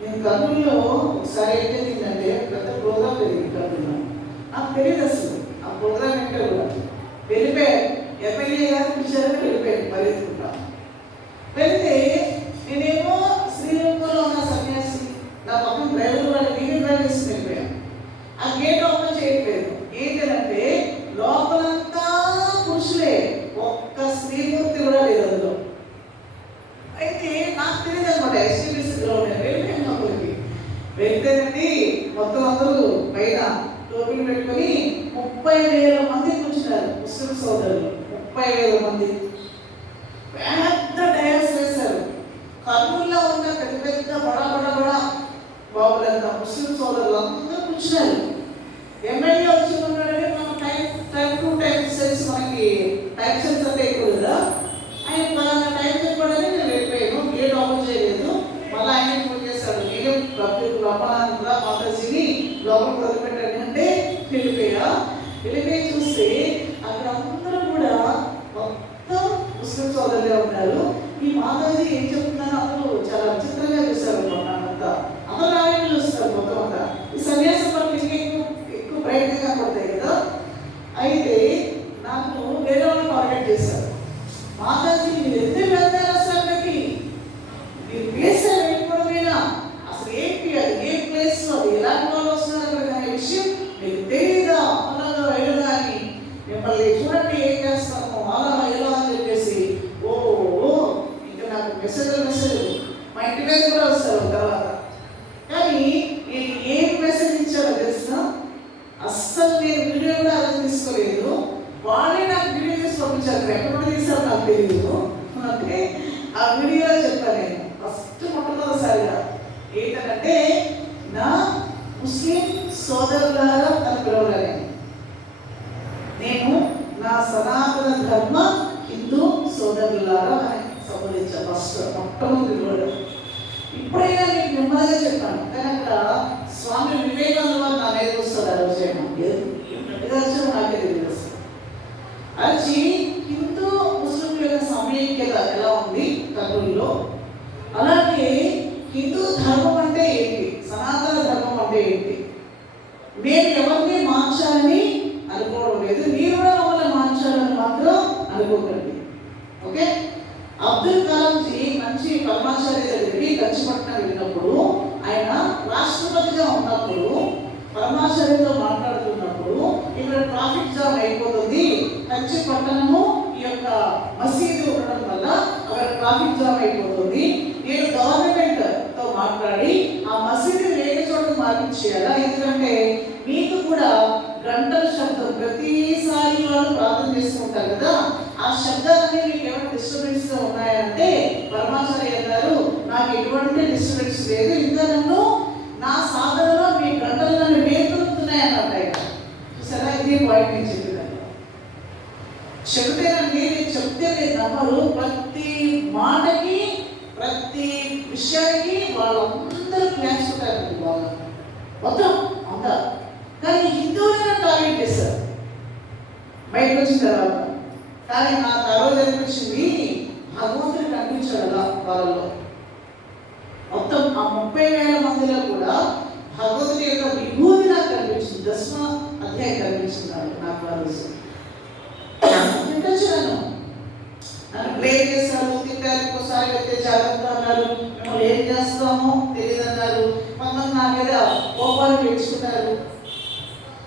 నేను కర్నూలులో ఒకసారి ఏం జరిగిందంటే పెద్ద ప్రోగ్రామ్ జరిగింది కర్నూలులో. నాకు తెలియదు అసలు ఆ ప్రోగ్రామ్ ఏంటో కూడా. వెళ్ళిపోయారు, ఎమ్మెల్యే గారు పిలిచారని వెళ్ళిపోయారు పరిగెత్తుకుంటా. వెళ్తే నేనేమో శ్రీరంగంలో ఉన్న సన్యాసి, నా పక్కన డ్రైవర్ కూడా నేను డ్రైవ్ చేసి వెళ్ళిపోయాను. ఆ గేట్ ఓపెన్ చేయట్లేదు. ఏంటంటే లోపలంతా పురుషులే, ఒక్క స్త్రీమూర్తి కూడా లేదు అందులో. అయితే నాకు తెలియదు అనమాట. ఎస్టీబీసీలో వెళ్ళిపోయాను లోపలికి. వెళ్తేనండి మొత్తం అందరూ పైన టోపీలు పెట్టుకొని 30,000 మంది కూర్చున్నారు ముస్లిం సోదరులు. 30,000 మంది పెద్ద డయాస్ వేశారు. కర్నూలులో ఉన్న పెద్ద పెద్ద బడా బాబులంతా ముస్లిం సోదరులు అందరూ కూర్చున్నారు. ఎమ్మెల్యే వచ్చి ఉన్నాడని మనం టైం టు టైం సెన్స్, మనకి టైం సెన్స్ అంటే ఎక్కువ కదా. ఆయన పలానా టైం చెప్పాడని నేను వెళ్ళిపోయాను. గేట్ ఓపెన్ చేయలేదు. మళ్ళీ ఆయన ఫోన్ చేశాడు, నేను పబ్లిక్ రమణాంధ్ర మాతాజీని లోపలికి వదిలిపెట్టాను అంటే వెళ్ళిపోయి చూస్తే అక్కడ అందరూ కూడా మొత్తం ముస్లిం సోదరులే ఉన్నారు. ఈ మాతాజీ ఏం చెప్తున్నారో అందరూ చాలా విచిత్రంగా చూస్తారు అనమాట. అందరూ నారాయణ చూస్తారు మొత్తం అంతా. ఈ సన్యాసం పట్ల ఎక్కువ ప్రయత్నంగా పడతాయి కదా. అయితే నాకు వేరే వాళ్ళు టార్గెట్ చేశారు. మాతాజీ మీరు ఎందుకు వెళ్తారు అసలు అక్కడికి? మీరు ప్లేస్ వెళ్ళిపోవడమేనా? అసలు ఏంటి అది, ఏ ప్లేస్, అది ఎలాంటి వాళ్ళు వస్తున్నారు అక్కడికి అనే విషయం మీకు తెలియదా? అలాగా వెళ్ళదా అని మిమ్మల్ని చూడండి ఏం చేస్తాము అలా ఎలా అని చెప్పేసి ఇంకా నాకు మెసేజ్ మా ఇంటి మీద కూడా వస్తారు తర్వాత. కానీ నేను ఏం మెసేజ్ ఇచ్చారో తెలుసా? అస్సలు నేను వీడియో కూడా అర్థం తీసుకోలేదు. వాళ్ళే నాకు వీడియో తీసి పంపించారు. ఎక్కడ తీసారో నాకు తెలియదు. అంటే ఆ వీడియోలో చెప్పాను నేను ఫస్ట్ మొట్టమొదటిసారిగా ఏంటంటే, నా ముస్లిం సోదరులారా అని పిలవలే. నేను నా సనాతన ధర్మ హిందూ సోదరులారా అని సంబోధించాను ఫస్ట్ మొట్టమొదటి కూడా. ఇప్పుడైనా మీకు నెమ్మదిగా చెప్పాను, కానీ అక్కడ స్వామి వివేకానంద వారు నా మీద వస్తారు. ఆ రోజు గట్టిగా వచ్చాము నాకే తెలియదు అసలు. వచ్చి హిందూ ముస్లింల యొక్క సమైక్యత ఎలా ఉంది కర్నూలులో, అలాగే హిందూ ధర్మం అంటే ఏంటి, సనాతన ధర్మం అంటే ఏంటి, నేను ఎవరిని మార్చాలని అనుకోవడం లేదు, మీరు కూడా మమ్మల్ని మార్చాలని మాత్రం అనుకోకండి. ఓకే. అబ్దుల్ కలాంజీ మంచి పరమాచార్య దగ్గరికి కంచిపట్నం వెళ్ళినప్పుడు, ఆయన రాష్ట్రపతిగా ఉన్నప్పుడు పరమాచార్యతో మాట్లాడుతున్నప్పుడు, ఇక్కడ ట్రాఫిక్ జామ్ అయిపోతుంది, కంచి పట్టణము ఈ యొక్క మసీదు ఉండడం వల్ల అక్కడ ట్రాఫిక్ జామ్ అయిపోతుంది, నేను గవర్నమెంట్ తో మాట్లాడి ఆ మసీదు వేరే చోట మార్పించేయాలా, ఎందుకంటే మీకు కూడా గంటల శబ్దం ప్రతిసారి వాళ్ళు ప్రార్థన చేసుకుంటారు కదా, ఆ శబ్దాలన్నీ మీకు ఏమైనా డిస్టర్బెన్స్ గా ఉన్నాయంటే పరమాచార్య గారు నాకు ఎటువంటి డిస్టర్బెన్స్ లేదు, ఇంకా నన్ను నా సాధనలో మీ గంటలు నన్ను నేర్పుతున్నాయి అన్నట్టు. చూసారా, ఇది పాయింట్ నేను చెప్పినాను. చెబితేనండి, నేను చెప్తే మీరు నమ్మరు, ప్రతి మాటకి ప్రతి విషయానికి వాళ్ళందరూ క్లాస్ ఉంటారండి, వాళ్ళు మొత్తం అంతా. కానీ హిందువులను టార్గెట్ చేశారు బయటకు వచ్చిన తర్వాత. కానీ నాకు ఆ రోజు అనిపించింది, భగవంతుడు కనిపించాడు అలా వాళ్ళలో. మొత్తం ఆ 30,000 మందిలో కూడా భగవంతుడి యొక్క విభూతి నాకు కనిపించింది. 10వ అధ్యాయం కనిపించింది నాకు ఆ రోజు. నన్ను ప్లే చేశారు, తిట్టారు, ఒకసారి అయితే జాగ్రత్త అన్నారు, మిమ్మల్ని ఏం చేస్తామో తెలియదు అన్నారు, కొంతమంది నా మీద కోపాలు పెంచుకున్నారు.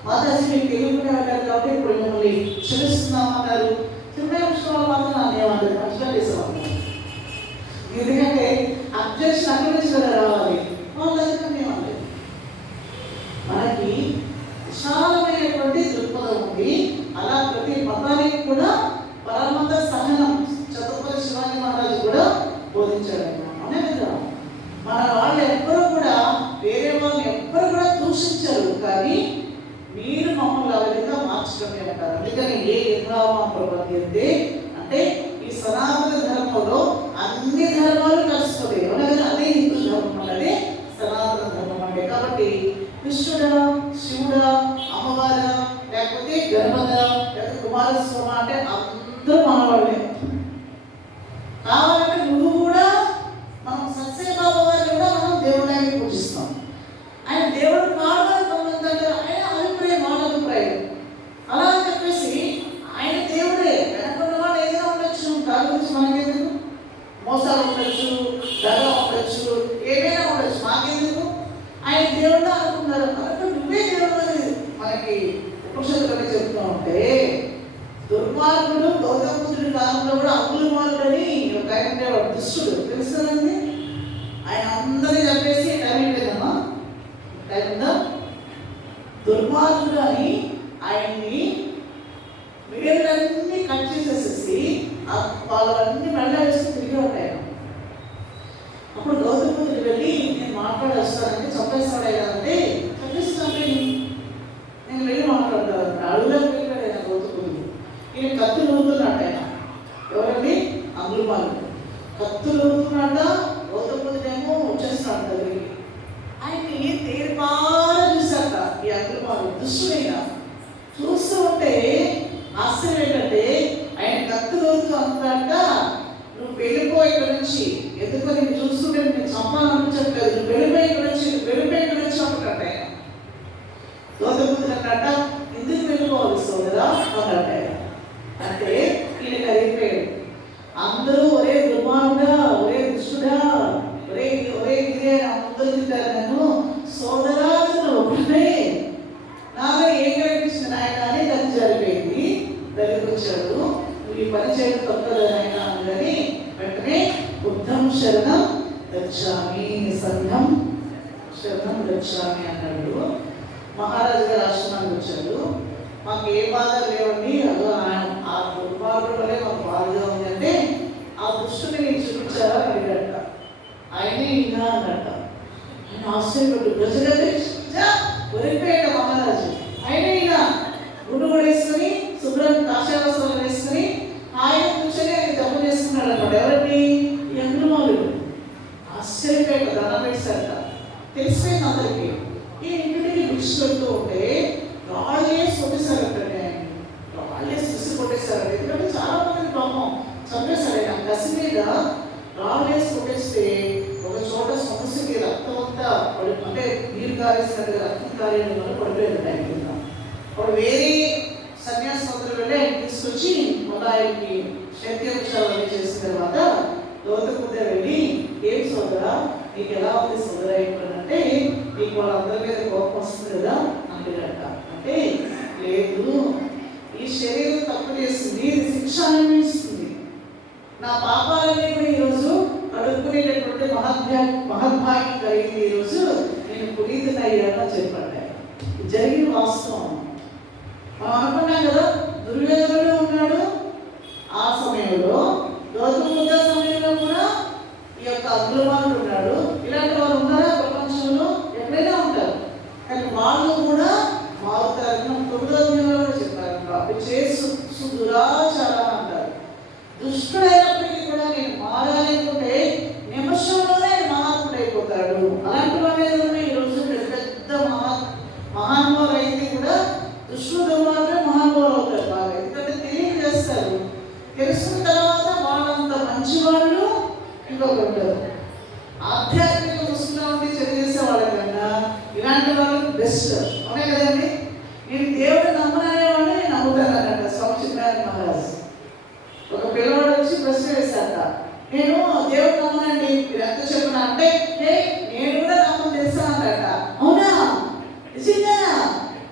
మాతాజీ మీకు తెలియకుండా వెళ్ళారు కాబట్టి ఇప్పుడు మిమ్మల్ని క్షమిస్తున్నామన్నారు. చిన్న విషయంలో మాత్రం నన్ను ఏమన్నారు, మంచిగా చేసేవాళ్ళు. ఎందుకంటే అబ్జెక్షన్ అక్కడి నుంచి కదా రావాలి, వాళ్ళ దగ్గర ఏమన్నారు. మనకి విశాలమైనటువంటి దృక్పథం ఉంది. అలా ప్రతి మతానికి కూడా పరమంత సహనం ఛత్రపతి శివాజీ మహారాజు కూడా బోధించాడు. అనే కదా మన వాళ్ళు ఎవ్వరూ కూడా వేరే వాళ్ళని ఎవ్వరు కూడా దూషించరు, కానీ మీరు మమ్మల్ని ఆ విధంగా మార్చడమే అంటారు. అందుకని ఏ విధానం ప్రబోధిస్తే అంటే ఈ సనాతన ధర్మంలో అన్ని ధర్మాలు కలుసుకోలేదు, అవునా? అదే హిందూ ధర్మం అనేది సనాతన ధర్మం అంటే. కాబట్టి కృష్ణుడా, శివుడా, అమ్మవారా, లేకపోతే గర్భద, లేకపోతే కుమారస్వామి అంటే అందరూ మనవాళ్ళే. కావాలంటే నువ్వు కూడా మనం సత్యబాబు వారిని కూడా మనం దేవుడిని పూజిస్తాం. ఆయన దేవుడు కావాలని తొమ్మిది ఆయన అభిప్రాయం, వాళ్ళ అభిప్రాయం. అలా అని చెప్పేసి ఆయన దేవుడే, వెనకున్న వాళ్ళు ఏదైనా ఉండొచ్చు, దాని గురించి మనకెందుకు? మోసాలు ఉండొచ్చు, దగ ఉండొచ్చు, ఏమైనా ఉండొచ్చు, మాకెందుకు? ఆయన దేవుడు అనుకున్నారు, కాబట్టి నువ్వే దేవుడు అని మనకి ఉపనిషత్తులు చెప్తూ ఉంటే, దుర్మార్గుడు గౌతముడి కాలంలో కూడా అంగుళమాలుడని ఒక ఆయన ఉండేవాడు, దుష్టుడు, తెలుస్తుందండి. ఆయన అందరినీ చంపేసి టైం లేదమ్మా, టైం ఉందా? దుర్మార్గుడు అని ఆయన్ని వేళ్ళన్నీ కట్ చేసేసేసి వాళ్ళన్నీ మెళ్ళ వేసుకుని తిరిగి ఉంటాయి. అప్పుడు గౌతముడు వెళ్ళి నేను మాట్లాడేస్తానంటే చంపేస్తాడే కదంటే, చంపేసి చంపేది నేను వెళ్ళి మాట్లాడతాను. అడుగులోకి వెళ్ళాడు ఆయన గౌతముడు. ఈయన కత్తులు ఊరుతున్నాడు. ఆయన ఎవరండి? అంగుళమాలు కత్తులు ఊరుతున్నాడ. గౌతముడేమో వచ్చేస్తున్నాడు దగ్గరికి. ఆయన్ని తేరిపారా చూశాక ఈ అంగుళమాలు దుష్టుడైన చూస్తూ ఉంటే ఆశ్చర్యం ఏంటంటే, ఆయన కత్తులు ఊరుతూ అంటున్నాక, నువ్వు వెళ్ళిపో ఇక్కడ నుంచి, ఎందుకో నేను చూస్తుంటే నేను చంపాలనిపించట్లేదు, నువ్వు వెళ్ళిపోయి ఇక్కడ నుంచి, వెళ్ళిపోయి ఇక్కడ నుంచి అంటున్నట్టు ఆయన. గౌతముడు అన్నట్ట, ఎందుకు వెళ్ళిపోవాలి సోదరా అన్నట్టు ఆయన. అంటే ఈయనకి అయిపోయాడు. అందరూ ఒరే దుర్మార్గుడా, ఒరే దుష్టుడా, ఒరే ఒరే ఇదే అందరూ తింటారు నన్ను, సోదరా ఒకటే నాలో ఏం కనిపించింది ఆయన అని దాన్ని జరిపోయింది. దగ్గరికి వచ్చాడు, నువ్వు ఈ పని చేయడం తప్పదు ఆయన అని వెంటనే బుద్ధం శరణం గచ్ఛామి, సంఘం శరణం గచ్ఛామి అన్నాడు. మహారాజు గారు ఆశ్రమానికి వచ్చాడు. మాకు ఏ బాధ లేవండి, అదో ఆయన ఆ దుర్మార్గుడు వల్లే మాకు బాధగా ఉంది అంటే, ఆ దుష్టుని నేను చూపించారా అడిగట. ఆయనే ఇంకా అన్నట్ట. ఆయన ఆశ్చర్యపడ్డు. ఒరిపోయాడు మహారాజు. ఆయనే ఇక గుండు కూడా వేసుకొని శుభ్రం కాషాయవస్త్రాలు వేసుకొని ఆయన కూర్చొని ఆయన జపం చేసుకున్నాడు అన్నమాట. ఎవరిని? ఈ అంగుళమాలుడు. ఆశ్చర్యపోయాడు, దండం వేశారట. తెలిసిపోయింది అందరికీ. ఈ ఇంటికి భిక్ష పెడుతూ ఉంటే రాళ్ళే కొట్టేశారంటే, ఆయన రాళ్ళే చూసి కొట్టేశారంట. ఎందుకంటే చాలా మంది పాపం చంపేశాడు ఆయన. కసి మీద రాళ్ళేసి కొట్టేస్తే ఒక చోట సమస్యకి రక్తం అంతా అంటే నీరు కారేసినట్టుగా రక్తం కార్యాలయంలో పడిపోయాడు ఆయన కింద. అప్పుడు వేరే సన్యాసమంతులు వెళ్ళి ఆయన తీసుకొచ్చి మళ్ళీ ఆయనకి శక్తియోపచారాలు చేసిన తర్వాత లోతుకుంటే వెళ్ళి, ఏం సోదరా నీకు ఎలా ఉంది సోదరా ఏంటంటే, నీకు వాళ్ళందరి మీద కోపం వస్తుంది కదా అంటాడట. అంటే లేదు, ఈ శరీరం తప్పు చేస్తుంది, ఇది శిక్ష అనుభవిస్తుంది, నా పాపాలన్నీ కూడా ఈరోజు కడుక్కునేటటువంటి మహద్భాగ్యం కలిగింది, ఈరోజు నేను పునీతునయ్యానని చెప్పాడు. జరిగిన వాస్తవం. మనం అనుకున్నాం కదా, దుర్యోధనుడు ఉన్నాడు ఆ సమయంలో, గౌతమ సమయంలో కూడా ఈ యొక్క అగ్రవాళ్ళు ఉన్నాడు. ఇలాంటి వాళ్ళు ఉన్నారా ప్రపంచంలో? ఎక్కడైనా ఉంటారు, కానీ వాళ్ళు కూడా మారుతారు. 9వ అధ్యాయంలో కూడా చెప్పారు, అవి చేసు దురాచారం అంటారు. దుష్టుడైనప్పటికీ కూడా నేను మారాలనుకుంటే నిమిషంలోనే మహాత్ముడు అయిపోతాడు. అలాంటి వాళ్ళు ఈరోజు పెద్ద పెద్ద మహానుభావులు అయితే కూడా దుష్టుడు మాత్రమే మహానుభావులు అవుతారు బాగా. ఎందుకంటే తెలియజేస్తారు, తెలుసుకున్న తర్వాత వాళ్ళంత మంచి వాళ్ళు ఇంకొకరు ఉంటారు. ఆధ్యాత్మిక దృష్టిలో ఉండి తెలియజేసే వాళ్ళకన్నా ఇలాంటి వాళ్ళు బెస్ట్. అవునే కదండి. నేను దేవుడు నమ్మననేవాడు నేను నమ్ముతానట స్వామి చిన్నారాయణ మహారాజ్. ఒక పిల్లవాడు వచ్చి ప్రశ్న వేశాక, నేను దేవుడు నమ్మనండి మీరు ఎంత చెప్పిన అంటే, నేను కూడా నమ్మని తెలుసా అన్నట. అవునా నిజంగా?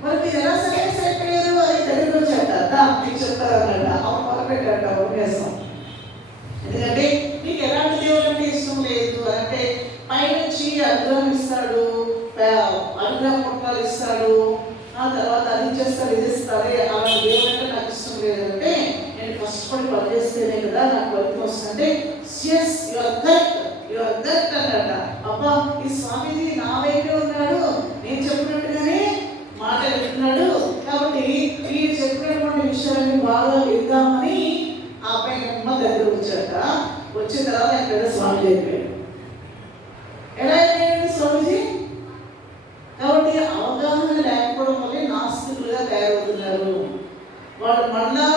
మరి మీరు ఎలా సక్సెస్ అయిపోయారు అని దగ్గరికి వచ్చాట, మీకు చెప్తారు అన్నట. అప్పుడు మొదలుపెట్టాట ఉపన్యాసం. ఎందుకంటే నీకు ఎలాంటి దేవుడు అంటే ఇష్టం లేదు అంటే, పైనుంచి అనుగ్రహం ఇస్తాడు, అనుగ్రహం పుట్టాలు ఇస్తాడు, ఆ తర్వాత అది చేస్తాడు ఇది ఇస్తాడు, అలాంటి దేవుడు అంటే నాకు ఇష్టం లేదంటే, నేను కష్టపడి పని చేస్తేనే కదా నాకు ఫలితం వస్తుందంటే, ఎస్ యువర్ కరెక్ట్ అన్నట. అబ్బా ఈ స్వామిజీ నా వైపే ఉన్నాడు, నేను చెప్పినట్టుగానే మాట వింటున్నాడు, కాబట్టి మీరు చెప్పినటువంటి విషయాన్ని బాగా విద్దామని ఆ పైన దగ్గర వచ్చాట. వచ్చిన తర్వాత ఆయన స్వామి చెప్పాడు. ఎలా అయిపోయింది స్వామిజీ? కాబట్టి అవగాహన లేకపోవడం వల్లే నాస్తికులుగా తయారవుతున్నారు. వాళ్ళు మళ్ళా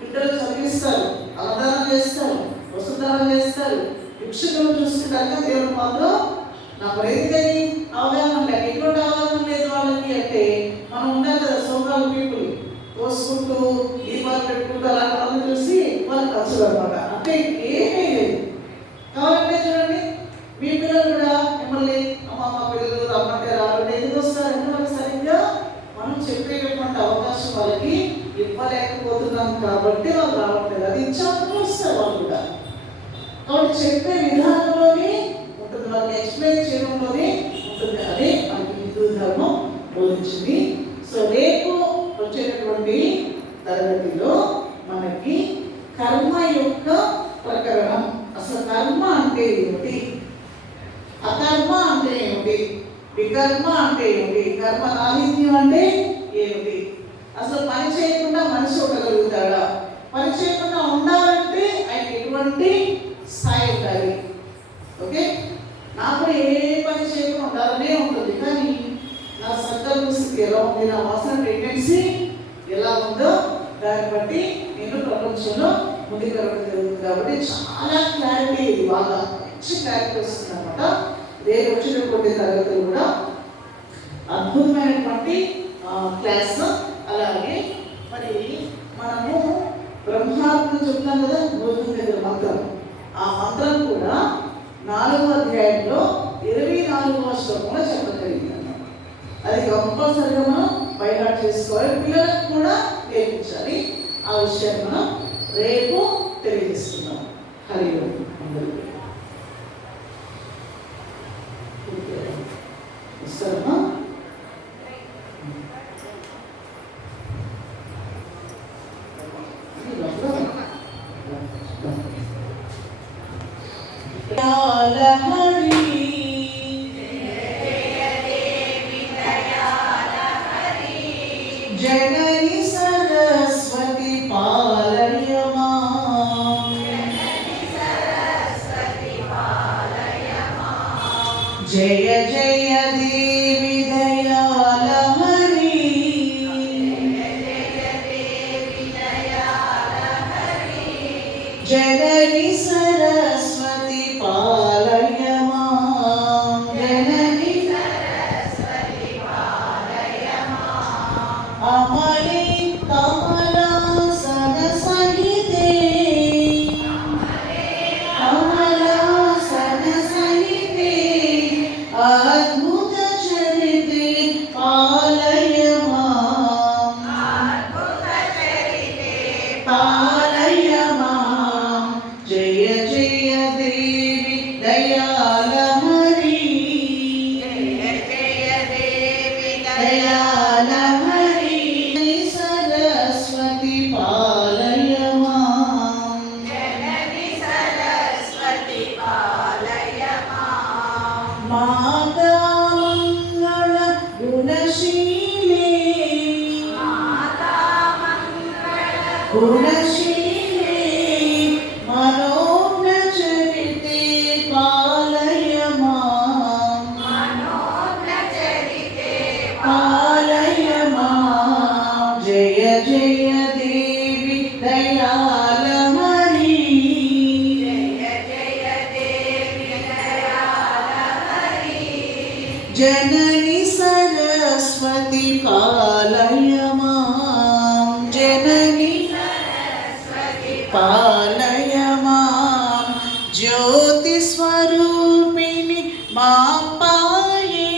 బిడ్డలు చదివిస్తారు, అవధానం చేస్తారు, వసుధానం చేస్తారు, భిక్షకులు చూసుకుంటాక దేవుడు మాత్రం నాకు ఎందుకని అవగాహన లేక. ఎటువంటి అవగాహన లేదు వాళ్ళకి అంటే, మనం ఉండాలి కదా సోకాల పీపుల్ తోసుకుంటూ దీపాలు పెట్టుకుంటూ అలాంటి వాళ్ళని చూసి వాళ్ళకి ఖర్చులు అనమాట. అంటే ఏమీ లేదు. కావాలంటే చూడండి, మీ పిల్లలు కూడా మిమ్మల్ని అమ్మ మా పిల్లలు రమ్మంటే రావాలంటే ఎందుకు వస్తారు? అంటే వాళ్ళకి సరిగ్గా మనం చెప్పేటటువంటి అవకాశం వాళ్ళకి ఇవ్వలేకపోతున్నాం కాబట్టి వాళ్ళు రావట్లేదు. అది ఇచ్చాక వస్తారు వాళ్ళు కూడా. కాబట్టి చెప్పే విధానంలోనే ఉంటుంది, వాళ్ళని ఎక్స్ప్లెయిన్ చేయడంలోనే ఉంటుంది. అదే మనకి హిందూ ధర్మం బోధించింది. సో రేపు వచ్చేటటువంటి తరగతిలో మనకి కర్మ యొక్క ప్రకరణం, అసలు కర్మ అంటే ఏమిటి, అకర్మ అంటే ఏమిటి, వికర్మ అంటే ఏమిటి, కర్మ రాహిత్యం అంటే ఏమిటి, అసలు పని చేయకుండా మనిషి ఉండగలుగుతాడా, పని చేయకుండా ఉండాలంటే ఆయన ఎటువంటి స్థాయి ఉండాలి. ఓకే, నాకు ఏ పని చేయకుండా ఉండాలనే ఉంటుంది, కానీ నా సంకల్ప స్థితి ఎలా ఉంది, నా వాసన టెండెన్సీ ఎలా ఉందో దాన్ని బట్టి నేను ప్రపంచంలో ముందుకు వెళ్ళడం జరుగుతుంది. కాబట్టి చాలా క్లారిటీ, ఇది బాగా మంచి క్లారిటీ వస్తుంది అనమాట. రేపు వచ్చినటువంటి తరగతులు కూడా అద్భుతమైనటువంటి క్లాస్. అలాగే మరి మనము బ్రహ్మాత్మను చెప్తాం కదా, భోజనం దగ్గర మంత్రం, ఆ మంత్రం కూడా 4వ అధ్యాయంలో 24వ శ్లోకంలో చెప్పగలిగింది అన్నమాట. అది కంపల్సరిగా మనం బైహార్ట్ చేసుకోవాలి, పిల్లలకు కూడా నేర్పించాలి. ఆ విషయాన్ని మనం రేపు తెలియజేస్తున్నాం. హరి ఓం. వస్తారమ్మా? జనని సరస్వతి పాలయ మాం, జయ జయ దేవి దయాల హరి, జనని సరస్వతి పాలయ మాం, జనని సరస్వతి పాలయ गुणशीले मनोज्ञचरिते पालय मां पालय मां जय जय देवी दयालहरी जननी सरस्वती पालय मां जननी पालय मां ज्योतिस्वरूपिणि मां पाहि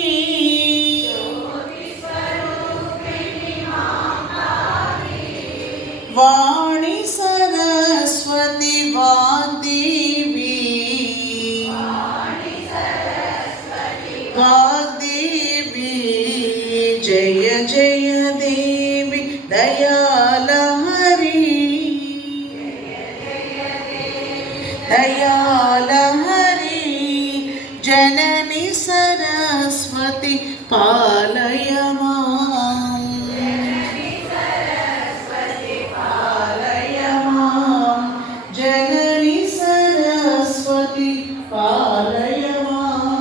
वाणी सरस्वती वाग्देवी वाग्देवी जय जय देवी दयालहरी दयालहरी जननी सरस्वती पालय मां पालय मां जननी सरस्वती पालय मां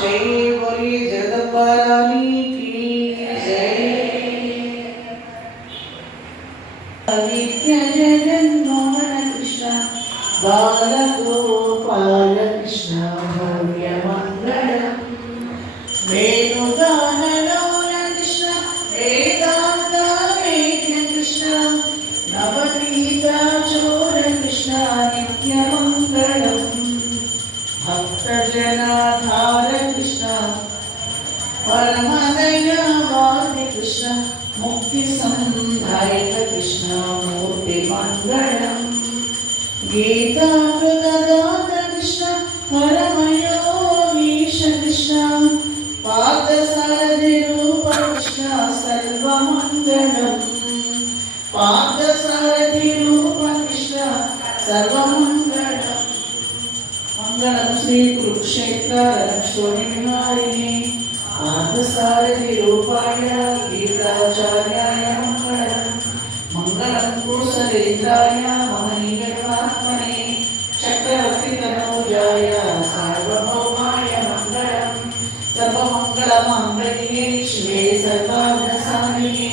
जय बोले जगदम्बा रानी की जय नित्य जगन्मोहन कृष्ण बालगोपाल कृष्ण भव्य मंगलम वेणुगानलोल कृष्ण वेदांत वेद्य कृष्ण नवनीताचोर कृष्ण नित्य मंगलम भक्तजनाधार कृष्ण परमदयावादि कृष्ण मुक्ति संधायक कृष्ण मूर्ति मंगलम गीतामृतदात कृष्ण परमयोगीश कृष्ण पार्थसारथि रूप कृष्ण सर्वमंगलम पार्थसारथि रूप कृष्ण सर्वमंगलम मंगलम श्री कुरुक्षेत्र रणक्षोणिविहारिणे पार्थसारथि रूपाय गीताचार्याय मंगलम मंगलम कुशलेन्द्राय महनीयत्वात्मने चक्रवर्ती तनूजाय सार्वभौमाय मंगलम सर्वमंगलमांगल्ये शिवे सर्वार्थसाधिके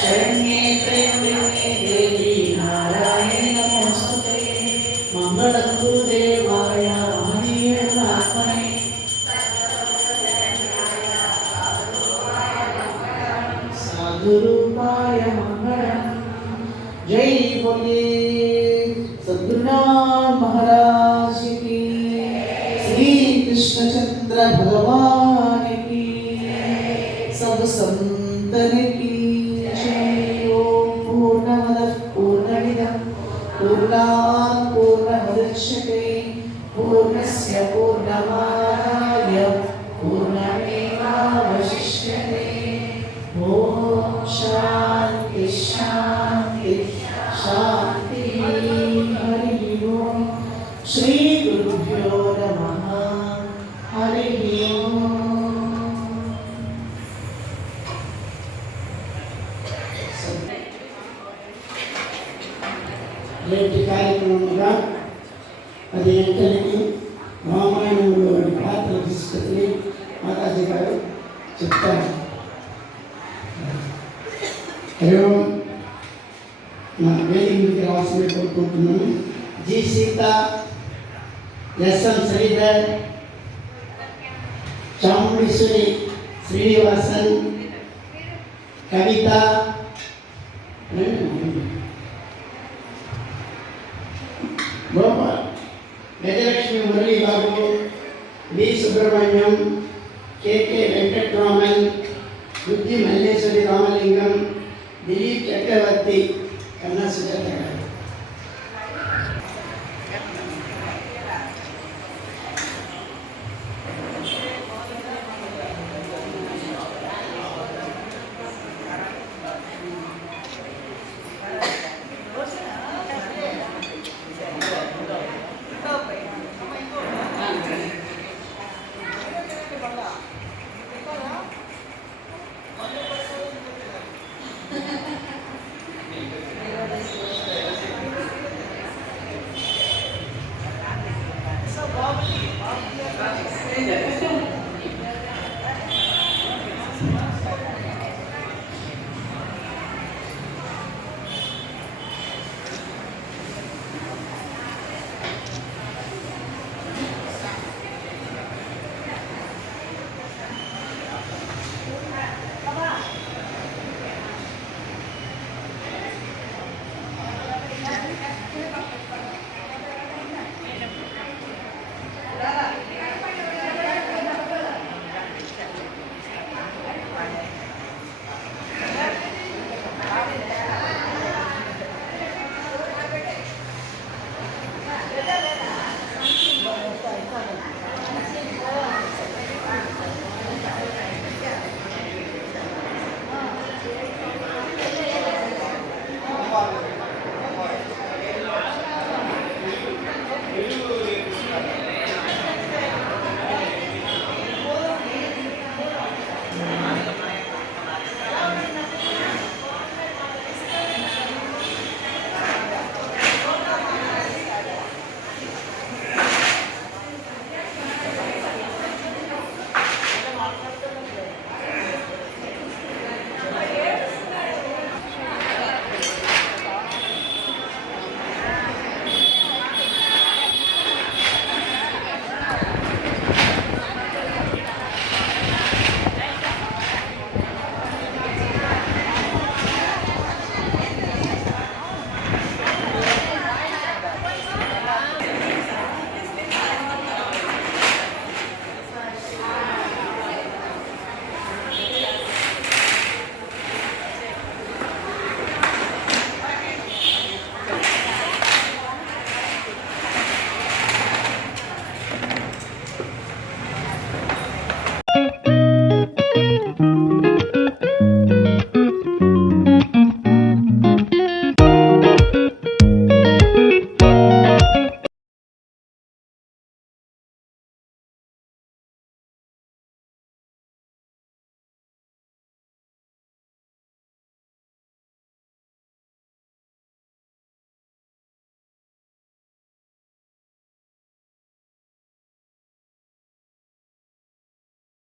शरण्ये त्र्यंबके देवी नारायणी नमोस्तुते मंगलम गुरुदेवाय महनीयत्वात्मने साधुरूपाय मंगलम जय बोले सद्गुरुनाथ महाराज की श्री कृष्णचंद्र भगवान की सब संतन की जय ओम पूर्णमदः पूर्णमिदं पूर्णात् पूर्णमुदच्यते पूर्णस्य पूर्णमादाय पूर्णमेवावशिष्यते ओम शांति शांति शांति हरि ओम श्री गुरुभ्यो नमः हरि ओम నేటి కార్యక్రమంగా 10 గంటలకి రామాయణంలోని పాత్ర విశిష్టతని మాతాజీ గారు చెప్తారు. హరిఓం నా వేదికకి రావాల్సింది కోరుకుంటున్నాను. జి సీత, ఎస్ఎం శ్రీధర్, చాముండేశ్వరి శ్రీనివాసన్, కవిత, గోపాల్, గజలక్ష్మి మురళీ బాబు, వి సుబ్రహ్మణ్యం, కెకే వెంకట్రామన్, బుద్ధి మల్లేశ్వరి రామలింగం, దిలీప్ చక్రవర్తి, కన్నా సుజాత గారు. ఏంటంటే